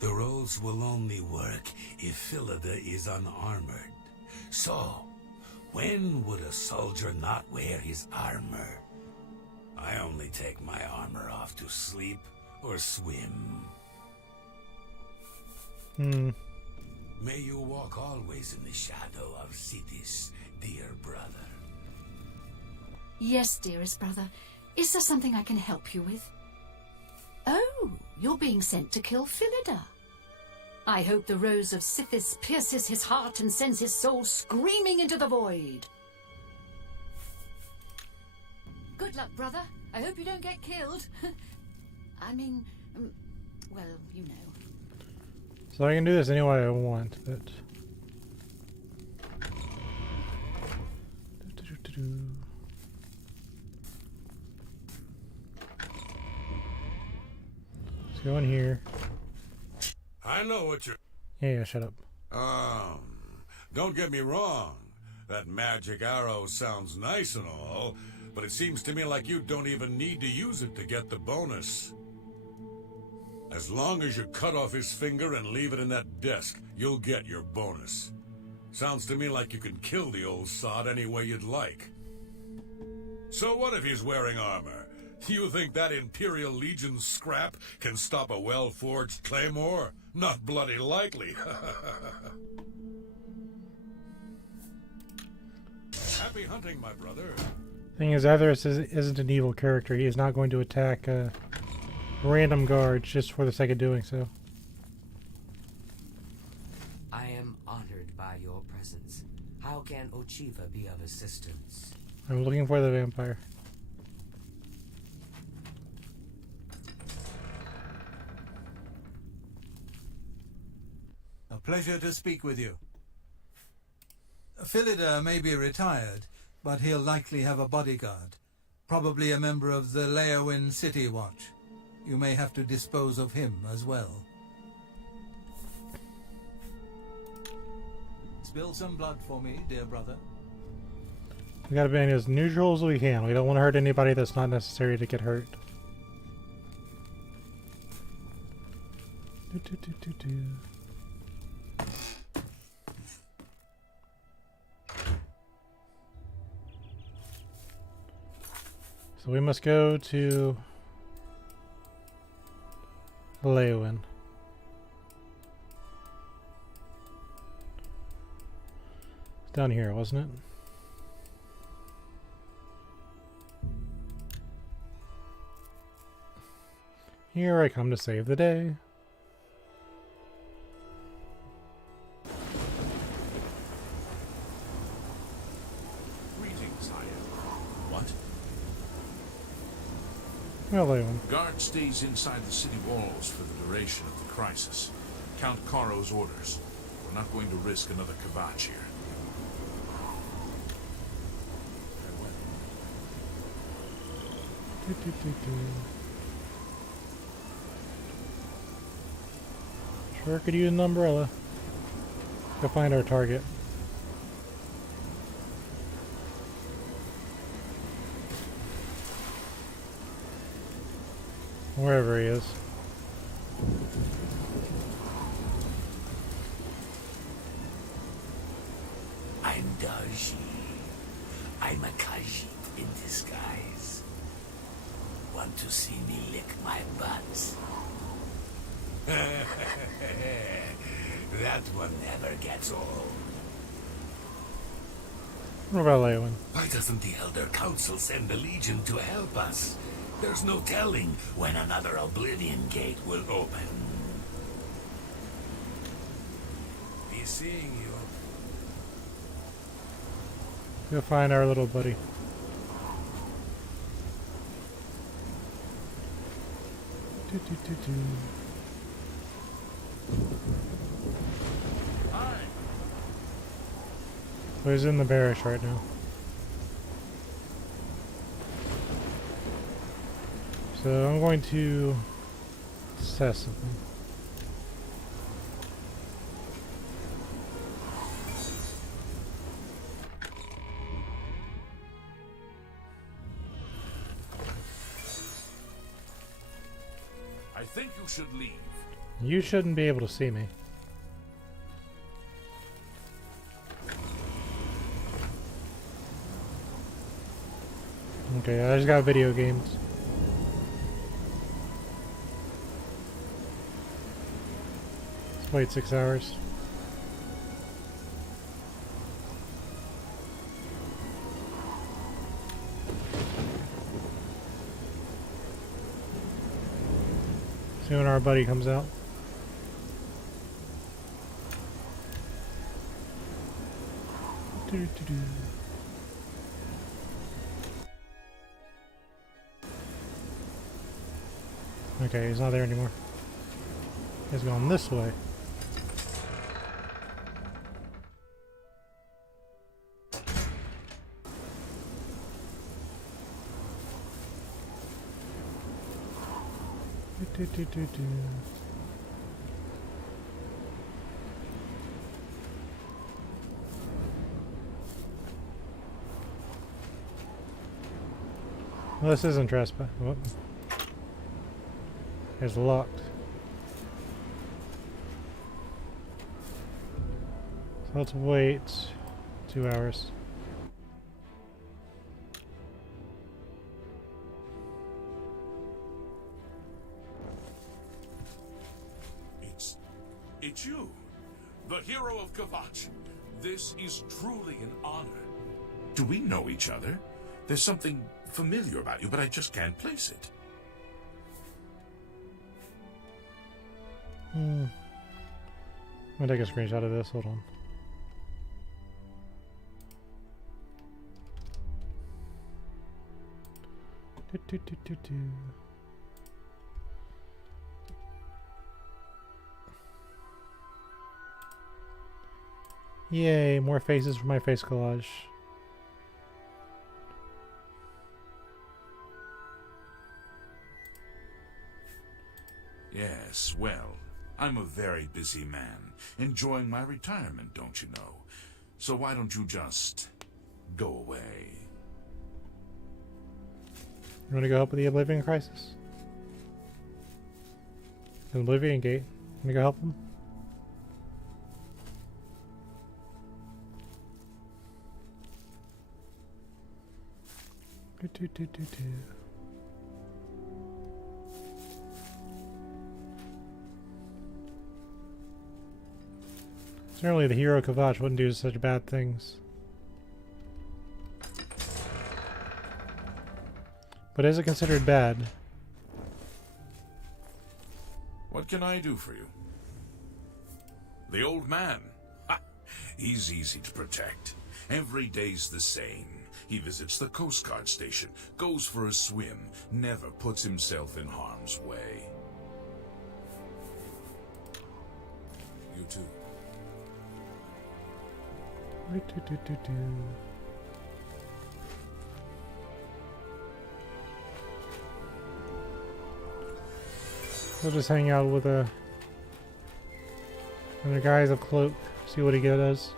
The roles will only work if Philida is unarmored. So, when would a soldier not wear his armor? I only take my armor off to sleep or swim. May you walk always in the shadow of Sithis, dear brother. Yes, dearest brother. Is there something I can help you with? Oh, you're being sent to kill Philida. I hope the rose of Sithis pierces his heart and sends his soul screaming into the void. Good luck, brother. I hope you don't get killed. I mean, well, you know. So I can do this any way I want, but... Let's go in here. I know what you're... Yeah, shut up. Don't get me wrong. That magic arrow sounds nice and all, but it seems to me like you don't even need to use it to get the bonus. As long as you cut off his finger and leave it in that desk, you'll get your bonus. Sounds to me like you can kill the old sod any way you'd like. So what if he's wearing armor? You think that Imperial Legion scrap can stop a well-forged claymore? Not bloody likely. Happy hunting, my brother. Thing is, Ezerith isn't an evil character. He is not going to attack random guards just for the sake of doing so. I am honored by your presence. How can Ochiva be of assistance? I'm looking for the vampire. A pleasure to speak with you. Philida may be retired, but he'll likely have a bodyguard. Probably a member of the Leowin City Watch. You may have to dispose of him as well. Spill some blood for me, dear brother. We gotta be as neutral as we can. We don't want to hurt anybody that's not necessary to get hurt. So we must go to Leowin. It's down here, wasn't it? Here I come to save the day. Greetings, Higher. What? Well, Leowin. Guard stays inside the city walls for the duration of the crisis. Count Caro's orders. We're not going to risk another kvatch here. Sure could use an umbrella. Go find our target. Wherever he is. I'm Darji. I'm a Khajiit in disguise. Want to see me lick my butt? That one never gets old. What about Leowin? Why doesn't the Elder Council send the Legion to help us? There's no telling when another Oblivion gate will open. Be seeing you. Go find our little buddy. So he's in the barracks right now. So I'm going to test something. I think you should leave. You shouldn't be able to see me. Okay, I just got video games. Let's wait 6 hours. See when our buddy comes out. Doo-doo-doo-doo. Okay, he's not there anymore. He's gone this way. Do-do-do-do-do. Well, this isn't trespass. What? It's locked. So let's wait 2 hours. It's you, the hero of Kvatch. This is truly an honor. Do we know each other? There's something familiar about you, but I just can't place it. I'm gonna take a screenshot of this. Hold on. Do-do-do-do-do. Yay, more faces for my face collage. Yes, well, I'm a very busy man, enjoying my retirement, don't you know? So why don't you just go away? You want to go help with the Oblivion crisis? The Oblivion gate. Want to go help them? Do-do-do-do-do. Certainly the hero Kvatch wouldn't do such bad things. But is it considered bad? What can I do for you? The old man. Ha! He's easy to protect. Every day's the same. He visits the Coast Guard station, goes for a swim, never puts himself in harm's way. You too. Do-do-do-do-do. We'll just hang out with a in the guise of cloak, see what he does.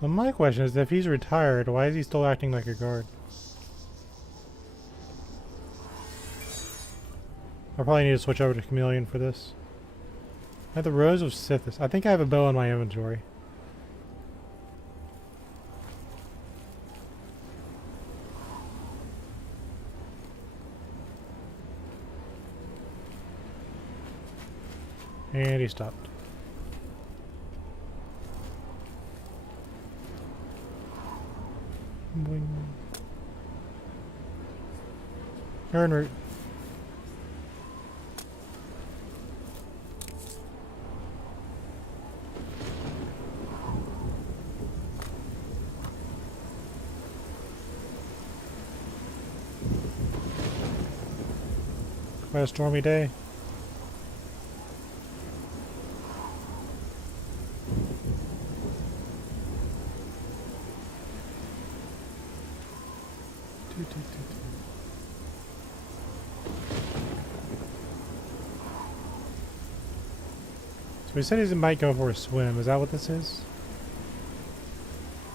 So my question is, if he's retired, why is he still acting like a guard? I probably need to switch over to Chameleon for this. I have the Rose of Sithis. I think I have a bow in my inventory. And he stopped. Boing. Turn route. Quite a stormy day. So he said he might go for a swim. Is that what this is?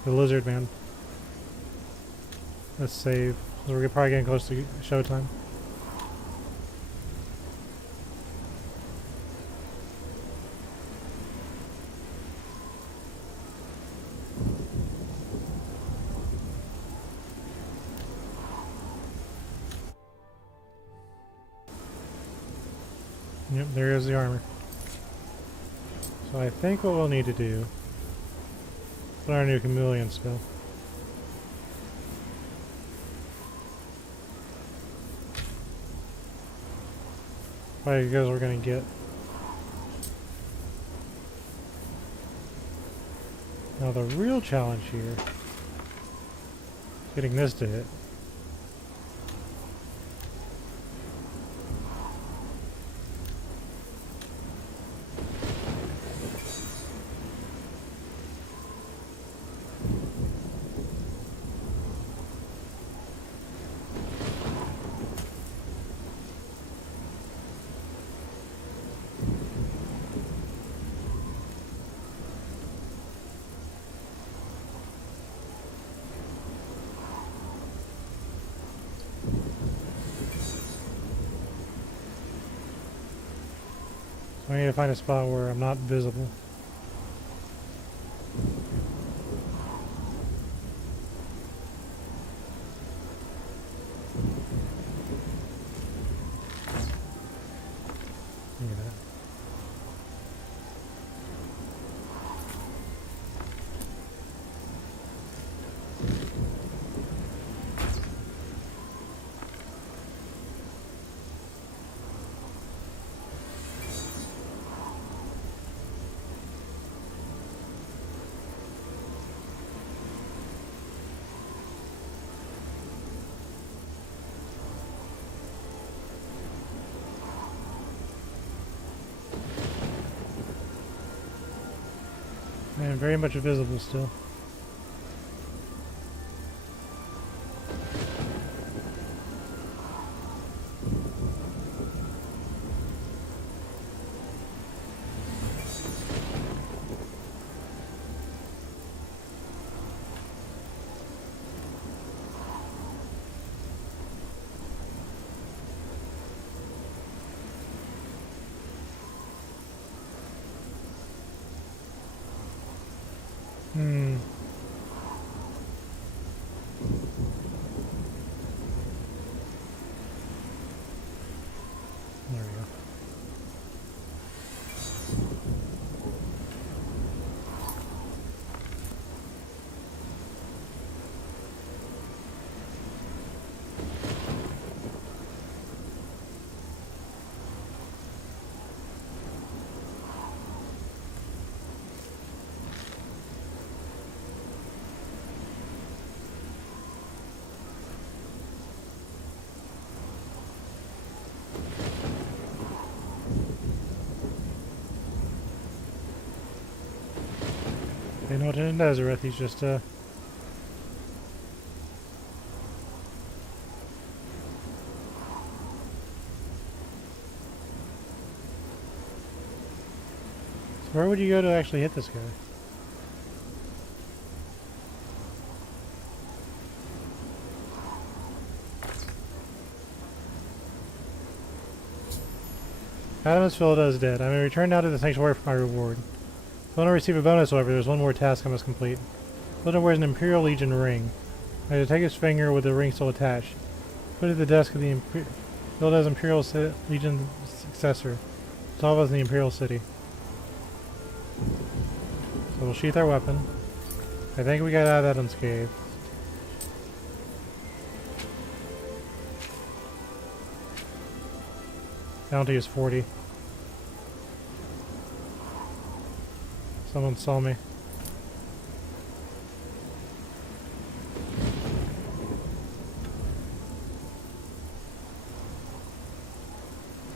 The lizard man. Let's save. We're probably getting close to showtime. Yep, there is the armor. So I think what we'll need to do, put our new chameleon spell. Probably because we're gonna get. Now the real challenge here, getting this to hit. So I need to find a spot where I'm not visible. Look at that. Man, very much visible still. Hmm. There we go. They know what in Ezerith, he's just So where would you go to actually hit this guy? Adamus Philida is dead. I may return now to the sanctuary for my reward. If I want to receive a bonus, however, there's one more task I must complete. Philida wears an Imperial Legion ring. I have to take his finger with the ring still attached. Put it at the desk of the Philida's Imperial Legion successor. Solve us in the Imperial City. So we'll sheath our weapon. I think we got out of that unscathed. Bounty is 40. Someone saw me.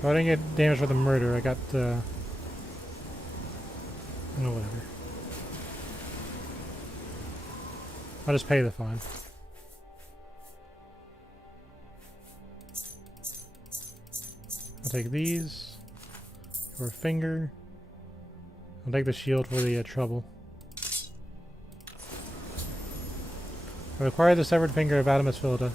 I didn't get damage for the murder. I got no, whatever. I'll just pay the fine. I'll take these for a finger. I'll take the shield for the trouble. I acquired the severed finger of Adamus Philida.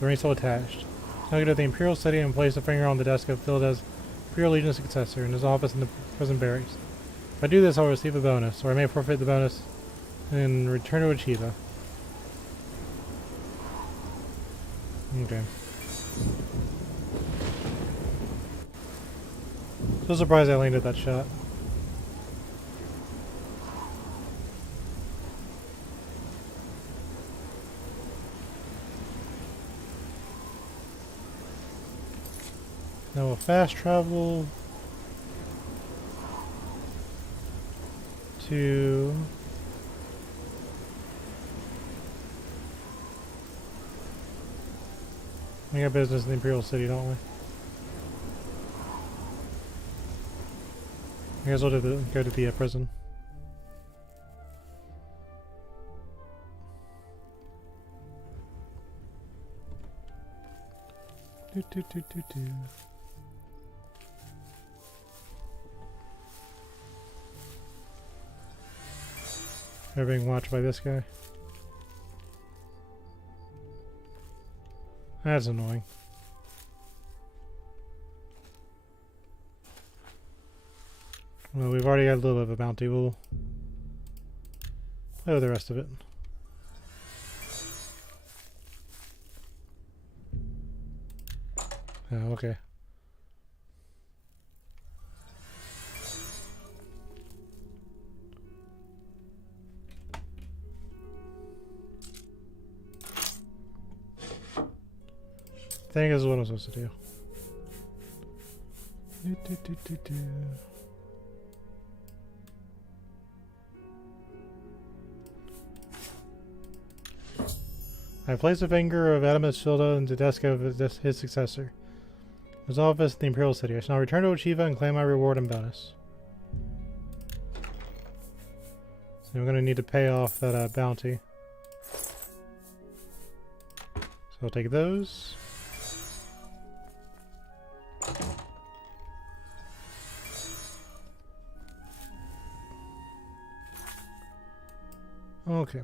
The ring still attached. Now I go to the Imperial City and place the finger on the desk of Philida's Imperial Legion successor in his office in the prison barracks. If I do this, I'll receive a bonus, or I may forfeit the bonus and return to Achieva. Okay. So surprised I landed that shot. Now we'll fast travel to we got business in the Imperial City, don't we? I guess we'll go to the prison. They're being watched by this guy. That's annoying. Well, we've already got a little bit of a bounty. We'll play with the rest of it. Oh, okay. I think this is what I'm supposed to do. I placed a finger of Adamus Philida in the desk of his successor. His office in the Imperial City. I shall now return to Achieva and claim my reward and bonus. So I'm going to need to pay off that bounty. So I'll take those. Okay.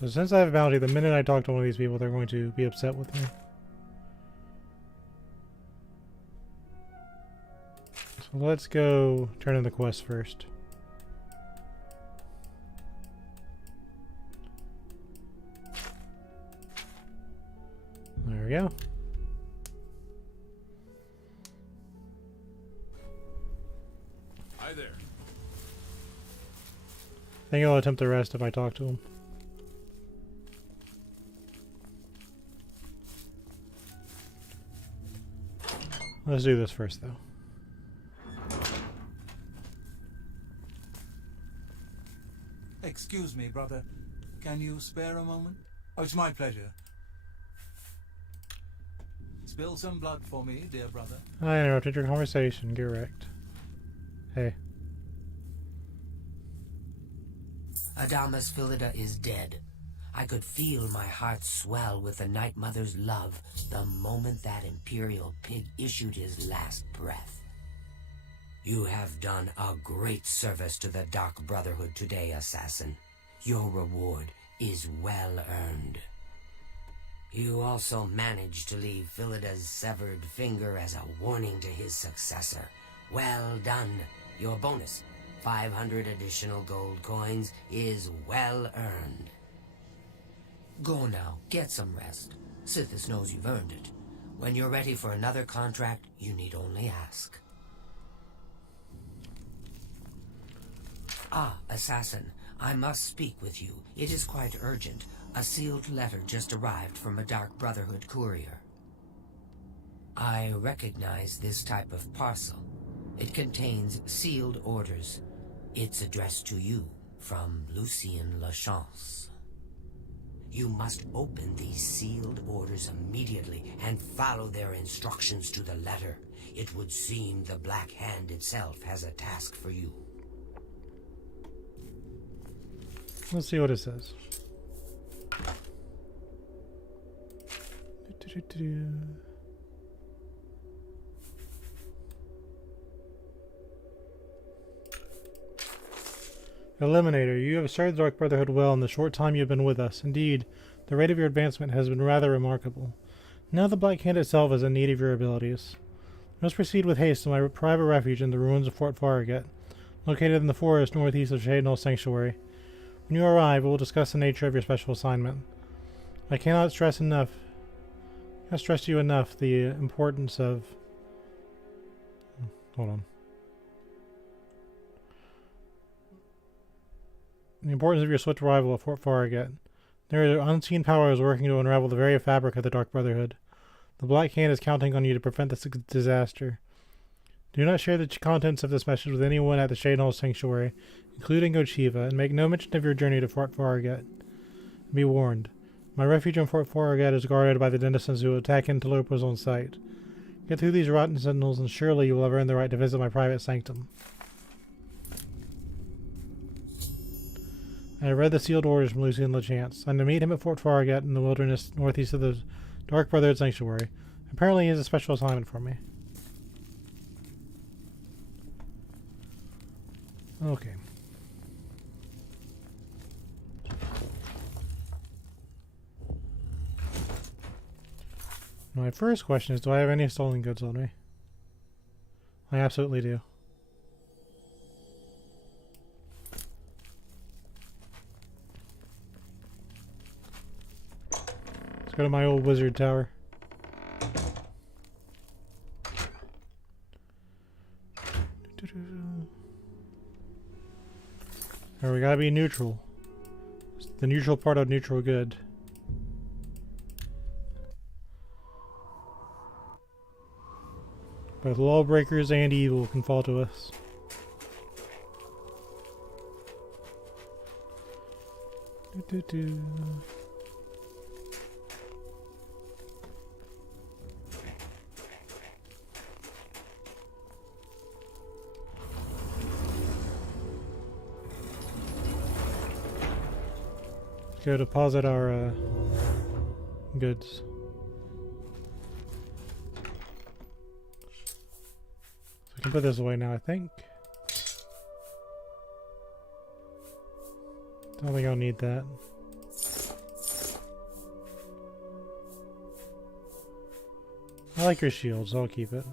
So since I have a bounty, the minute I talk to one of these people, they're going to be upset with me. So let's go turn in the quest first. There we go. Hi there. I think I'll attempt the rest if I talk to him. Let's do this first, though. Excuse me, brother. Can you spare a moment? Oh, it's my pleasure. Spill some blood for me, dear brother. I interrupted your conversation. Get wrecked. Hey. Adamus Philida is dead. I could feel my heart swell with the Night Mother's love the moment that Imperial pig issued his last breath. You have done a great service to the Dark Brotherhood today, Assassin. Your reward is well earned. You also managed to leave Philida's severed finger as a warning to his successor. Well done. Your bonus, 500 additional gold coins, is well earned. Go now, get some rest. Sithis knows you've earned it. When you're ready for another contract, you need only ask. Ah, Assassin, I must speak with you. It is quite urgent. A sealed letter just arrived from a Dark Brotherhood courier. I recognize this type of parcel. It contains sealed orders. It's addressed to you from Lucien Lachance. You must open these sealed orders immediately and follow their instructions to the letter. It would seem the Black Hand itself has a task for you. Let's see what it says. Eliminator, you have served the Dark Brotherhood well in the short time you have been with us. Indeed, the rate of your advancement has been rather remarkable. Now the Black Hand itself is in need of your abilities. I must proceed with haste to my private refuge in the ruins of Fort Farragut, located in the forest northeast of Shadenhall Sanctuary. When you arrive, we will discuss the nature of your special assignment. I cannot stress to you enough the importance of... Hold on. The importance of your swift arrival at Fort Farragut. There are unseen powers working to unravel the very fabric of the Dark Brotherhood. The Black Hand is counting on you to prevent this disaster. Do not share the contents of this message with anyone at the Shadenhall Sanctuary, including Gochiva, and make no mention of your journey to Fort Farragut. Be warned. My refuge in Fort Farragut is guarded by the denizens who attack interlopers on sight. Get through these rotten sentinels, and surely you will have earned the right to visit my private sanctum. I have read the sealed orders from Lucian LeChance. I'm to meet him at Fort Farragut in the wilderness northeast of the Dark Brotherhood Sanctuary. Apparently he has a special assignment for me. Okay. My first question is, do I have any stolen goods on me? I absolutely do. Let's go to my old wizard tower. Or we gotta be neutral. It's the neutral part of neutral good. Both lawbreakers and evil can fall to us. Go deposit our goods. So we can put this away now, I think. Don't think I'll need that. I like your shields, I'll keep it.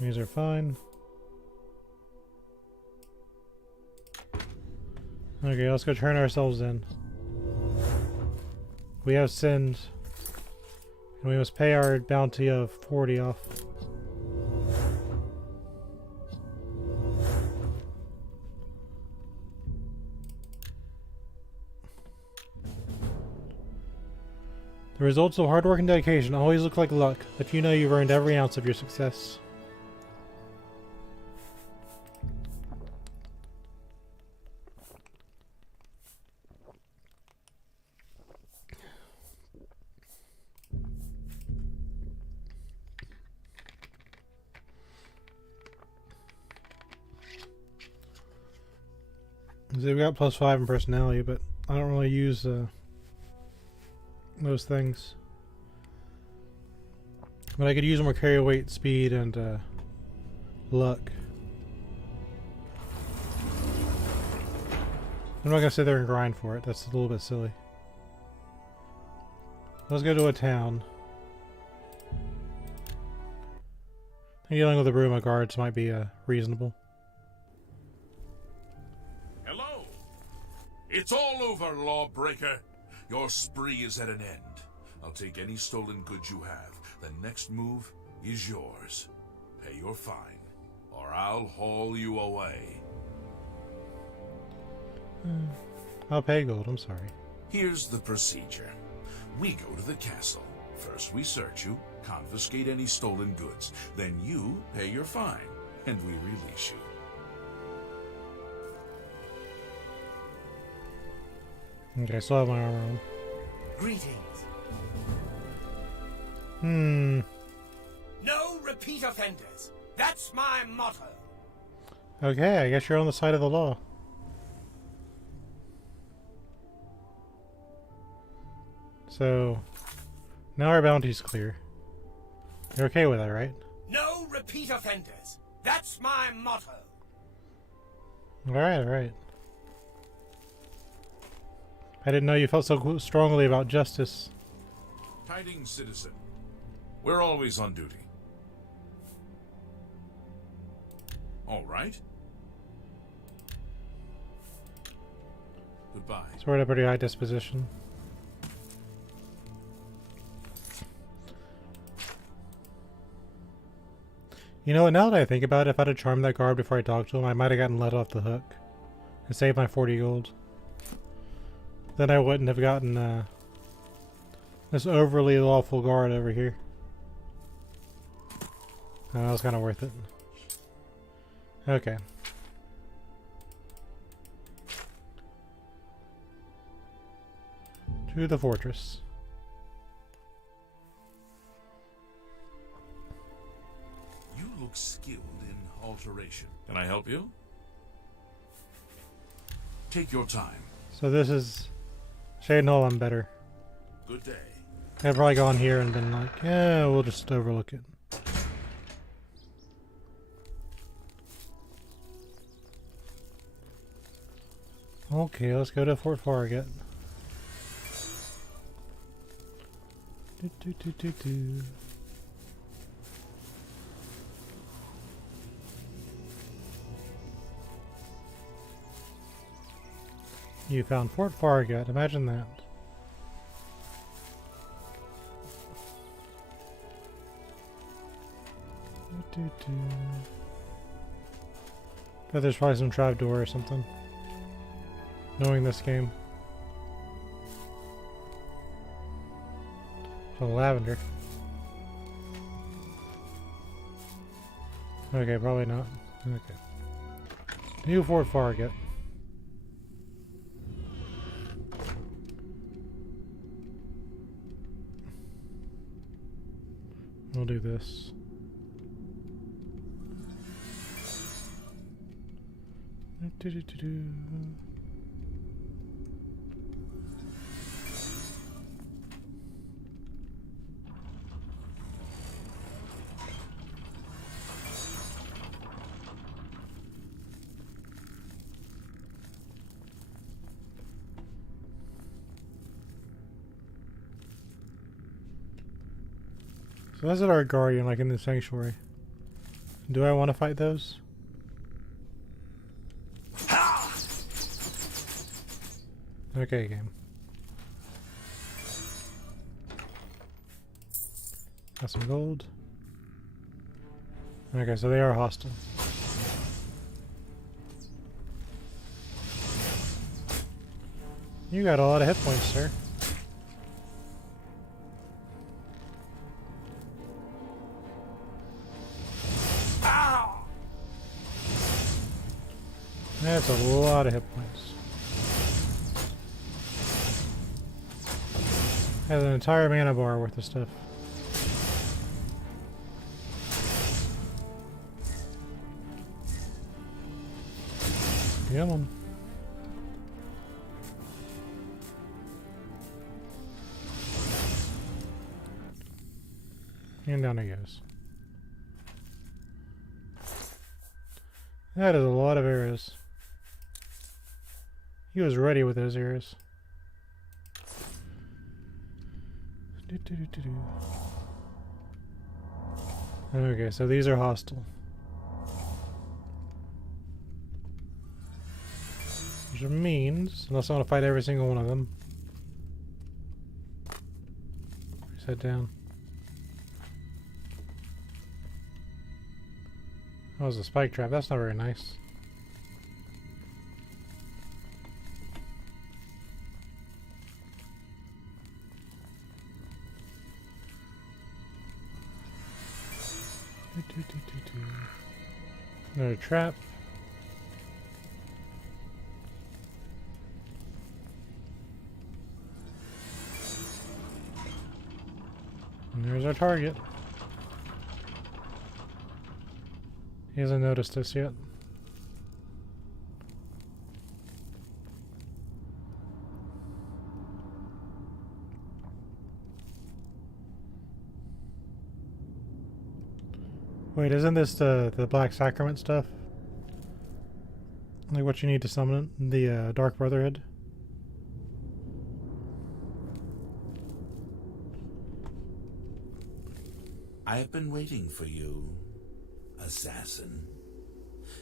These are fine. Okay, let's go turn ourselves in. We have sinned, and we must pay our bounty of 40 off. The results of hard work and dedication always look like luck, but you know you've earned every ounce of your success. We got +5 in personality, but I don't really use those things. But I could use more carry weight, speed, and luck. I'm not gonna sit there and grind for it. That's a little bit silly. Let's go to a town. I think dealing with the Bruma guards might be reasonable. It's all over, lawbreaker. Your spree is at an end. I'll take any stolen goods you have. The next move is yours. Pay your fine, or I'll haul you away. I'll pay gold, I'm sorry. Here's the procedure. We go to the castle. First we search you, confiscate any stolen goods. Then you pay your fine, and we release you. Okay, so I have my armor on. Greetings. No repeat offenders. That's my motto. Okay, I guess you're on the side of the law. So, now our bounty's clear. You're okay with that, right? No repeat offenders. That's my motto. Alright, alright. I didn't know you felt so strongly about justice. Tidings, citizen. We're always on duty. All right. Goodbye. So we're at a pretty high disposition. You know what, now that I think about it, if I'd have charmed that guard before I talked to him, I might have gotten let off the hook. And saved my 40 gold. Then I wouldn't have gotten this overly lawful guard over here. That was kind of worth it. Okay. To the fortress. You look skilled in alteration. Can I help you? Take your time. So this is Shade Null, I'm better. Good day. I've probably gone here and been like, yeah, we'll just overlook it. Okay, let's go to Fort Farragut. Do. You found Fort Farragut, imagine that. Bet there's probably some trapdoor or something. Knowing this game. Some lavender. Okay, probably not. Okay. New Fort Farragut. We'll do this. So that's our guardian, like in the sanctuary. Do I want to fight those? Okay, game. Got some gold. Okay, so they are hostile. You got a lot of hit points, sir. That's a lot of hit points. Has an entire mana bar worth of stuff. Come on. And down it goes. That is a lot of arrows. He was ready with those arrows. Okay, so these are hostile. Which means, unless I want to fight every single one of them. Set down. That was a spike trap. That's not very nice. Another trap. And there's our target. He hasn't noticed us yet. Wait, isn't this the Black Sacrament stuff? Like what you need to summon the Dark Brotherhood? I have been waiting for you, assassin.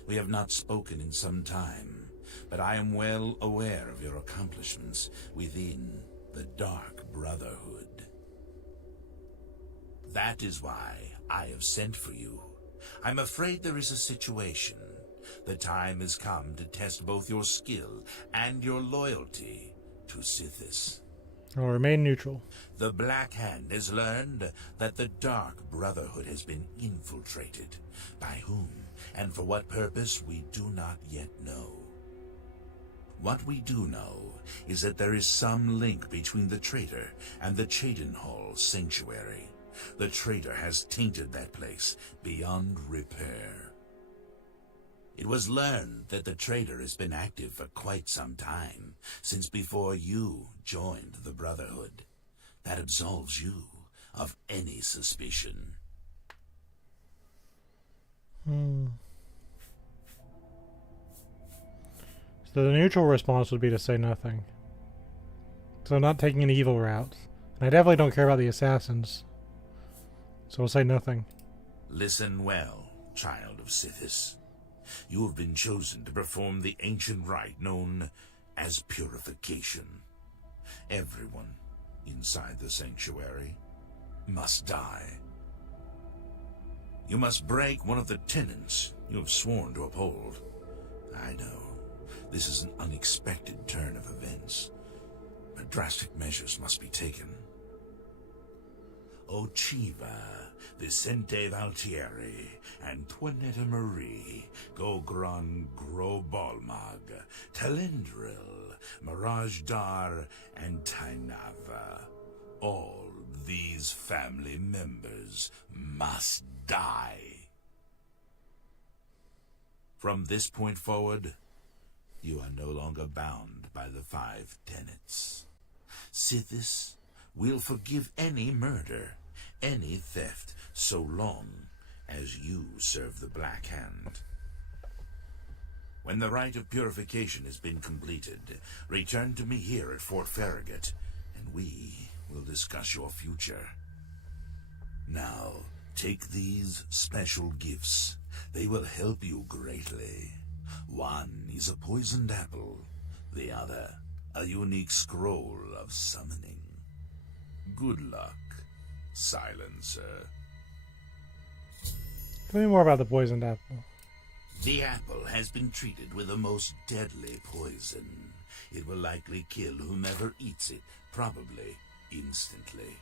We have not spoken in some time, but I am well aware of your accomplishments within the Dark Brotherhood. That is why I have sent for you. I'm afraid there is a situation. The time has come to test both your skill and your loyalty to Sithis. I'll remain neutral. The Black Hand has learned that the Dark Brotherhood has been infiltrated. By whom and for what purpose we do not yet know. What we do know is that there is some link between the traitor and the Cheydinhal Sanctuary. The traitor has tainted that place beyond repair. It was learned that the traitor has been active for quite some time, since before you joined the Brotherhood. That absolves you of any suspicion. So the neutral response would be to say nothing. So I'm not taking an evil route. And I definitely don't care about the assassins. So we'll say nothing. Listen well, child of Sithis. You have been chosen to perform the ancient rite known as purification. Everyone inside the sanctuary must die. You must break one of the tenets you have sworn to uphold. I know, this is an unexpected turn of events, but drastic measures must be taken. Ochiva, Vicente Valtieri, Antoinetta Marie, Gogron Grobalmag, Telendril, Mirage Dar, and Tainava. All these family members must die. From this point forward, you are no longer bound by the 5 tenets. Sithis will forgive any murder, any theft, so long as you serve the Black Hand. When the rite of purification has been completed, return to me here at Fort Farragut, and we will discuss your future. Now, take these special gifts. They will help you greatly. One is a poisoned apple, the other a unique scroll of summoning. Good luck, Silencer. Tell me more about the poisoned apple. The apple has been treated with a most deadly poison. It will likely kill whomever eats it, probably instantly.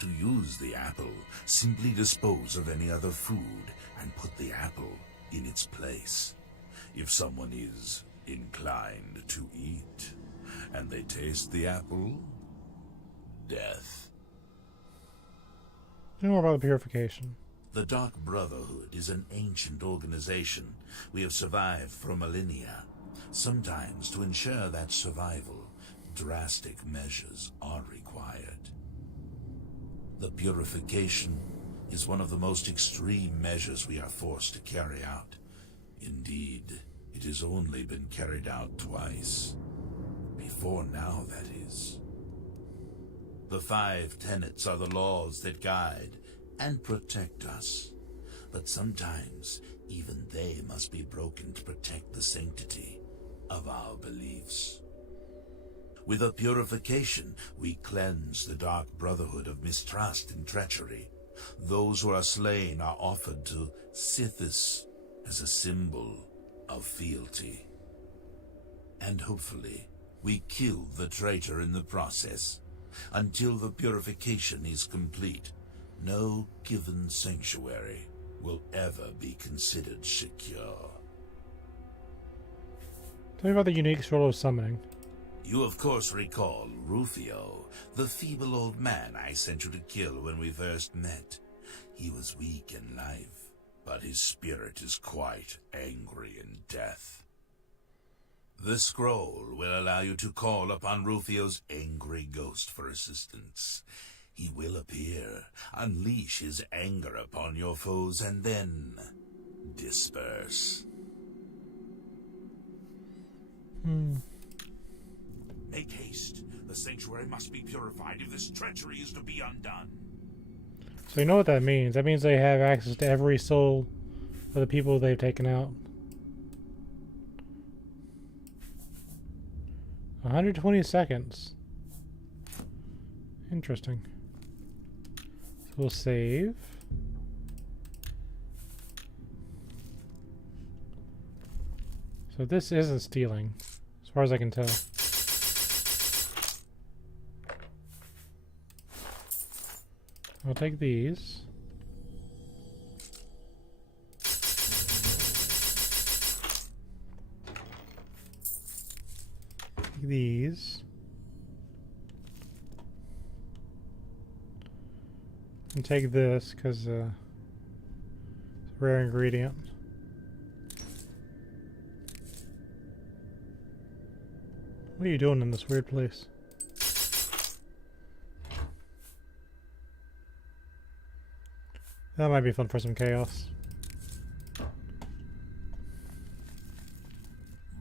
To use the apple, simply dispose of any other food and put the apple in its place. If someone is inclined to eat, and they taste the apple, death. Tell me more about the purification. The Dark Brotherhood is an ancient organization. We have survived for millennia. Sometimes, to ensure that survival, drastic measures are required. The purification is one of the most extreme measures we are forced to carry out. Indeed, it has only been carried out twice. Before now, that is. The 5 tenets are the laws that guide and protect us. But sometimes, even they must be broken to protect the sanctity of our beliefs. With a purification, we cleanse the Dark Brotherhood of mistrust and treachery. Those who are slain are offered to Sithis as a symbol of fealty. And hopefully, we kill the traitor in the process. Until the purification is complete, No given sanctuary will ever be considered secure. Tell me about the unique sort of summoning. You of course recall Rufio, the feeble old man I sent you to kill when we first met. He was weak in life, but his spirit is quite angry in death. The scroll will allow you to call upon Rufio's angry ghost for assistance. He will appear, unleash his anger upon your foes, and then disperse. Make haste. The sanctuary must be purified if this treachery is to be undone. So you know what that means. That means they have access to every soul of the people they've taken out. 120 seconds. Interesting. So we'll save. So this isn't stealing, as far as I can tell. I'll take these. Take these. And take this, because it's a rare ingredient. What are you doing in this weird place? That might be fun for some chaos.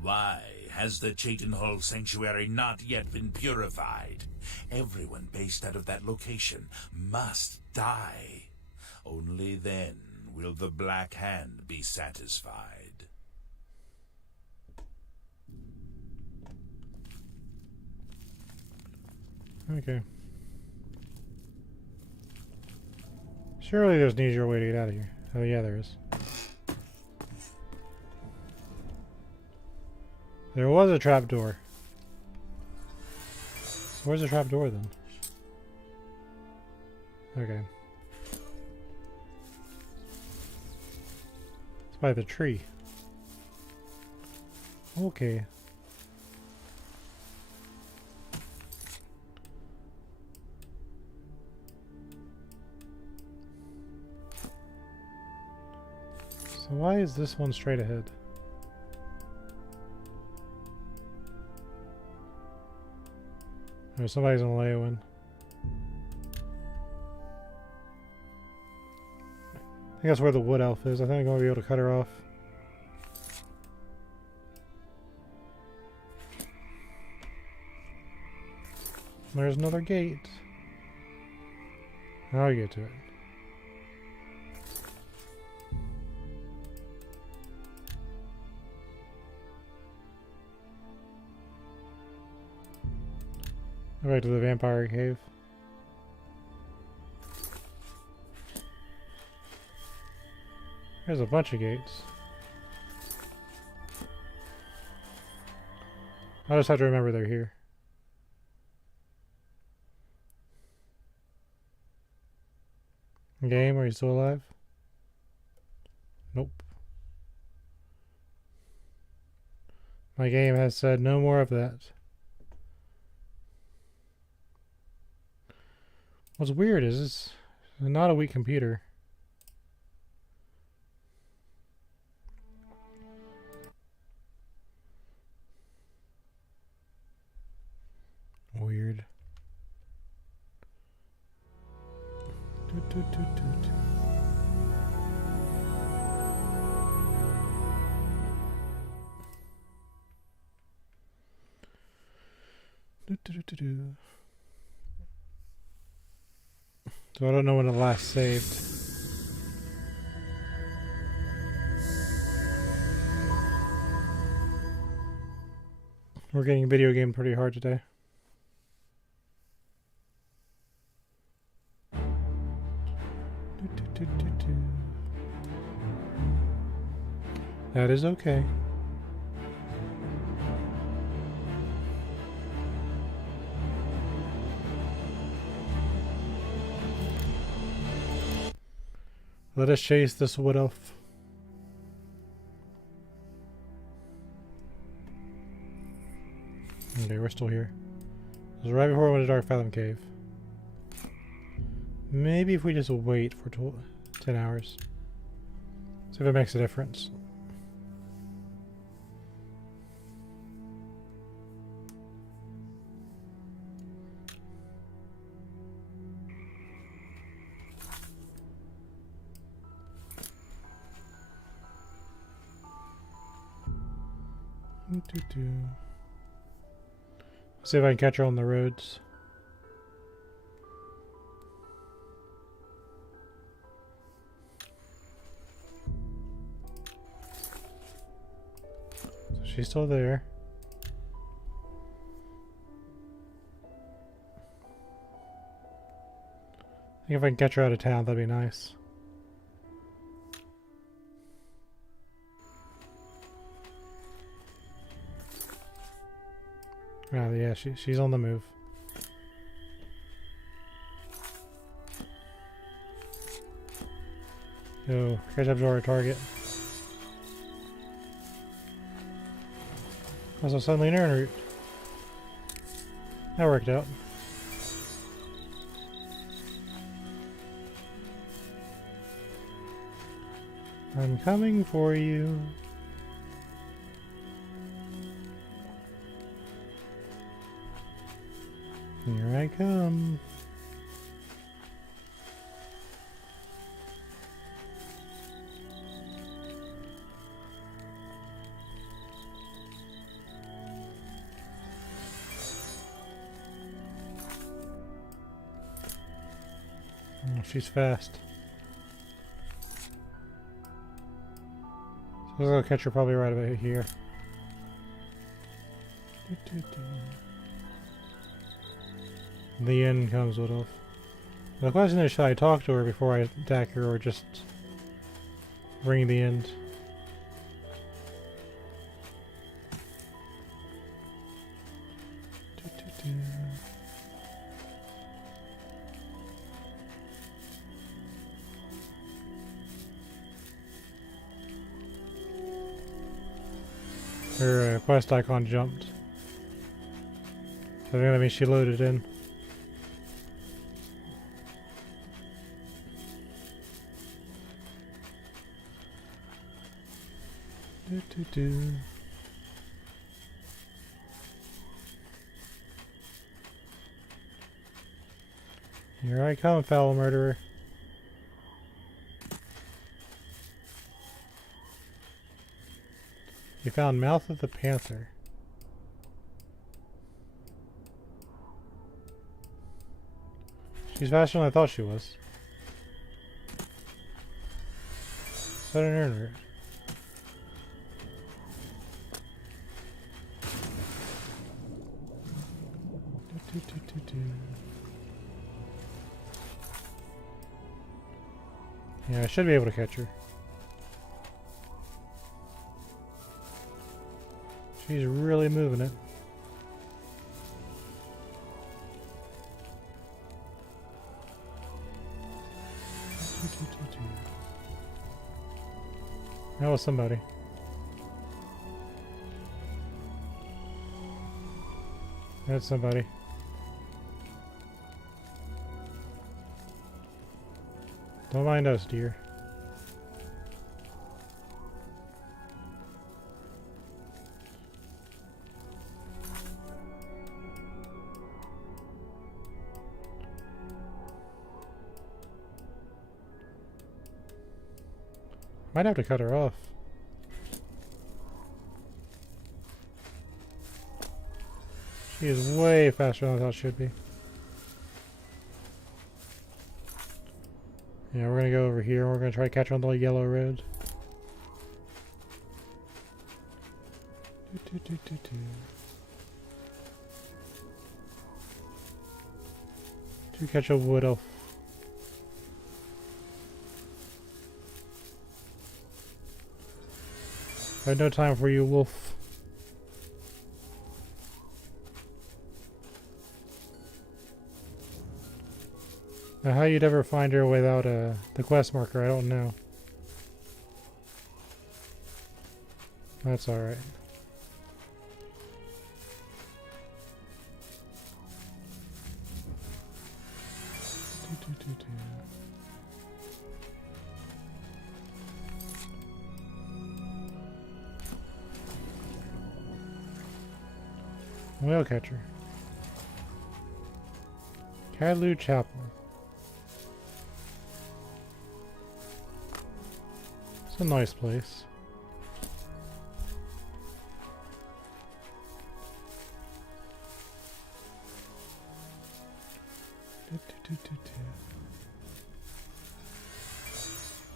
Why has the Chaitin Hall Sanctuary not yet been purified? Everyone based out of that location must die. Only then will the Black Hand be satisfied. Okay. Surely there's an easier way to get out of here. Oh yeah, there is. There was a trapdoor. Where's the trapdoor then? Okay. It's by the tree. Okay. So why is this one straight ahead? Or somebody's gonna lay one. I think that's where the wood elf is. I think I'm gonna be able to cut her off. There's another gate. Now I get to it. Go back to the vampire cave. There's a bunch of gates. I just have to remember they're here. Game, are you still alive? Nope. My game has said no more of that. What's weird is it's not a weak computer. Weird. So I don't know when it last saved. We're getting video game pretty hard today. That is okay. Let us chase this wood elf. Okay, we're still here. This was right before we went to Dark Fathom Cave. Maybe if we just wait for 10 hours. See if it makes a difference. See if I can catch her on the roads. So she's still there. I think if I can catch her out of town, that'd be nice. Oh yeah, she's on the move. Yo, catch up to our target. Also suddenly an errand route. That worked out. I'm coming for you. Here I come. Oh, she's fast. So I'll catch her probably right about here. The end comes with off. The question is, should I talk to her before I attack her, or just bring the end? Her quest icon jumped. So that means she loaded in. Here I come, foul murderer. You found Mouth of the Panther. She's faster than I thought she was. Is that an errand route? Yeah, I should be able to catch her. She's really moving it. That was somebody. That's somebody. Don't mind us, dear. Might have to cut her off. She is way faster than I thought she would be. Yeah, we're gonna go over here. We're gonna try to catch her on the yellow road. To catch a wood elf. I have no time for you, wolf. Now, how you'd ever find her without the quest marker, I don't know. That's alright. Whale catcher. Cadlu Chapel. It's a nice place.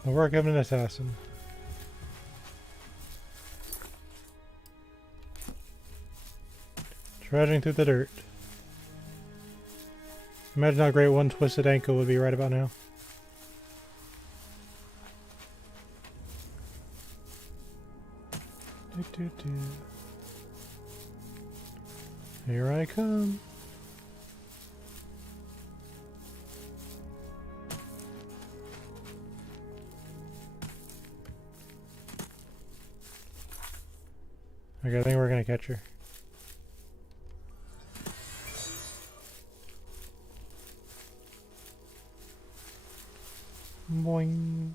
The work of an assassin. Trudging through the dirt. Imagine how great one twisted ankle would be right about now. Here I come. Okay, I think we're gonna catch her. Boing.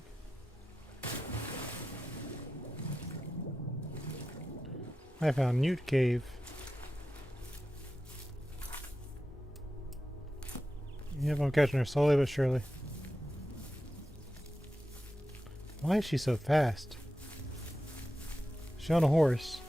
I found Newt Cave. Yep, I'm catching her slowly but surely. Why is she so fast? She's on a horse.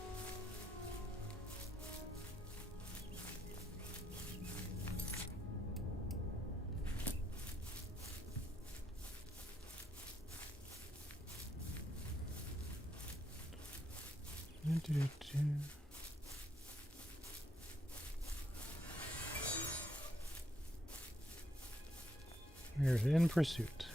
Here's In Pursuit.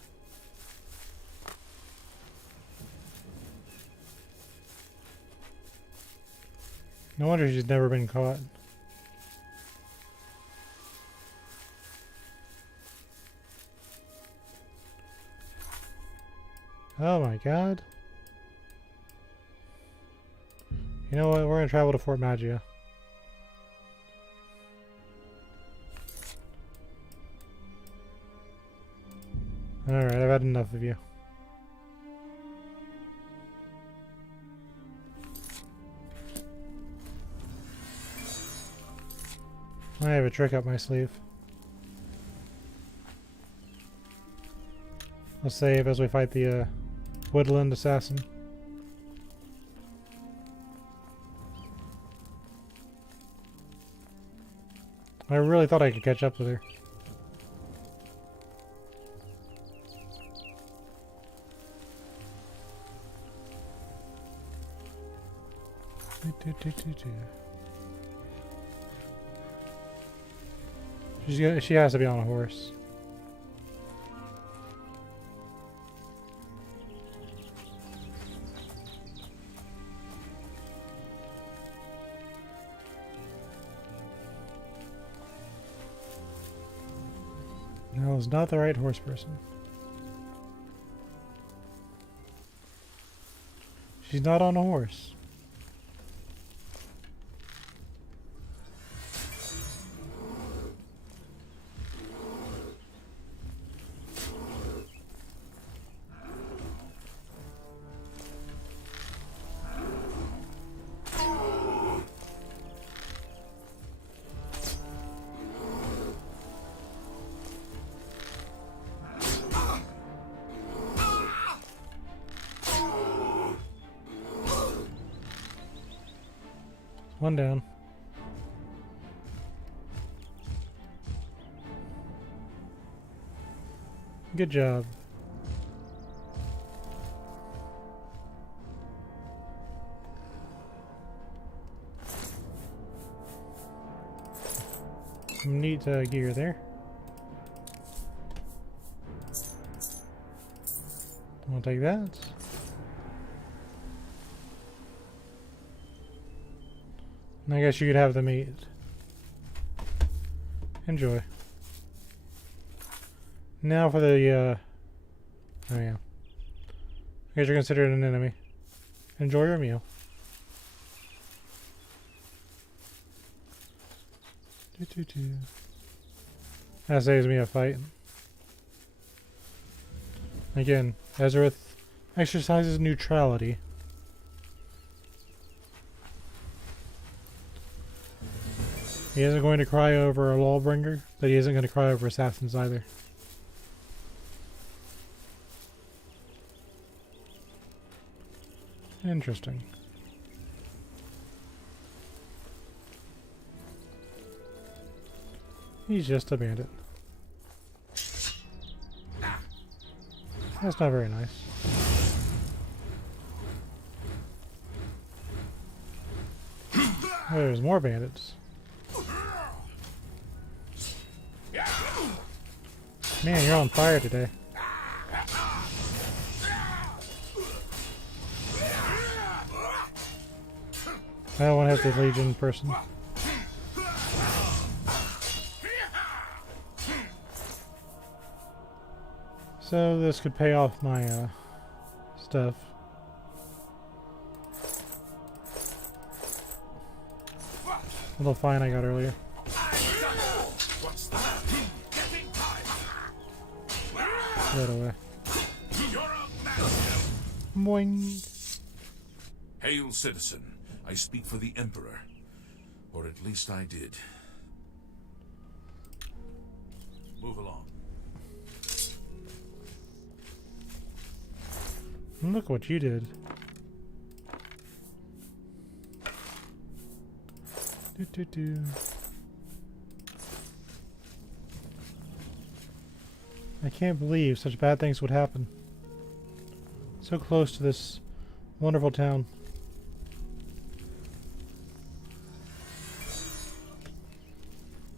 No wonder she's never been caught. Oh my god. You know what? We're gonna travel to Fort Magia. Alright, I've had enough of you. I have a trick up my sleeve. Let's save as we fight the woodland assassin. I really thought I could catch up with her. She has to be on a horse. No, it's not the right horse person. She's not on a horse. One down. Good job. Some neat gear there. I'll take that. I guess you could have the meat. Enjoy. Now for the, oh yeah. I guess you're considered an enemy. Enjoy your meal. That saves me a fight. Again, Ezerith exercises neutrality. He isn't going to cry over a lawbringer, but he isn't going to cry over assassins either. Interesting. He's just a bandit. That's not very nice. Oh, there's more bandits. Man, you're on fire today. I don't want to have the Legion person. So this could pay off my stuff. Little fine I got earlier. Throw it away. Boing. Hail, citizen. I speak for the Emperor. Or at least I did. Move along. Look what you did. I can't believe such bad things would happen. So close to this wonderful town.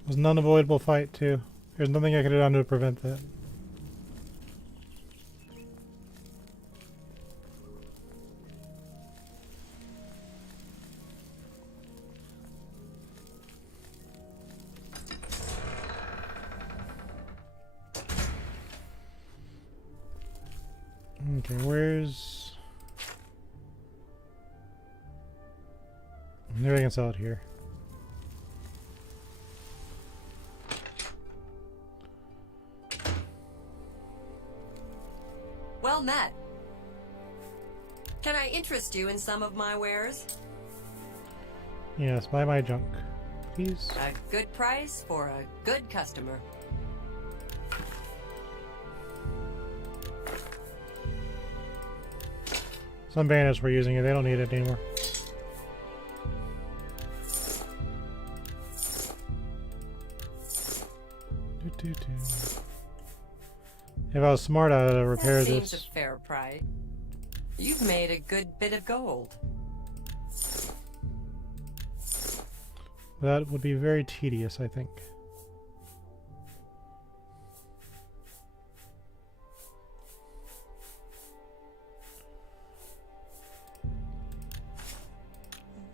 It was an unavoidable fight too. There's nothing I could have done to prevent that. Okay, where's... Maybe I can sell it here. Well met. Can I interest you in some of my wares? Yes, buy my junk, please. A good price for a good customer. Some bandits were using it, they don't need it anymore. If I was smart, I would repair That seems this. a fair price. You've made a good bit of gold. That would be very tedious, I think.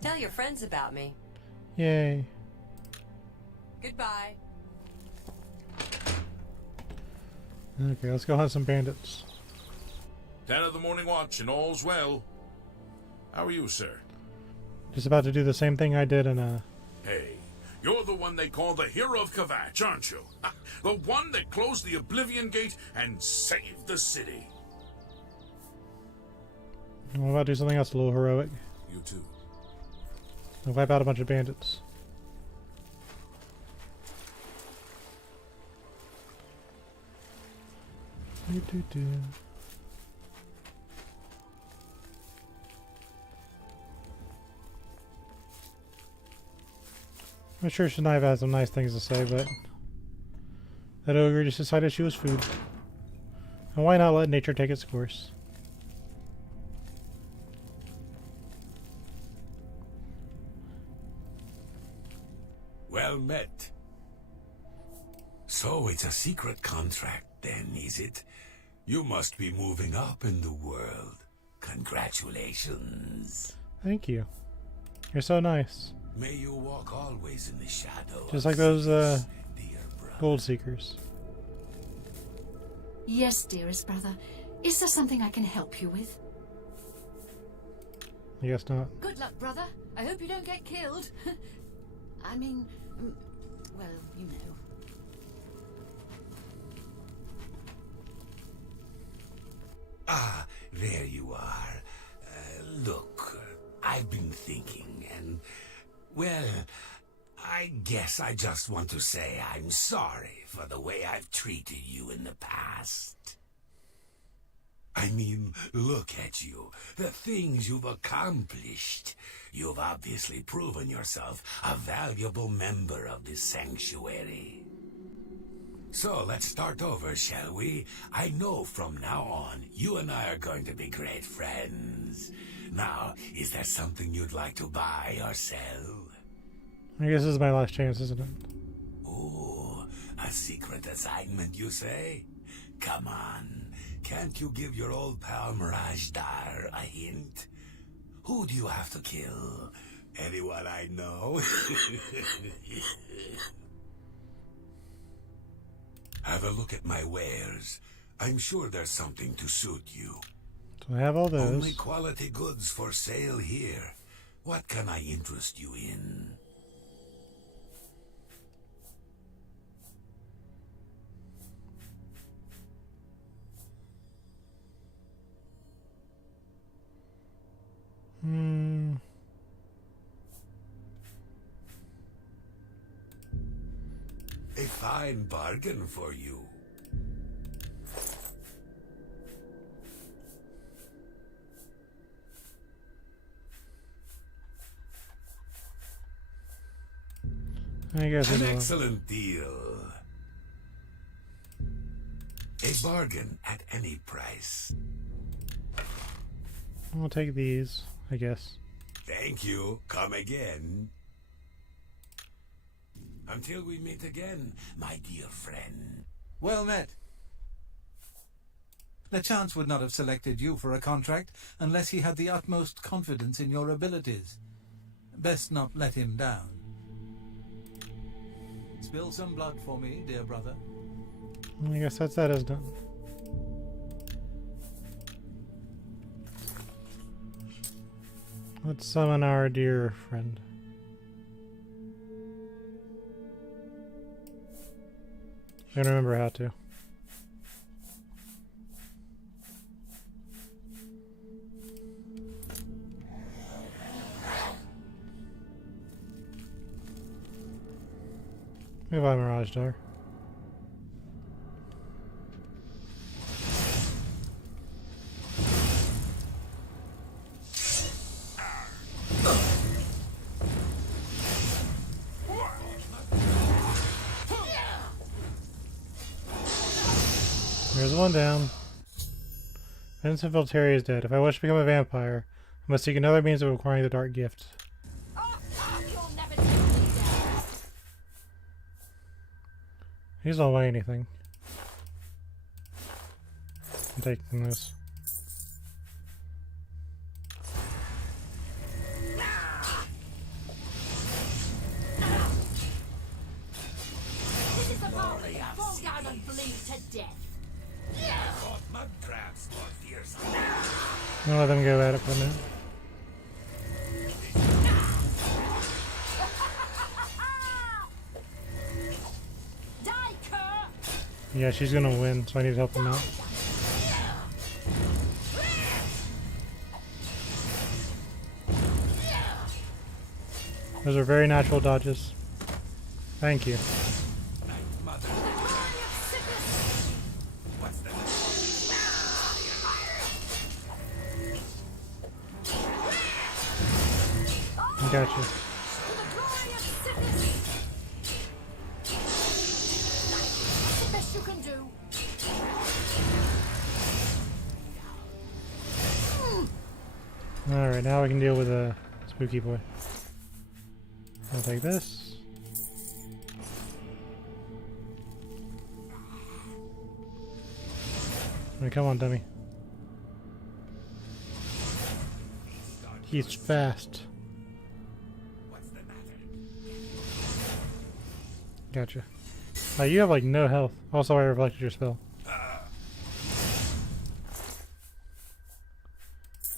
Tell your friends about me. Yay. Goodbye. Okay, let's go hunt some bandits. 10 of the morning watch and all's well. How are you, sir? Just about to do the same thing I did in Hey, you're the one they call the hero of Kvatch, aren't you? The one that closed the Oblivion gate and saved the city. What about do something else a little heroic? You too. I'll wipe out a bunch of bandits. I'm sure Shaniva has some nice things to say, but that ogre just decided she was food. And why not let nature take its course? Well met. So it's a secret contract then, is it? You must be moving up in the world. Congratulations. Thank you. You're so nice. May you walk always in the shadow. Just like those gold seekers. Yes, dearest brother. Is there something I can help you with? I guess not. Good luck, brother. I hope you don't get killed. I mean, well, you know. Ah, there you are. Look, I've been thinking, and, well, I guess I just want to say I'm sorry for the way I've treated you in the past. I mean, look at you, the things you've accomplished. You've obviously proven yourself a valuable member of this sanctuary. So let's start over, shall we? I know from now on, you and I are going to be great friends. Now, is there something you'd like to buy or sell? I guess this is my last chance, isn't it? Ooh, a secret assignment, you say? Come on, can't you give your old pal Mirajdar a hint? Who do you have to kill? Anyone I know? Have a look at my wares. I'm sure there's something to suit you. So I have all those. Only quality goods for sale here. What can I interest you in? A fine bargain for you. I guess An it'll... excellent deal. A bargain at any price. I'll take these, I guess. Thank you. Come again. Until we meet again, my dear friend. Well met. LeChance would not have selected you for a contract unless he had the utmost confidence in your abilities. Best not let him down. Spill some blood for me, dear brother. I guess that's that, isn't it? Let's summon our dear friend. I don't remember how to. Goodbye, Mirajdar. There's one down. Vincent Voltaire is dead. If I wish to become a vampire, I must seek another means of acquiring the dark gift. He's not weigh anything. I'm taking this. This is the part where you fall down and bleed to death. Mud crabs more fierce. I'll let them go at it for a minute. Yeah, she's gonna win, so I need to help them out. Those are very natural dodges. Thank you. I got you. You can do. Alright, now we can deal with a spooky boy. I'll take this. Alright, come on, dummy. He's fast. Gotcha. You have like no health. Also, I reflected your spell.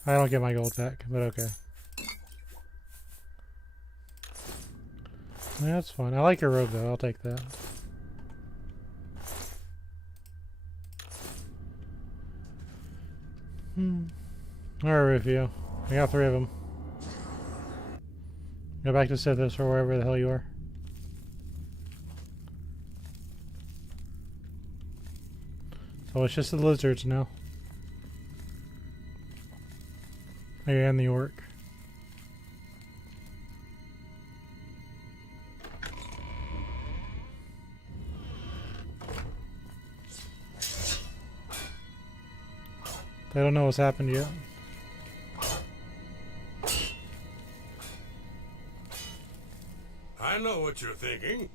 I don't get my gold back, but okay. Yeah, that's fine. I like your robe though, I'll take that. Alright, Rufio. I got 3 of them. Go back to Sithis or wherever the hell you are. So it's just the lizards now. Oh, yeah, and the orc. They don't know what's happened yet. I know what you're thinking.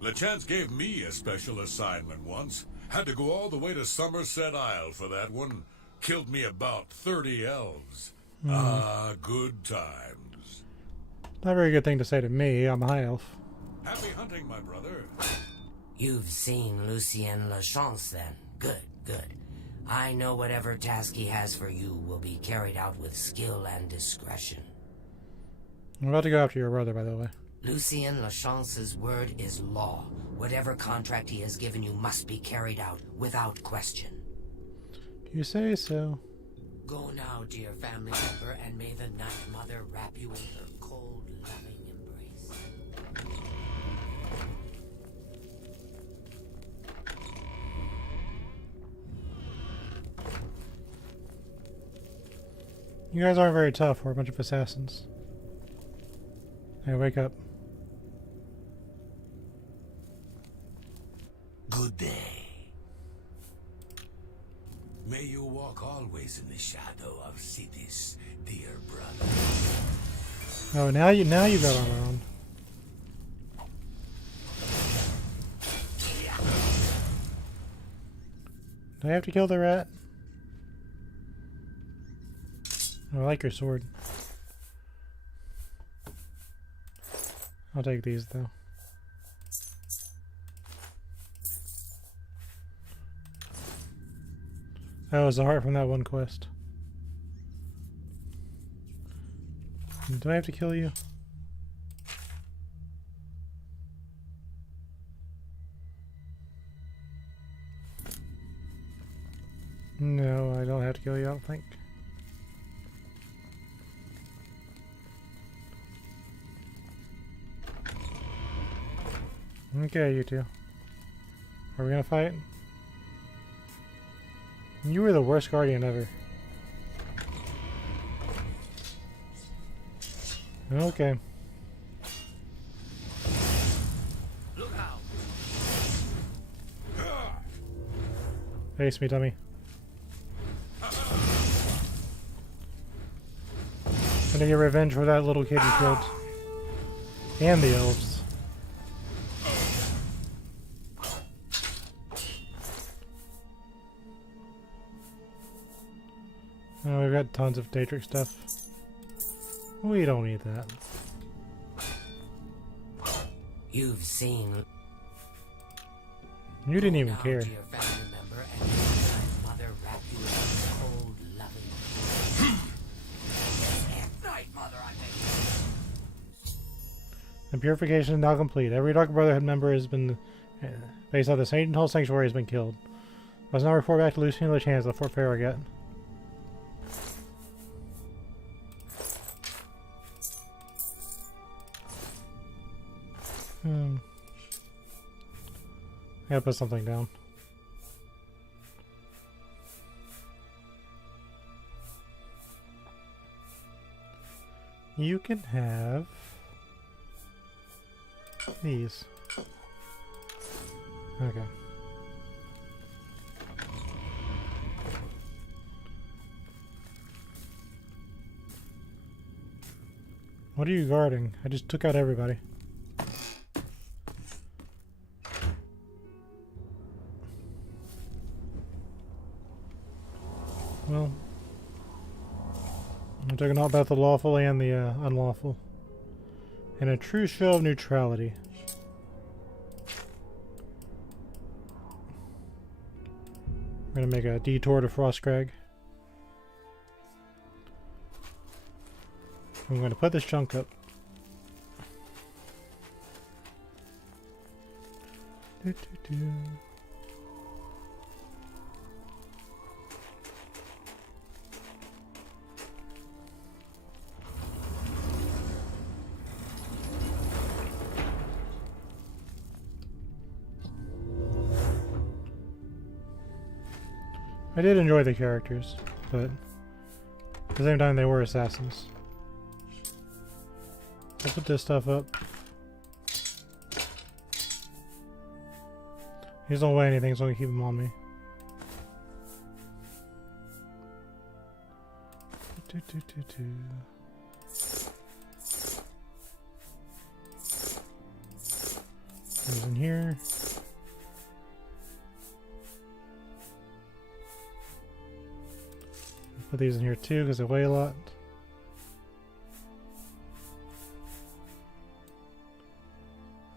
LeChance gave me a special assignment once. Had to go all the way to Somerset Isle for that one. Killed me about 30 elves. Ah, good times. Not a very good thing to say to me. I'm a high elf. Happy hunting, my brother. You've seen Lucien Lachance then. Good, good. I know whatever task he has for you will be carried out with skill and discretion. I'm about to go after your brother, by the way. Lucien Lachance's word is law. Whatever contract he has given you must be carried out without question. You say so. Go now, dear family member, and may the Night Mother wrap you in her cold, loving embrace. You guys aren't very tough. We're a bunch of assassins. Hey, wake up. Good day. May you walk always in the shadow of cities, dear brother. Oh, now you got armor on. Do I have to kill the rat? Oh, I like your sword. I'll take these though. That was the heart from that one quest. Do I have to kill you? No, I don't have to kill you, I don't think. Okay, you two. Are we gonna fight? You were the worst guardian ever. Okay. Look out. Face me, dummy. Gonna get revenge for that little kid you killed. And the elves. Oh, we've got tons of Daedric stuff. We don't need that. You've seen. You didn't even care. Dear family member, and may the Night Mother wrap you in her cold, loving. Night Mother, I think. The purification is now complete. Every Dark Brotherhood member has been based on the Saint Hall Sanctuary has been killed. Let's now report back to Lucien Lachance at Fort Farragut. I gotta put something down. You can have these. Okay. What are you guarding? I just took out everybody. Well, I'm talking all about the lawful and the unlawful. And a true show of neutrality. We're gonna make a detour to Frostcrag. I'm going to put this chunk up. I did enjoy the characters, but at the same time they were assassins. I'll put this stuff up. These don't weigh anything, so I can keep them on me. These in here. Put these in here too because they weigh a lot.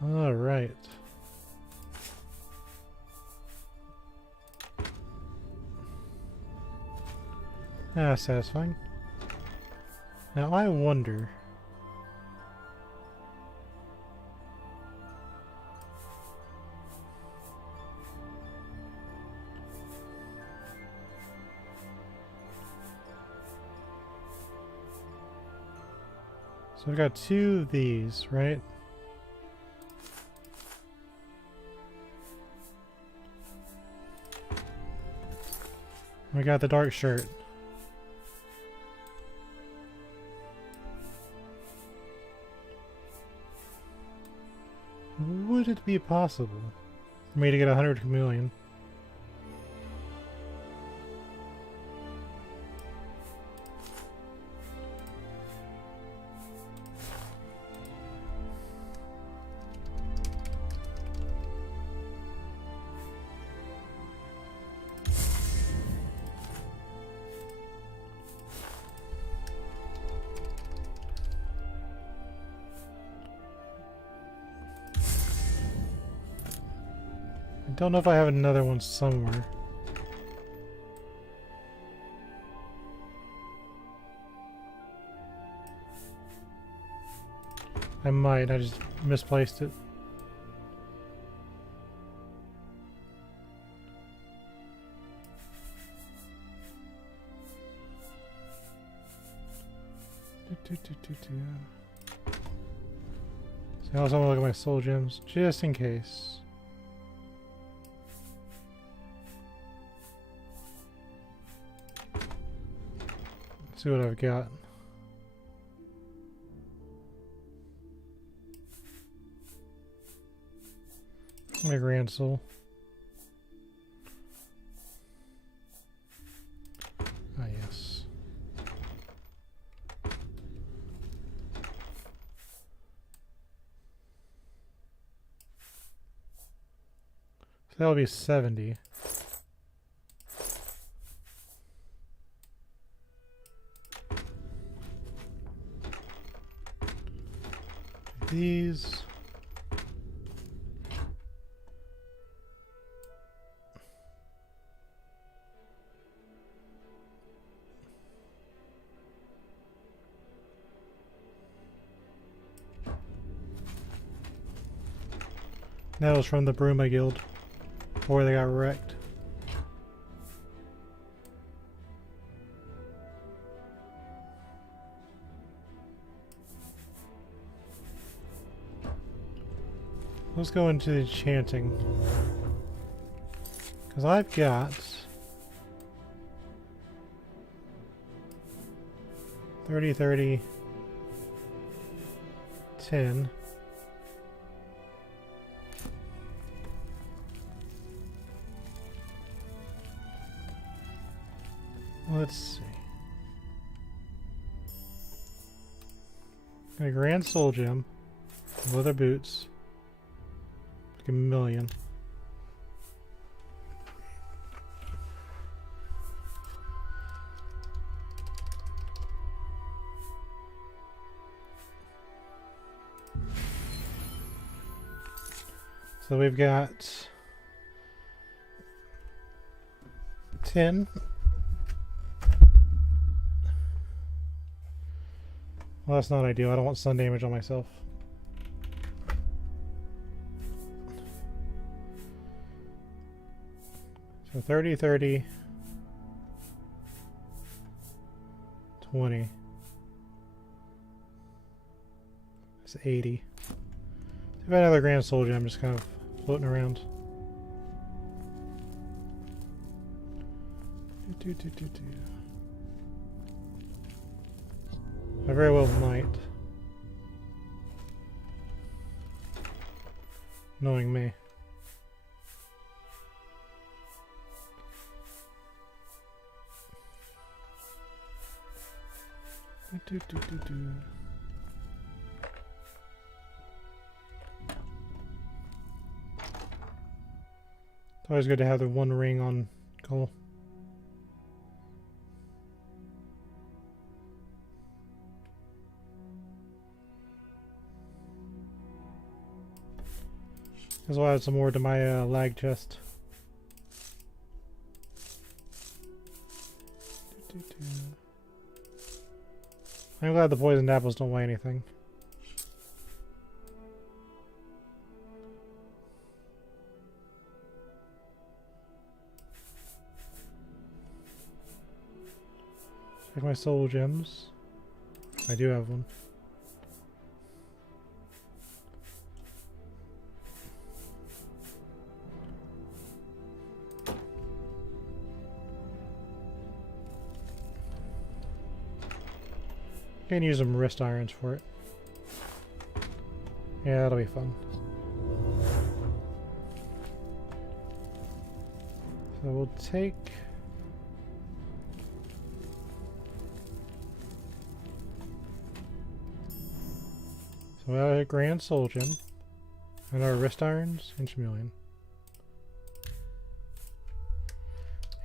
All right. Ah, satisfying. Now I wonder. So we've got two of these, right? We got the dark shirt. Would it be possible for me to get 100 chameleon? I don't know if I have another one somewhere. I might, I just misplaced it. So I also want to look at my soul gems, just in case. See what I've got. My grand soul. Ah, yes. So that'll be 70. These. That was from the Bruma Guild, before they got wrecked. Let's go into the chanting. Because I've got 30, 30, 10. Let's see. Got a grand soul gem, leather boots. Like 1,000,000. So we've got 10. Well, that's not ideal. I don't want sun damage on myself. So 30, 30, 20. It's 80. If I had another Grand Soul Gem, just kind of floating around. I very well might. Knowing me. It's always good to have the one ring on Cole. As well, add some more to my lag chest. I'm glad the poisoned apples don't weigh anything. Check my soul gems. I do have one. Can use some wrist irons for it. Yeah, that'll be fun. So we'll take... So we have a Grand Soul Gem. And our wrist irons and chameleon.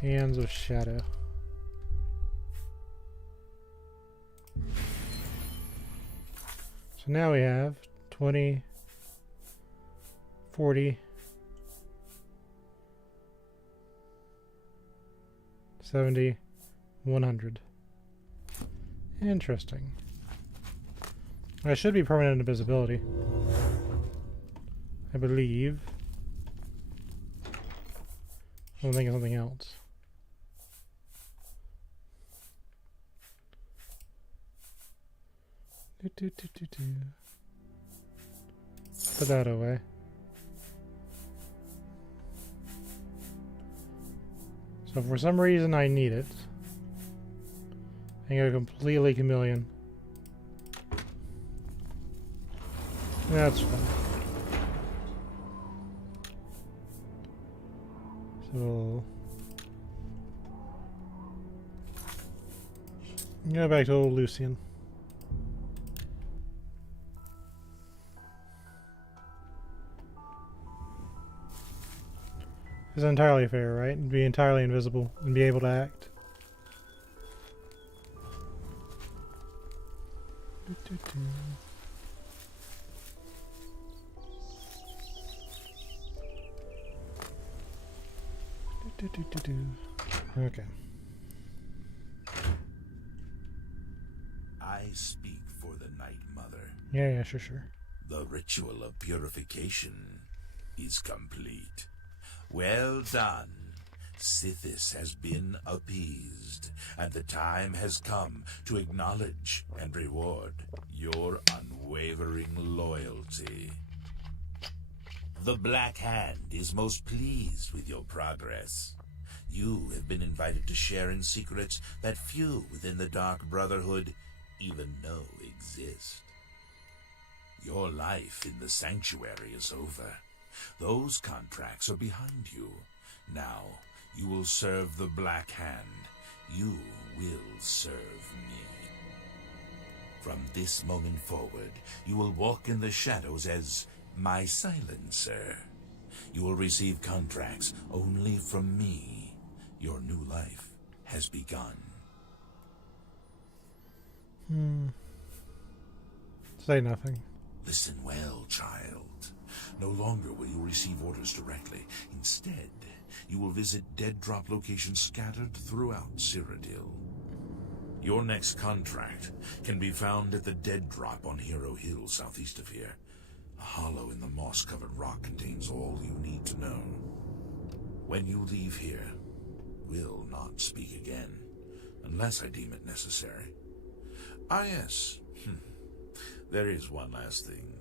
Hands of Shadow. So now we have 20, 40, 70, 100. Interesting. I should be permanent invisibility, I believe. I'm thinking something else. Put that away. So for some reason I need it. I go completely chameleon. That's fine. So go back to old Lucian. It's entirely fair, right? And be entirely invisible and be able to act. Okay. I speak for the Night Mother. Yeah, sure. The ritual of purification is complete. Well done. Sithis has been appeased, and the time has come to acknowledge and reward your unwavering loyalty. The Black Hand is most pleased with your progress. You have been invited to share in secrets that few within the Dark Brotherhood even know exist. Your life in the Sanctuary is over. Those contracts are behind you. Now, you will serve the Black Hand. You will serve me. From this moment forward, you will walk in the shadows as my silencer. You will receive contracts only from me. Your new life has begun. Say nothing. Listen well, child. No longer will you receive orders directly. Instead, you will visit dead drop locations scattered throughout Cyrodiil. Your next contract can be found at the Dead Drop on Hero Hill, southeast of here. A hollow in the moss-covered rock contains all you need to know. When you leave here, we'll not speak again, unless I deem it necessary. Ah, yes. There is one last thing.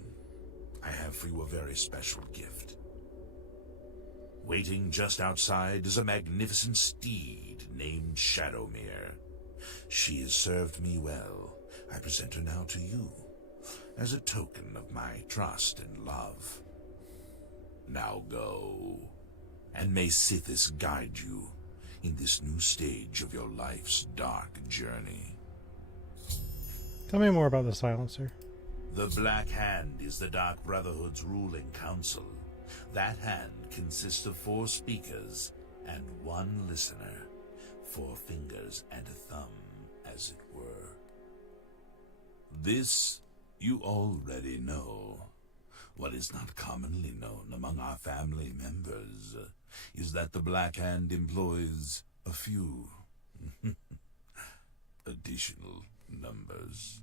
I have for you a very special gift. Waiting just outside is a magnificent steed named Shadowmere. She has served me well. I present her now to you, as a token of my trust and love. Now go, and may Sithis guide you in this new stage of your life's dark journey. Tell me more about the silencer. The Black Hand is the Dark Brotherhood's ruling council. That hand consists of 4 speakers and 1 listener. 4 fingers and a thumb, as it were. This you already know. What is not commonly known among our family members is that the Black Hand employs a few additional numbers.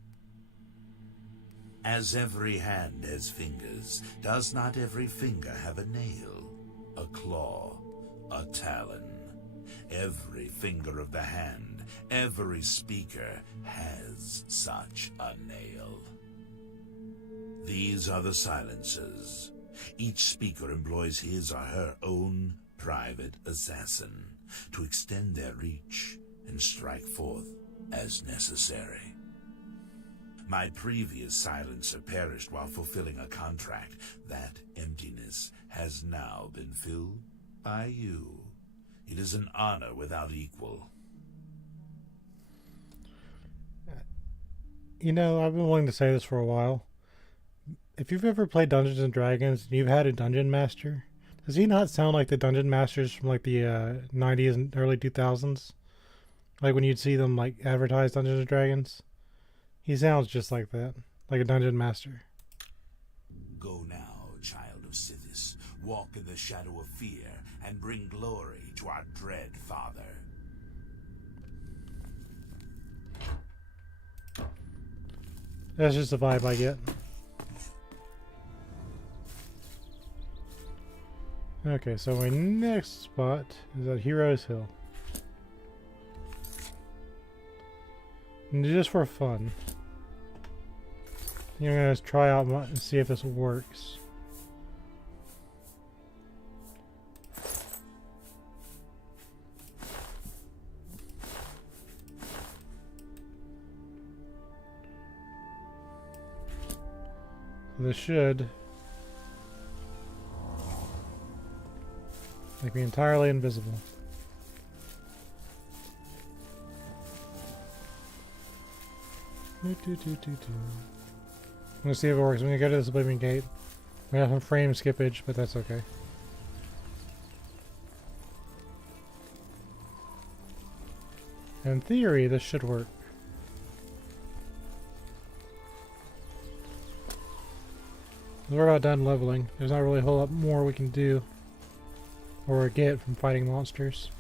As every hand has fingers, does not every finger have a nail, a claw, a talon? Every finger of the hand, every speaker has such a nail. These are the silencers. Each speaker employs his or her own private assassin to extend their reach and strike forth as necessary. My previous silencer perished while fulfilling a contract. That emptiness has now been filled by you. It is an honor without equal. You know, I've been wanting to say this for a while. If you've ever played Dungeons and Dragons and you've had a dungeon master, does he not sound like the dungeon masters from like the 90s and early 2000s? Like when you'd see them like advertise Dungeons and Dragons? He sounds just like that, like a dungeon master. Go now, child of Sithis. Walk in the shadow of fear and bring glory to our dread father. That's just the vibe I get. Okay, so my next spot is at Heroes Hill. And just for fun, I'm gonna try out and see if this works. So this should make me entirely invisible. I'm gonna see if it works. I'm gonna go to this Oblivion gate. We have some frame skippage, but that's okay. In theory, this should work. We're about done leveling. There's not really a whole lot more we can do or get from fighting monsters.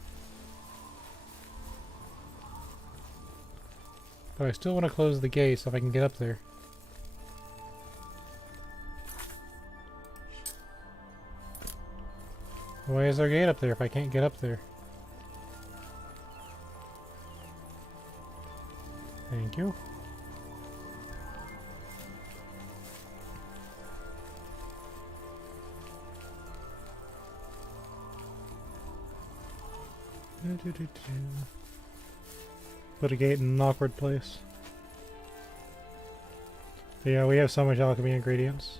But I still want to close the gate so if I can get up there. Why is there a gate up there if I can't get up there? Thank you. Put a gate in an awkward place. But yeah, we have so much alchemy ingredients.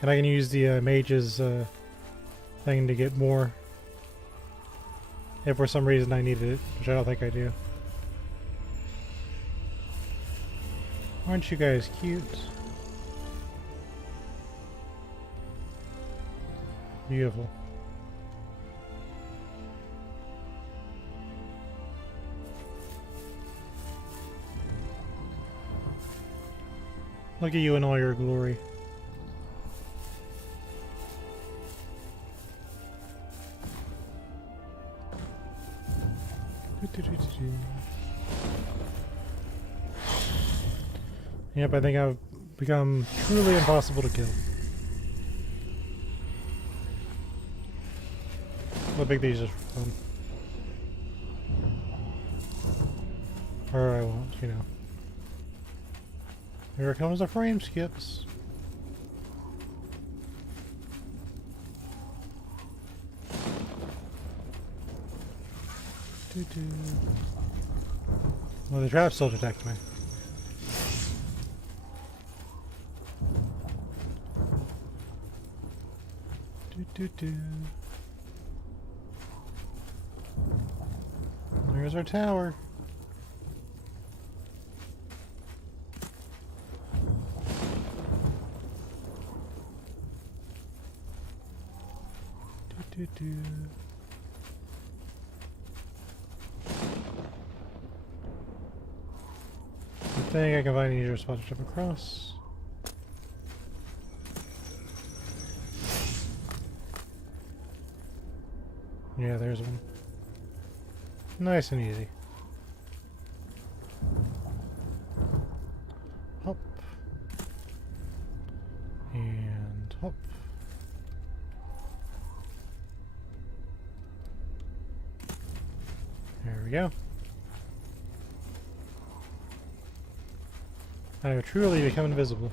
And I can use the mage's thing to get more. If for some reason I needed it, which I don't think I do. Aren't you guys cute? Beautiful. Look at you in all your glory. Yep, I think I've become truly impossible to kill. I'll pick these just for fun. Or I won't, you know. Here comes the frame skips. Well, the trap still detects me. There's our tower. I think I can find an easier spot to jump across. Yeah, there's one. Nice and easy. Hop. And hop. There we go. I have truly become invisible.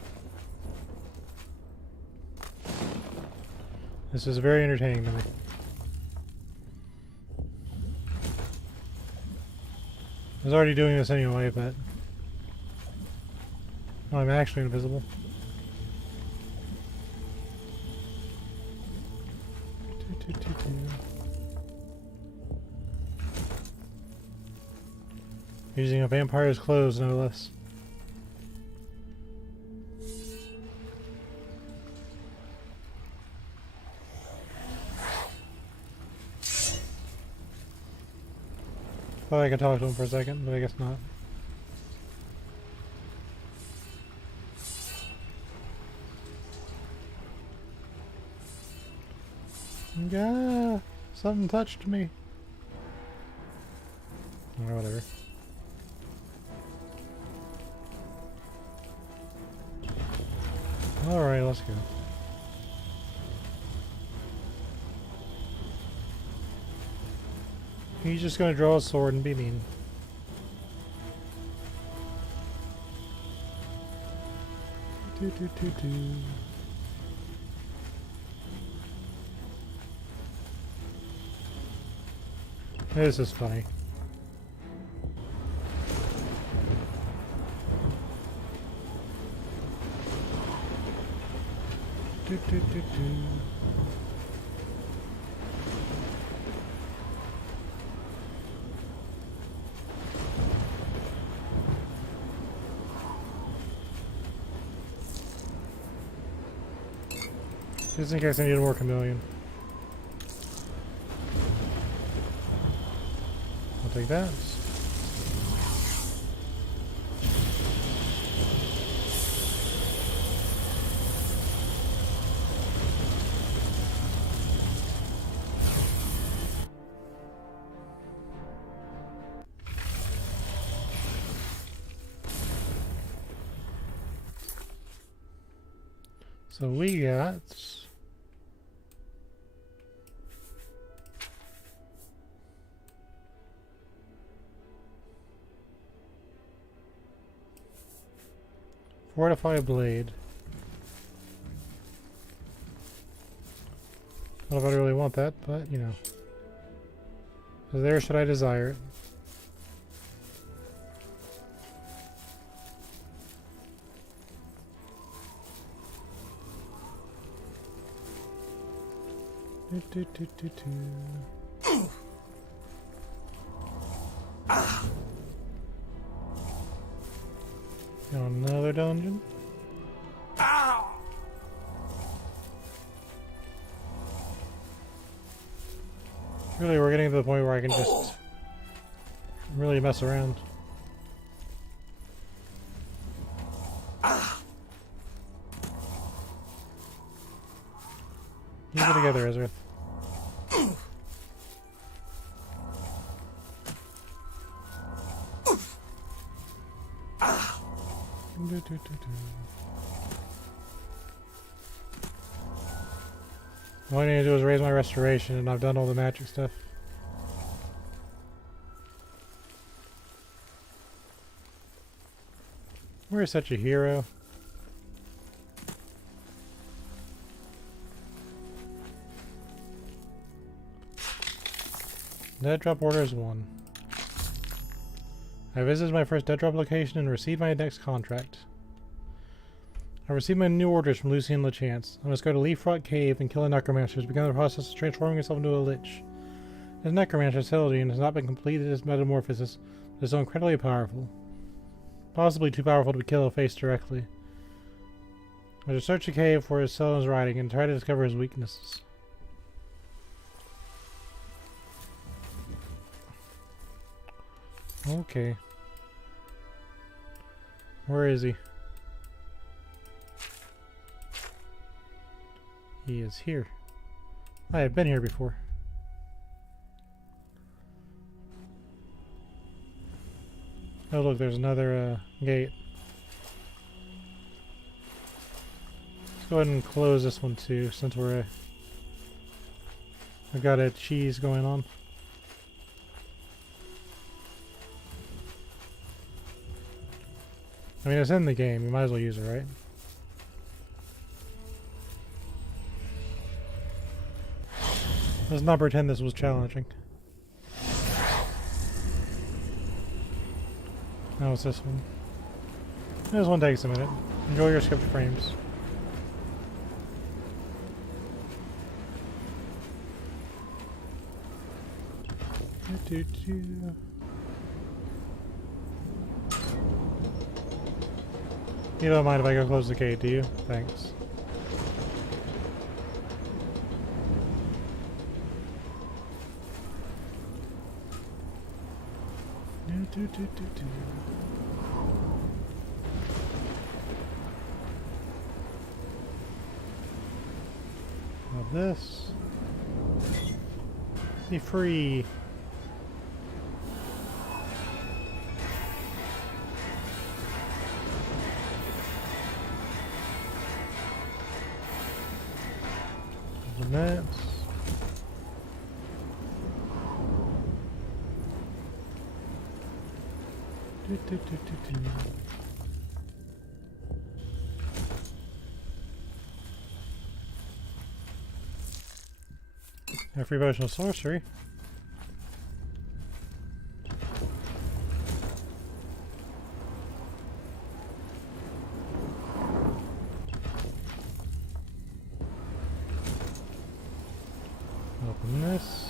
This is very entertaining to me. I was already doing this anyway, but now I'm actually invisible. Using a vampire's clothes, no less. Thought I could talk to him for a second, but I guess not. Yeah, something touched me. Or whatever. Alright, let's go. He's just gonna draw a sword and be mean. This is funny. Just in case I need a more chameleon. I'll take that. So we got fortify blade. I don't know if I really want that, but you know. So there should I desire it. Another dungeon. Really, we're getting to the point where I can just really mess around. You get together, Ezerith. All I need to do is raise my restoration, and I've done all the magic stuff. We're such a hero. Dead drop order is 1. I visited my first dead drop location and received my next contract. I received my new orders from Lucy and LeChance. I must go to Leaf Rock Cave and kill a necromancer who's begun the process of transforming himself into a lich. His necromancer ability has not been completed his metamorphosis, but is so incredibly powerful. Possibly too powerful to kill a face directly. I should search the cave for his cell and his writing and try to discover his weaknesses. Okay. Where is he? He is here. I have been here before. Oh look, there's another gate. Let's go ahead and close this one too, since I've got a cheese going on. I mean, it's in the game. You might as well use it, right? Let's not pretend this was challenging. Now it's this one. This one takes a minute. Enjoy your skipped frames. You don't mind if I go close the gate, do you? Thanks. Love this. Be free. That. A free potion of sorcery. Open this.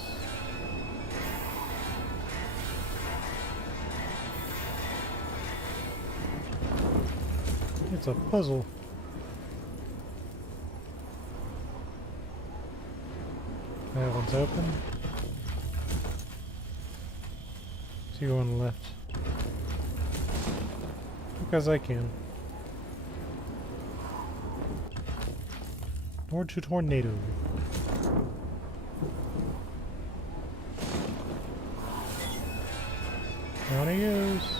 It's a puzzle. That one's open. So you go on the left. Because I can. Door to tornado. Down he goes.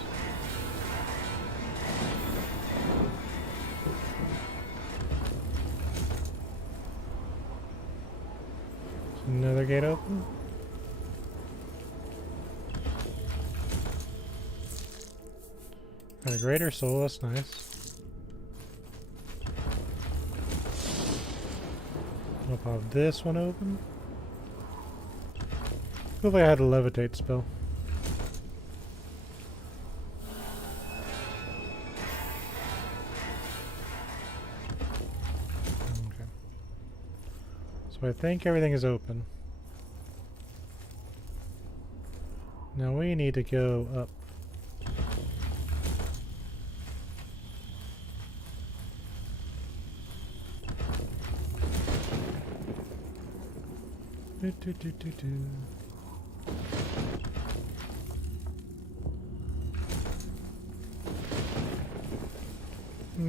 Another gate open. Got a greater soul, that's nice. I'll pop this one open. Feels like I had a levitate spell. So I think everything is open. Now we need to go up.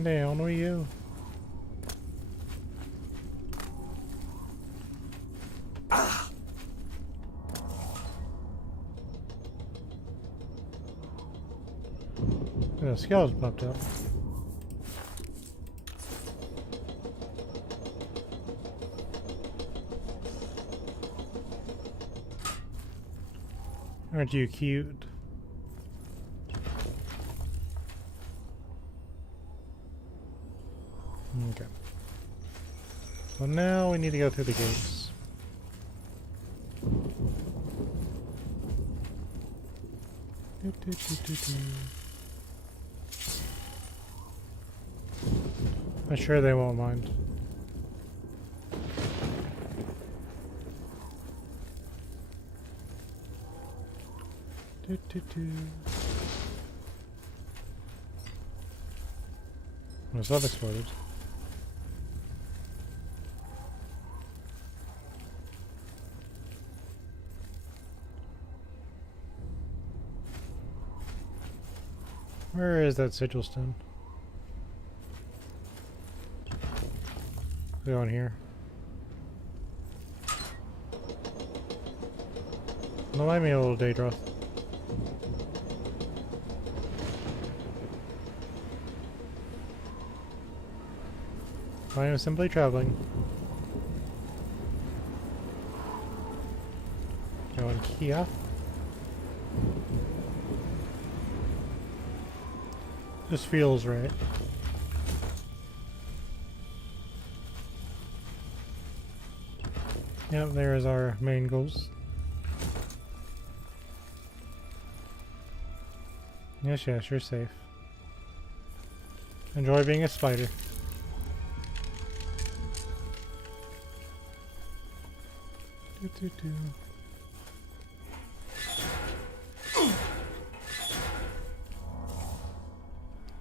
Down with you. A skeleton popped up. Aren't you cute? Okay. So now we need to go through the gates. I'm sure they won't mind. What's that exploded? Where is that sigil stone? Go in here. Remind me a little Daedroth. I am simply traveling. Going here. This feels right. Yep, there's our main goals. Yes, yes, you're safe. Enjoy being a spider.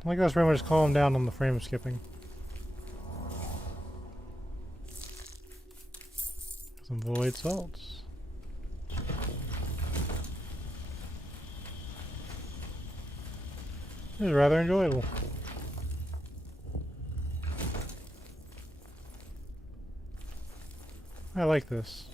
I guess we're just calm down on the frame skipping. Some void salts. This is rather enjoyable. I like this.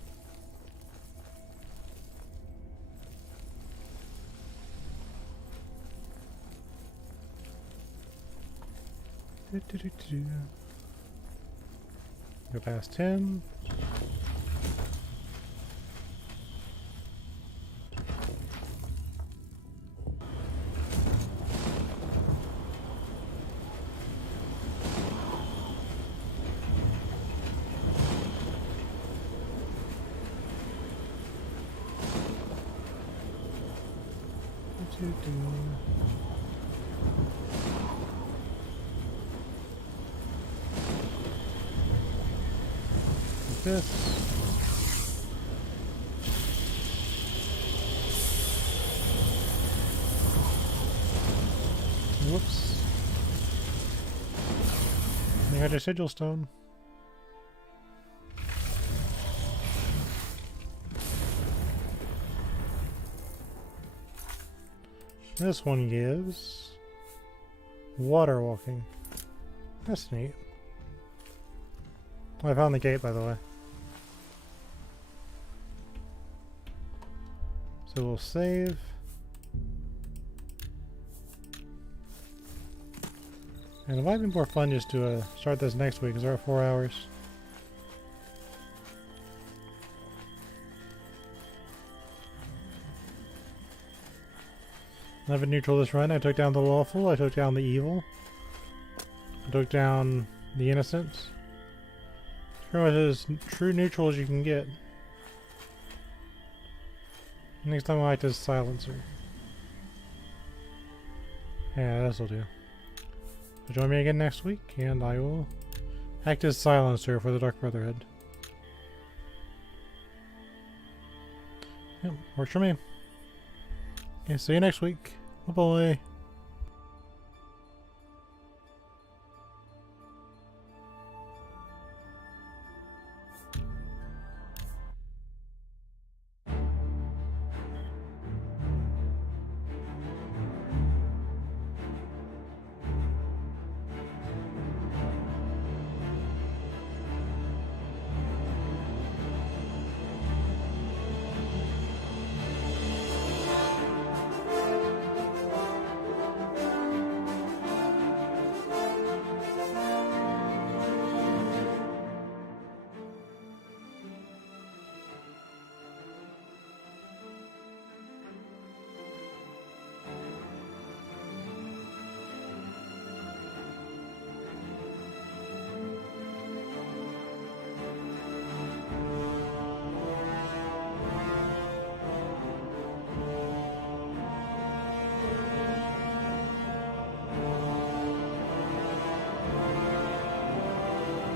Go past him. This. Whoops. You got your sigil stone. This one gives water walking. That's neat. I found the gate, by the way. So we'll save. And it might be more fun just to start this next week, because we're at 4 hours. I have a neutral this run. I took down the lawful, I took down the evil. I took down the innocent. Pretty much as true neutral as you can get. Next time I act as silencer. Yeah, this'll do. So join me again next week, and I will act as silencer for the Dark Brotherhood. Yep, works for me. Okay, see you next week. Bye-bye.